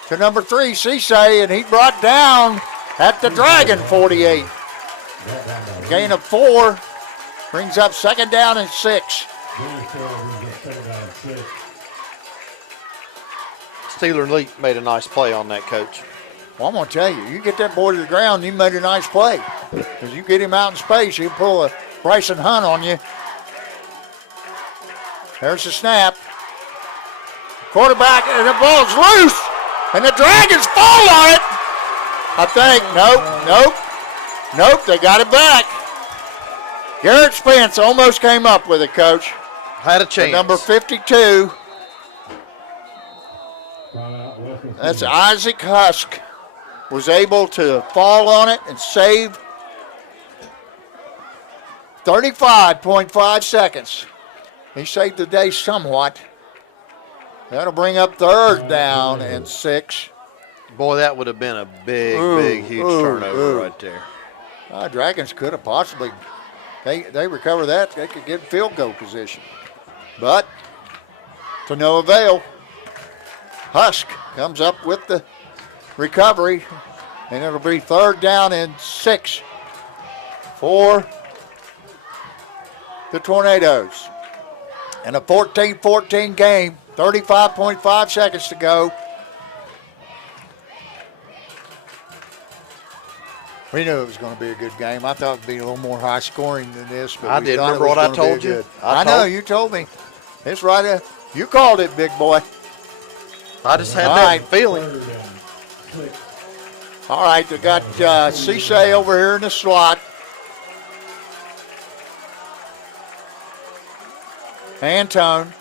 to number 3, Cisse, and he brought down at the Dragon 48. Gain of 4 brings up 2nd down and 6. Steeler Leap made a nice play on that, Coach. Well, I'm going to tell you, you get that boy to the ground, you made a nice play. Because you get him out in space, you pull a Bryson Hunt on you. There's the snap. Quarterback, and the ball's loose. And the Dragons fall on it. I think. Nope, they got it back. Garrett Spence almost came up with it, Coach. Had a chance. The number 52. That's Isaac Husk. Was able to fall on it and save 35.5 seconds. He saved the day somewhat. That'll bring up 3rd down and 6. Boy, that would have been a big, huge turnover right there. Dragons could have possibly, they recover that, they could get field goal position. But to no avail. Husk comes up with the recovery, and it'll be 3rd down and 6 for the Tornadoes. And a 14-14 game, 35.5 seconds to go. We knew it was going to be a good game. I thought it would be a little more high scoring than this. But I we did. thought it Remember was what I gonna be told you? good. I know, you told me. It's right. You called it, big boy. I just had All that right. feeling. All right, they got Cisse over here in the slot. Anton.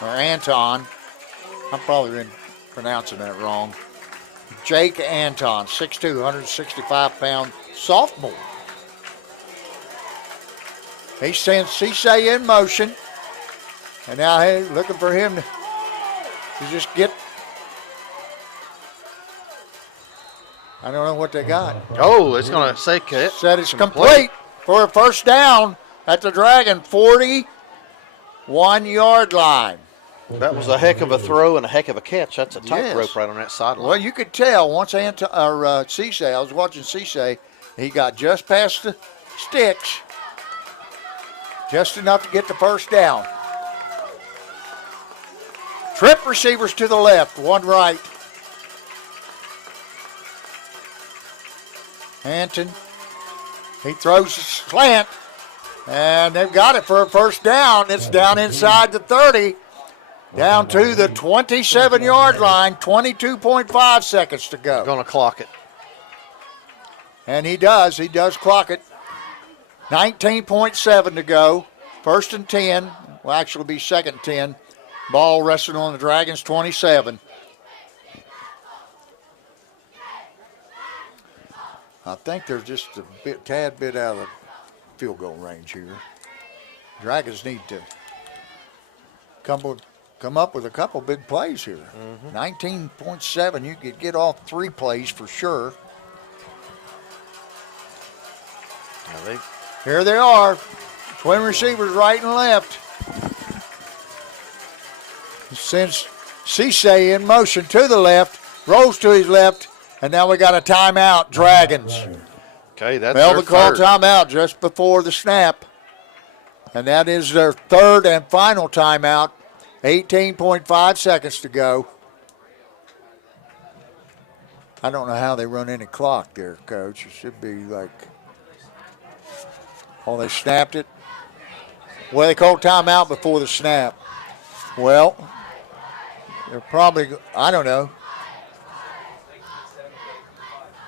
I've probably been pronouncing that wrong. Jake Anton, 6'2", 165-pound sophomore. He sends Cisse in motion. And now hey, looking for him to just get. I don't know what they got. Oh, it's going to say cut. Said it's complete for a first down at the Dragon 41-yard line. That was a heck of a throw and a heck of a catch. That's a tightrope Yes. right on that sideline. Well, you could tell once Cisse, I was watching Cisse, he got just past the sticks, just enough to get the first down. Trip receivers to the left, one right. Hampton, he throws a slant, and they've got it for a first down. It's down inside the 30, down to the 27-yard line, 22.5 seconds to go. Going to clock it. And he does clock it. 19.7 to go, first and 10, will actually be second and 10. Ball resting on the Dragons 27. I think they're just a tad bit out of the field goal range here. Dragons need to come up with a couple big plays here. 19.7, you could get off 3 plays for sure. Here they are, twin receivers right and left. Sends Cisse in motion to the left, rolls to his left, and now we got a timeout, Dragons. Okay, that's Melvin their called third. timeout just before the snap, and that is their third and final timeout. 18.5 seconds to go. I don't know how they run any clock there, Coach. It should be like, oh, they snapped it. Well, they called timeout before the snap. Well, they're probably, I don't know.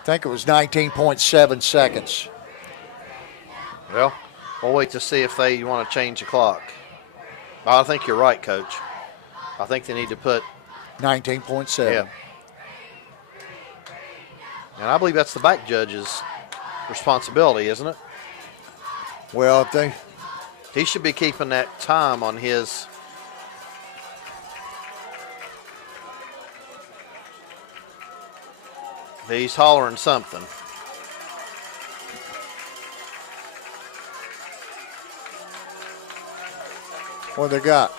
I think it was 19.7 seconds. Well, we'll wait to see if they want to change the clock. I think you're right, Coach. I think they need to put 19.7. Yeah. And I believe that's the back judge's responsibility, isn't it? Well, if they, He should be keeping that time on his. He's hollering something. what they got?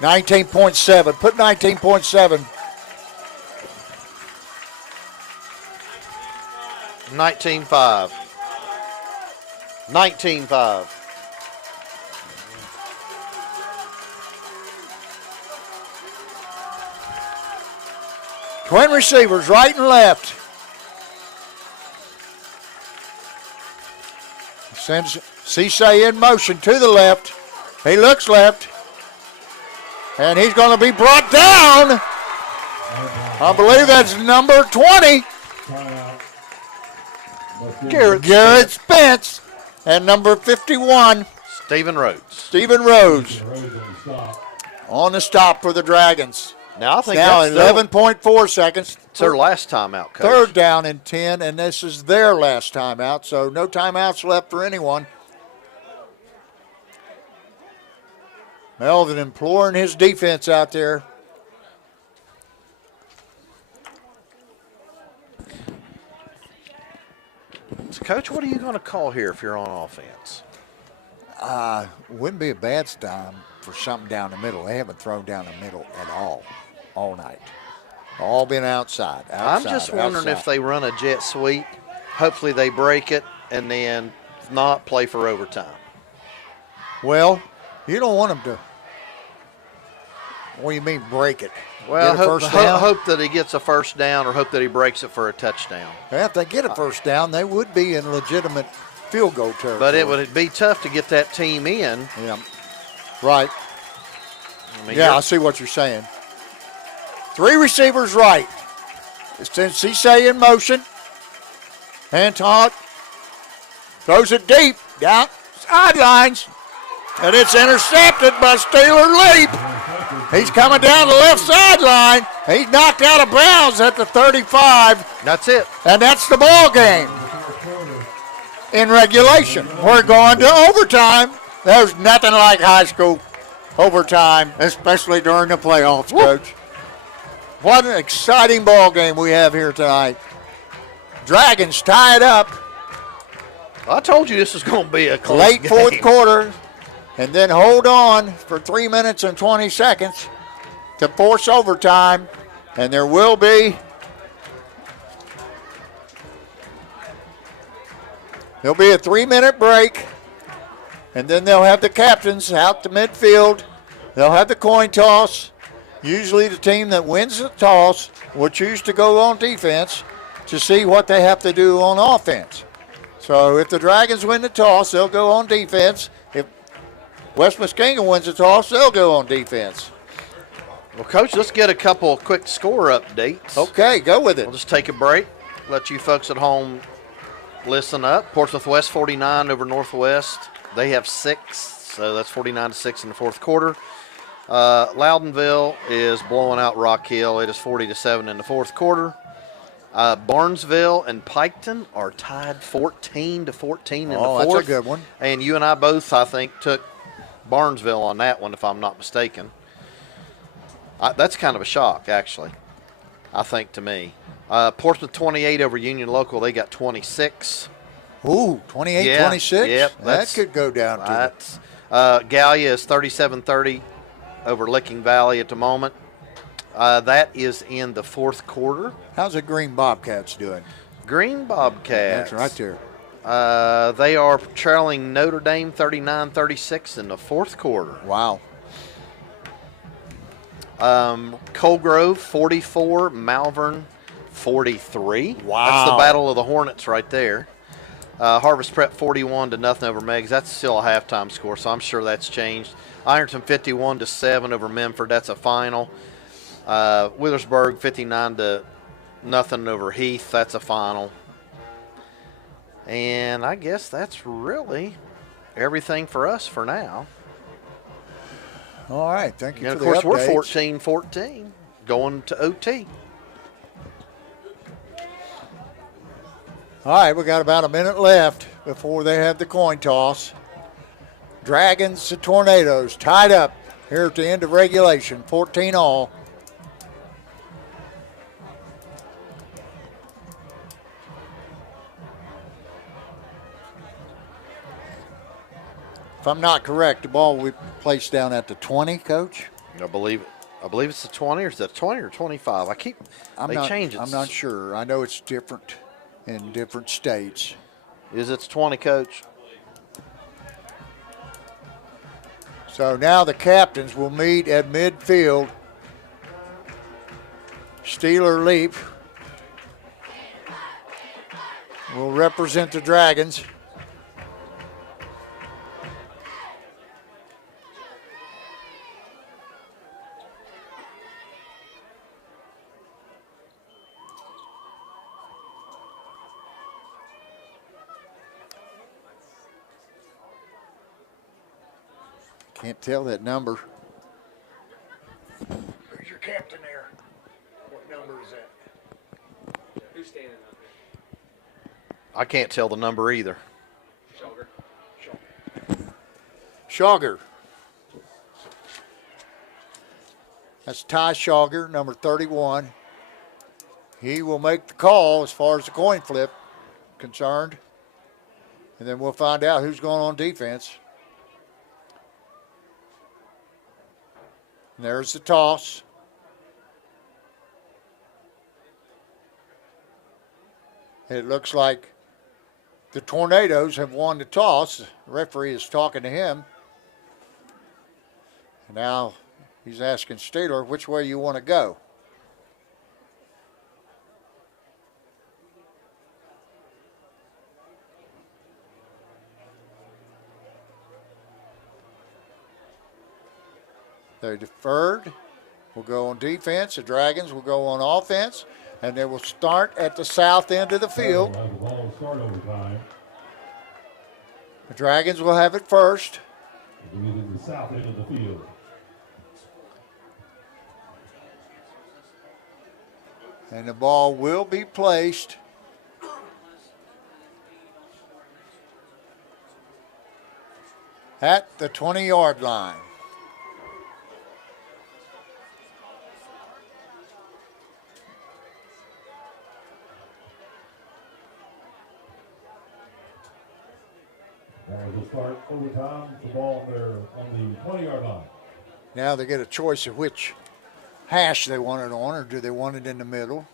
19.7. Put 19.7. 19-5. 19-5. Twin receivers, right and left. Sends Cisse in motion to the left. He looks left. And he's going to be brought down. I believe that's number 20. Garrett Spence. And number 51, Stephen Rhodes. Stephen Rhodes. On the stop for the Dragons. Now I think Now that's their, 11.4 seconds. it's their last timeout, Coach. Third down and 10, and this is their last timeout, so no timeouts left for anyone. Melvin imploring his defense out there. So, Coach, what are you going to call here if you're on offense? Wouldn't be a bad time for something down the middle. They haven't thrown down the middle at all night. All been outside. I'm just wondering if they run a jet sweep. Hopefully they break it, and then if not, play for overtime. Well, you don't want them to. What do you mean break it? Well, Get a first down? hope that he gets a first down or hope that he breaks it for a touchdown. Well, if they get a first down, they would be in legitimate field goal territory. But it would be tough to get that team in. Yeah. Right. I mean, Yeah, I you're- see what you're saying. 3 receivers right. It's Cisse in motion. Anton throws it deep down sidelines. And it's intercepted by Steeler Leap. He's coming down the left sideline. He's knocked out of bounds at the 35. That's it. And that's the ball game. in regulation. We're going to overtime. There's nothing like high school overtime, especially during the playoffs, Coach. What an exciting ball game we have here tonight. Dragons tie it up I told you this was going to be a close late game. fourth quarter, and then hold on for 3 minutes and 20 seconds to force overtime, and there will be. There'll be a 3-minute break, and then they'll have the captains out to midfield. They'll have the coin toss. Usually the team that wins the toss will choose to go on defense to see what they have to do on offense. So if the Dragons win the toss, they'll go on defense. If West Muskingum wins the toss, they'll go on defense. Well, Coach, let's get a couple of quick score updates. Okay, go with it. We'll just take a break. Let you folks at home listen up. Portsmouth West 49 over Northwest. They have 6, so that's 49-6 in the fourth quarter. Loudonville is blowing out Rock Hill. It is 40-7 in the fourth quarter. Barnesville and Piketon are tied 14-14 in the fourth. That's a good one. And you and I both, I think, took Barnesville on that one, if I'm not mistaken. That's kind of a shock, actually, I think, to me. Portsmouth 28 over Union Local. They got 26. Ooh, 28-26? Yep, that could go down to Gallia is 37-30 over Licking Valley at the moment. That is in the fourth quarter. How's the Green Bobcats doing? Green Bobcats. That's right there. They are trailing Notre Dame 39-36 in the fourth quarter. Wow. Colgrove 44, Malvern 43. Wow. That's the Battle of the Hornets right there. Harvest Prep 41-0 over Meggs. That's still a halftime score, so I'm sure that's changed. Ironton 51-7 over Memphis. That's a final. Withersburg 59-0 over Heath. That's a final. And I guess that's really everything for us for now. All right, thank you And for of course, the we're updates. 14-14 going to OT. All right, we got about a minute left before they have the coin toss. Dragons to Tornadoes tied up here at the end of regulation, 14-all. If I'm not correct, the ball will be placed down at the 20, Coach? I believe it's the 20, or is it 20 or 25? They change it. I'm not sure. I know it's different in different states. Is it 20, Coach? So now the captains will meet at midfield. Steeler Leap will represent the Dragons. Can't tell that number. Where's your captain there? What number is that? Who's standing up there? I can't tell the number either. Schauger. That's Ty Schauger, number 31. He will make the call as far as the coin flip concerned. And then we'll find out who's going on defense. And there's the toss. It looks like the Tornadoes have won the toss. The referee is talking to him. Now he's asking Steeler which way you want to go. They deferred. Will go on defense. The Dragons will go on offense. And they will start at the south end of the field. The ball will start overtime. The Dragons will have it first. It is in the south end of the field. And the ball will be placed at the 20-yard line. As we start overtime, the ball there on the 20-yard line. Now they get a choice of which hash they want it on, or do they want it in the middle.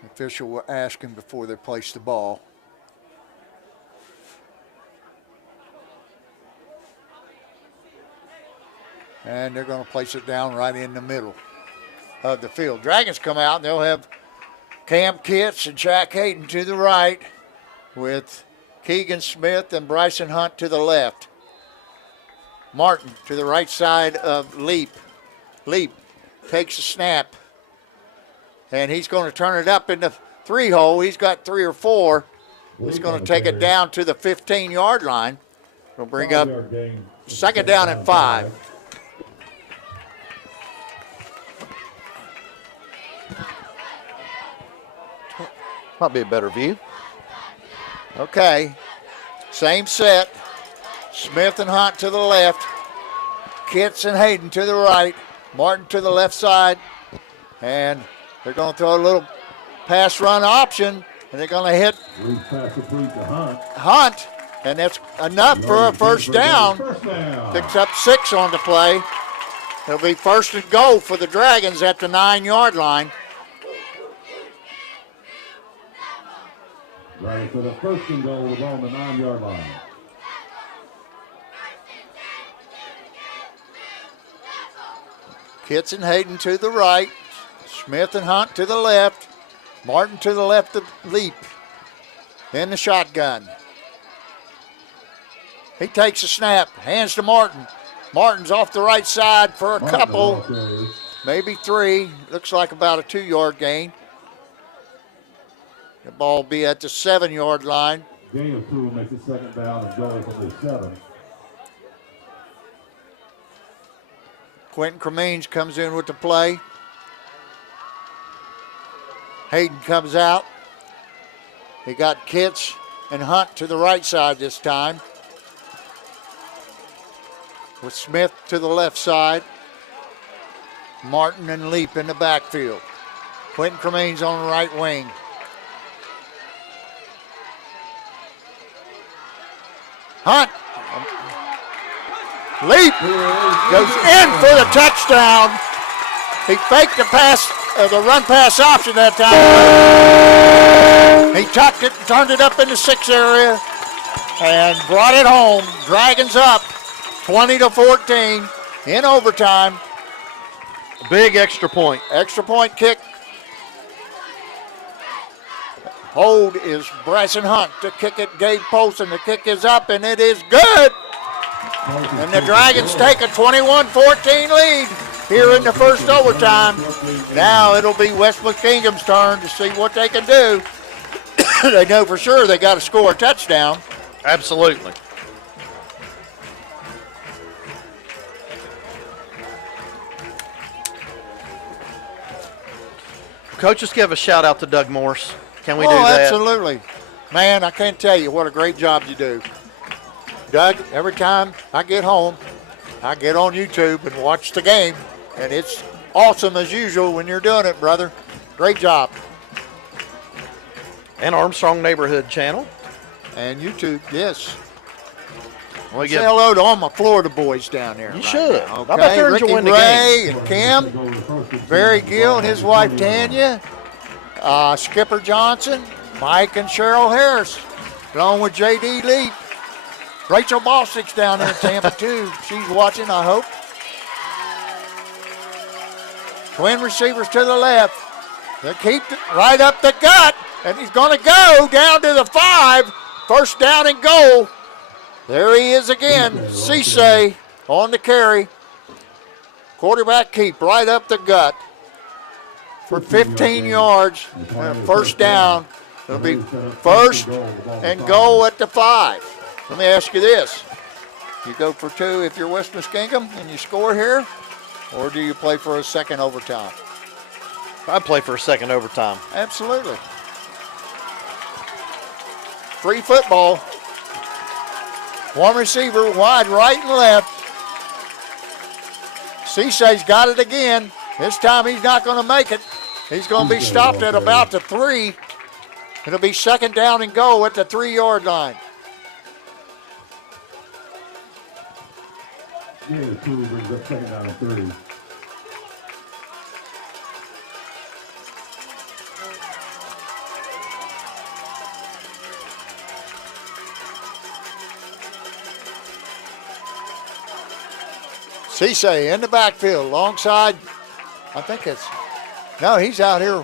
The official will ask him before they place the ball. And they're going to place it down right in the middle of the field. Dragons come out, and they'll have Cam Kitts and Jack Hayden to the right with Keegan Smith and Bryson Hunt to the left. Martin to the right side of Leap. Leap takes a snap, and he's going to turn it up in the 3-hole. He's got 3 or 4. He's going to take it down to the 15-yard line. He'll bring up second down and 5. Might be a better view. Okay, same set. Smith and Hunt to the left. Kitts and Hayden to the right. Martin to the left side. And they're going to throw a little pass run option. And they're going to hit Hunt. And that's enough for a first down. Picks up 6 on the play. It'll be first and goal for the Dragons at the 9-yard line. Right, for the first and goal on the 9-yard line. Kitts and Hayden to the right. Smith and Hunt to the left. Martin to the left of Leap. Then the shotgun. He takes a snap, hands to Martin. Martin's off the right side for a couple, maybe 3. Looks like about a 2-yard gain. The ball will be at the 7-yard line. Gain of 2 makes it second down and goal from the 7. Quentin Cremines comes in with the play. Hayden comes out. He got Kitts and Hunt to the right side this time, with Smith to the left side. Martin and Leap in the backfield. Quentin Cremines on the right wing. Hunt. Leap goes in for the touchdown. He faked the pass, the run pass option that time. He tucked it and turned it up in the 6 area and brought it home. Dragons up 20-14 in overtime. Big extra point. Extra point kick. Hold is Bryson Hunt to kick it. Gabe Polson. The kick is up and it is good. And the Dragons take a 21-14 lead here in the first overtime. Now it'll be West Muskingum's turn to see what they can do. They know for sure they got to score a touchdown. Absolutely. Coach, just give a shout out to Doug Morse. Can we do that? Absolutely. Man, I can't tell you what a great job you do. Doug, every time I get home, I get on YouTube and watch the game, and it's awesome as usual when you're doing it, brother. Great job. And Armstrong Neighborhood Channel. And YouTube, yes. We Say hello to all my Florida boys down there. You should. Now, I bet they're Ricky enjoying the Ray game. and Kim, Barry Gill and his wife Tanya, Skipper Johnson, Mike and Cheryl Harris, along with J.D. Leap. Rachel Bostic's down there in Tampa, too. She's watching, I hope. Twin receivers to the left. They keep it right up the gut, and he's going to go down to the 5. First down and goal. There he is again. Cisse on the carry. Quarterback keep right up the gut for 15 yards. First down. It'll be first and goal at the 5. Let me ask you this. You go for 2 if you're West Muskingum and you score here, or do you play for a second overtime? I'd play for a second overtime. One receiver wide right and left. Cisse's got it again. This time he's not going to make it. He's going to be stopped at about the 3. It'll be second down and goal at the 3-yard line. Yeah, the 2 brings up second down and 3. Cisse in the backfield alongside, I think it's, no, he's out here.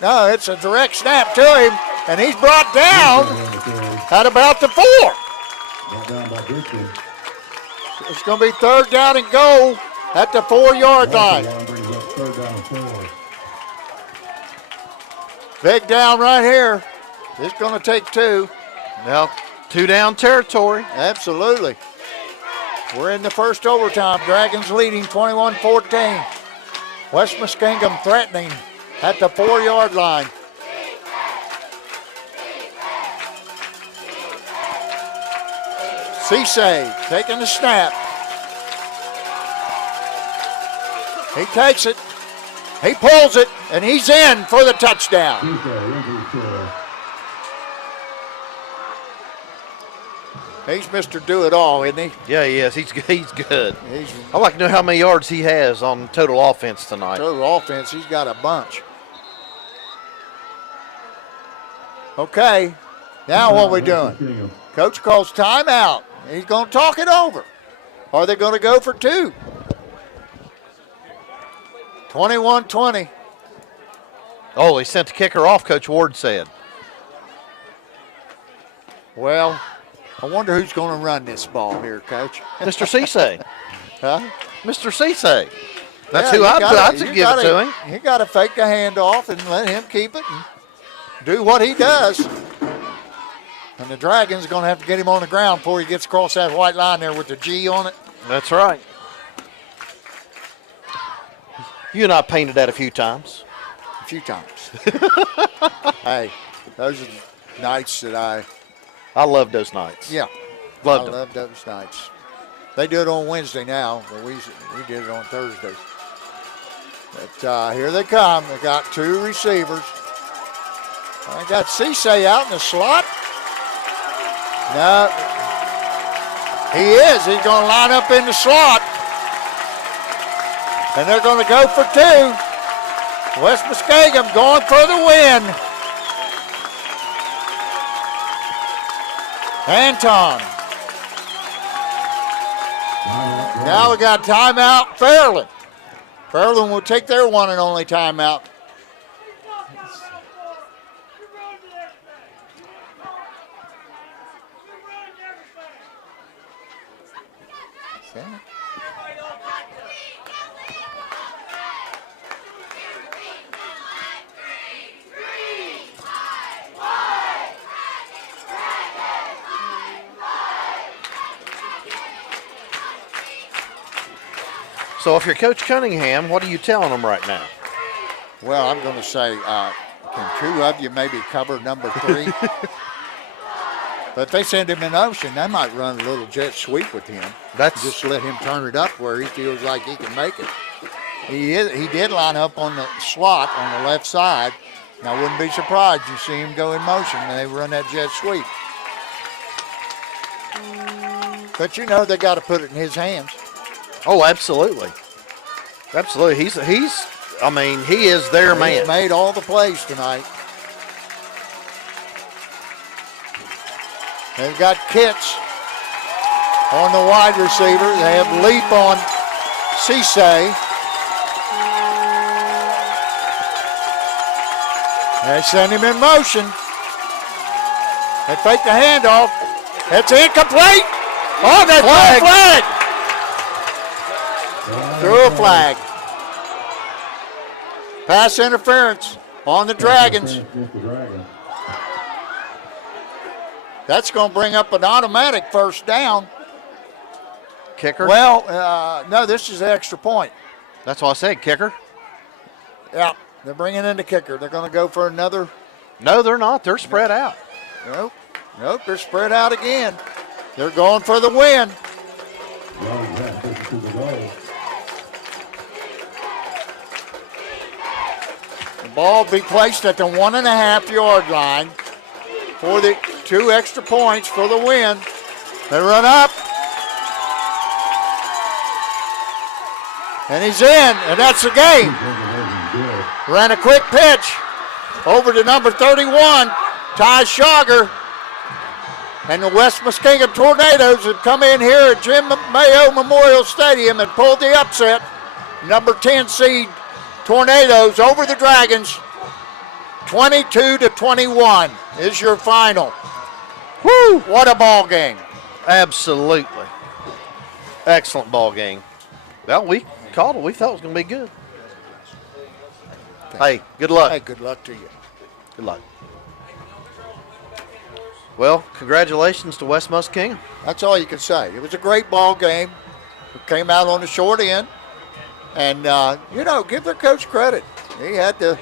No, it's a direct snap to him, and he's brought down at about the 4. Brought down by Dixon. It's going to be third down and goal at the 4-yard line. Brings up third down and 4. Big down right here. It's going to take 2. Now, 2 down territory. Absolutely. We're in the first overtime. Dragons leading 21-14. West Muskingum threatening at the 4-yard line. Cisse taking the snap. He takes it. He pulls it, and he's in for the touchdown. He's Mr. Do-It-All, isn't he? Yeah, he is. He's good. He's I'd like to know how many yards he has on total offense tonight. total offense. He's got a bunch. Okay, now what we doing? Coach calls timeout. He's going to talk it over. Are they going to go for 2? 21-20. Oh, he sent the kicker off, Coach Ward said. Well, I wonder who's going to run this ball here, Coach. Mr. Cisse. Huh? Mr. Cisse. That's Yeah, who I'd give it to him. You got to fake the handoff and let him keep it and do what he does. And the Dragons going to have to get him on the ground before he gets across that white line there with the G on it. That's right. You and I painted that a few times. A few times. Hey, those are the nights that I love those nights. Yeah. Loved I them. love those nights. They do it on Wednesday now, but we did it on Thursdays. But here they come. They got 2 receivers. I got Cisse out in the slot. No. He is. He's going to line up in the slot. And they're going to go for 2. West Muskingum going for the win. Anton. Now we got timeout, Fairland. Fairland will take their one and only timeout. So if you're Coach Cunningham, what are you telling them right now? Well, I'm going to say, can 2 of you maybe cover number 3? But if they send him in motion, they might run a little jet sweep with him. Just let him turn it up where he feels like he can make it. He did line up on the slot on the left side. And I wouldn't be surprised you see him go in motion and they run that jet sweep. But you know they got to put it in his hands. Oh, absolutely. Absolutely. He is their man. He's made all the plays tonight. They've got Kitts on the wide receiver. They have Leap on Cisse. They send him in motion. They fake the handoff. It's incomplete. Oh, they threw a flag. Threw a flag. Pass interference on the Dragons. That's going to bring up an automatic first down. Kicker? Well, no, this is the extra point. That's what I said, kicker. Yeah, they're bringing in the kicker. They're going to go for another. No, they're not. They're spread out. Nope. Nope, they're spread out again. They're going for the win. Long half distance to the goal. The ball will be placed at the 1.5-yard line for the 2 extra points for the win. They run up. And he's in, and that's the game. Ran a quick pitch over to number 31, Ty Schauger. And the West Muskingum Tornadoes have come in here at Jim Mayo Memorial Stadium and pulled the upset. Number 10 seed Tornadoes over the Dragons. 22-21 is your final. Woo! What a ball game. Absolutely. Excellent ball game. Well, we called it. We thought it was going to be good. Hey, good luck. Hey, good luck to you. Good luck. Well, congratulations to West Muskingum. That's all you can say. It was a great ball game. It came out on the short end. And, give their coach credit. He had the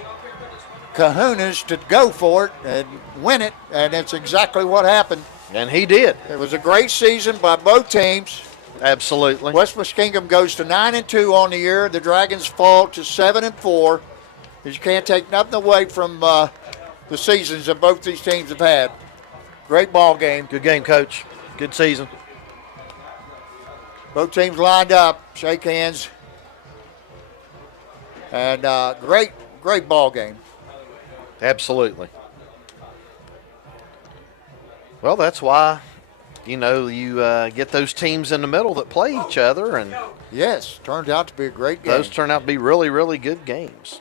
kahunas to go for it and win it, and that's exactly what happened. And he did. It was a great season by both teams. Absolutely. West Muskingum goes to 9-2 on the year. The Dragons fall to 7-4. You can't take nothing away from the seasons that both these teams have had. Great ball game. Good game, Coach. Good season. Both teams lined up, shake hands, and great ball game. Absolutely. Well, that's why, you get those teams in the middle that play each other, and Yes, turned out to be a great game. those turn out to be really, really good games.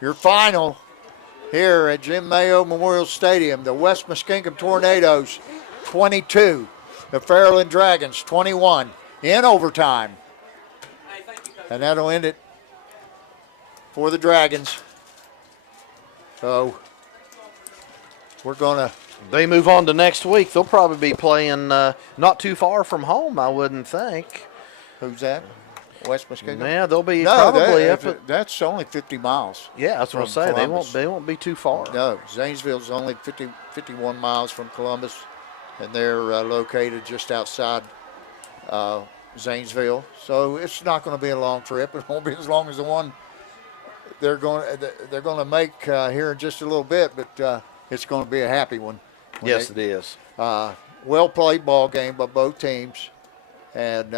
Your final here at Jim Mayo Memorial Stadium, the West Muskingum Tornadoes 22, the Fairland Dragons 21 in overtime. And that'll end it for the Dragons. So we're going to. They move on to next week. They'll probably be playing not too far from home, I wouldn't think. Who's that? West Muskingum? Yeah, they'll be No, probably up at, that's only 50 miles. yeah, that's what I'm from saying. Columbus. They won't be too far. No, Zanesville's only 51 miles from Columbus, and they're located just outside Zanesville. So it's not going to be a long trip. It won't be as long as the one they're going to make here in just a little bit, but it's going to be a happy one. Yes, it is. Well played ball game by both teams, and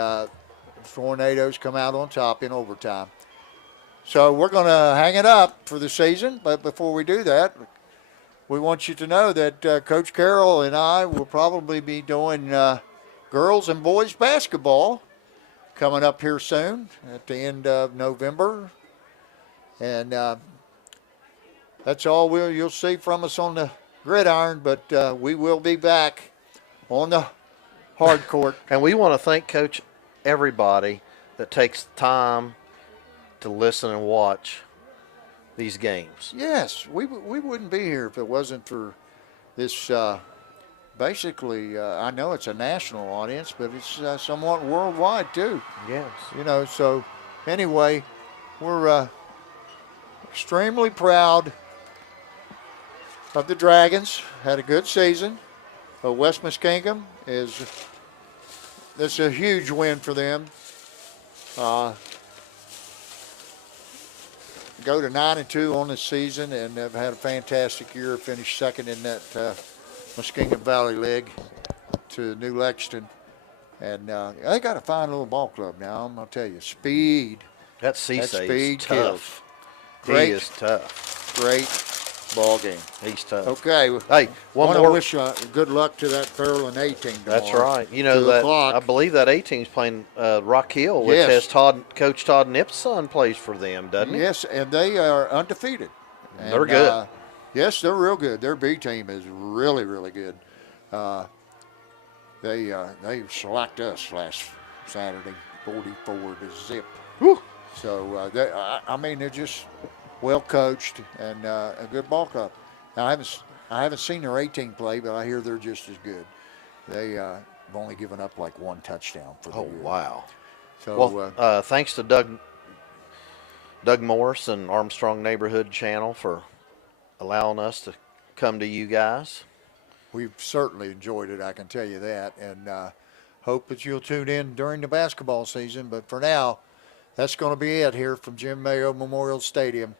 Tornadoes come out on top in overtime. So we're going to hang it up for the season, but before we do that, we want you to know that Coach Carroll and I will probably be doing girls and boys basketball coming up here soon at the end of November. And that's all you'll see from us on the gridiron, but we will be back on the hard court. And we want to thank Coach everybody that takes time to listen and watch these games. Yes, we wouldn't be here if it wasn't for this. Basically, I know it's a national audience, but it's somewhat worldwide too. Yes. So anyway, we're extremely proud of the Dragons. Had a good season. But West Muskingum this is a huge win for them. Go to 9-2 on the season, and have had a fantastic year. Finished second in that Muskingum Valley League to New Lexington, and they got a fine little ball club now. I'm gonna tell you, speed. That Cisse speed is kills. tough. Great. He is tough. Great ball game. He's tough. Okay. Hey, one want to more. wish good luck to that Fairland A team tomorrow. That's right. 2 that o'clock. I believe that A team's playing Rock Hill, which Yes. has Coach Todd Nipp's son plays for them, doesn't he? Yes, and they are undefeated. And, They're good. Yes, they're real good. Their B team is really, really good. They slacked us last Saturday, 44 to zip. Whew. So they're just well coached and a good ball club. Now I haven't seen their 18 play, but I hear they're just as good. They have only given up like 1 touchdown for the year. Wow. So Well, thanks to Doug Morris and Armstrong Neighborhood Channel for allowing us to come to you guys. We've certainly enjoyed it, I can tell you that, and hope that you'll tune in during the basketball season. But for now, that's going to be it here from Jim Mayo Memorial Stadium.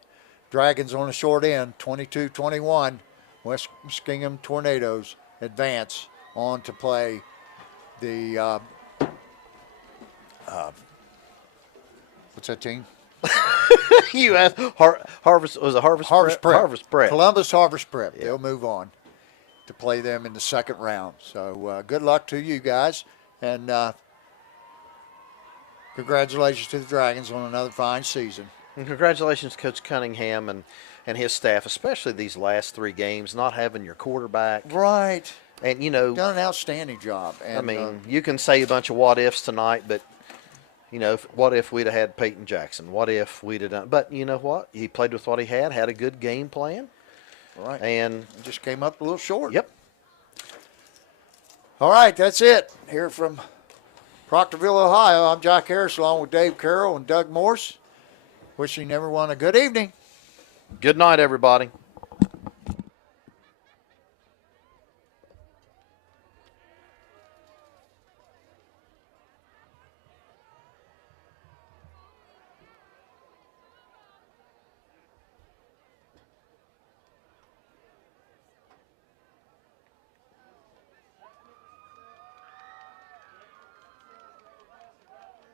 Dragons on the short end, 22-21. West Muskingum Tornadoes advance on to play the what's that team? You asked Harvest was a Harvest Prep. Harvest Prep. Columbus Harvest Prep. Yeah. They'll move on to play them in the second round. So good luck to you guys, and congratulations to the Dragons on another fine season. And congratulations, Coach Cunningham and his staff, especially these last 3 games, not having your quarterback. Right. And, you know, Done an outstanding job. And, I mean, you can say a bunch of what ifs tonight, but, you know, what if we'd have had Peyton Jackson? What if we'd have done? But you know what? He played with what he had a good game plan. right. And, Just came up a little short. yep. All right, that's it. Here from Proctorville, Ohio, I'm Jack Harris along with Dave Carroll and Doug Morse. Wishing everyone a good evening. Good night, everybody.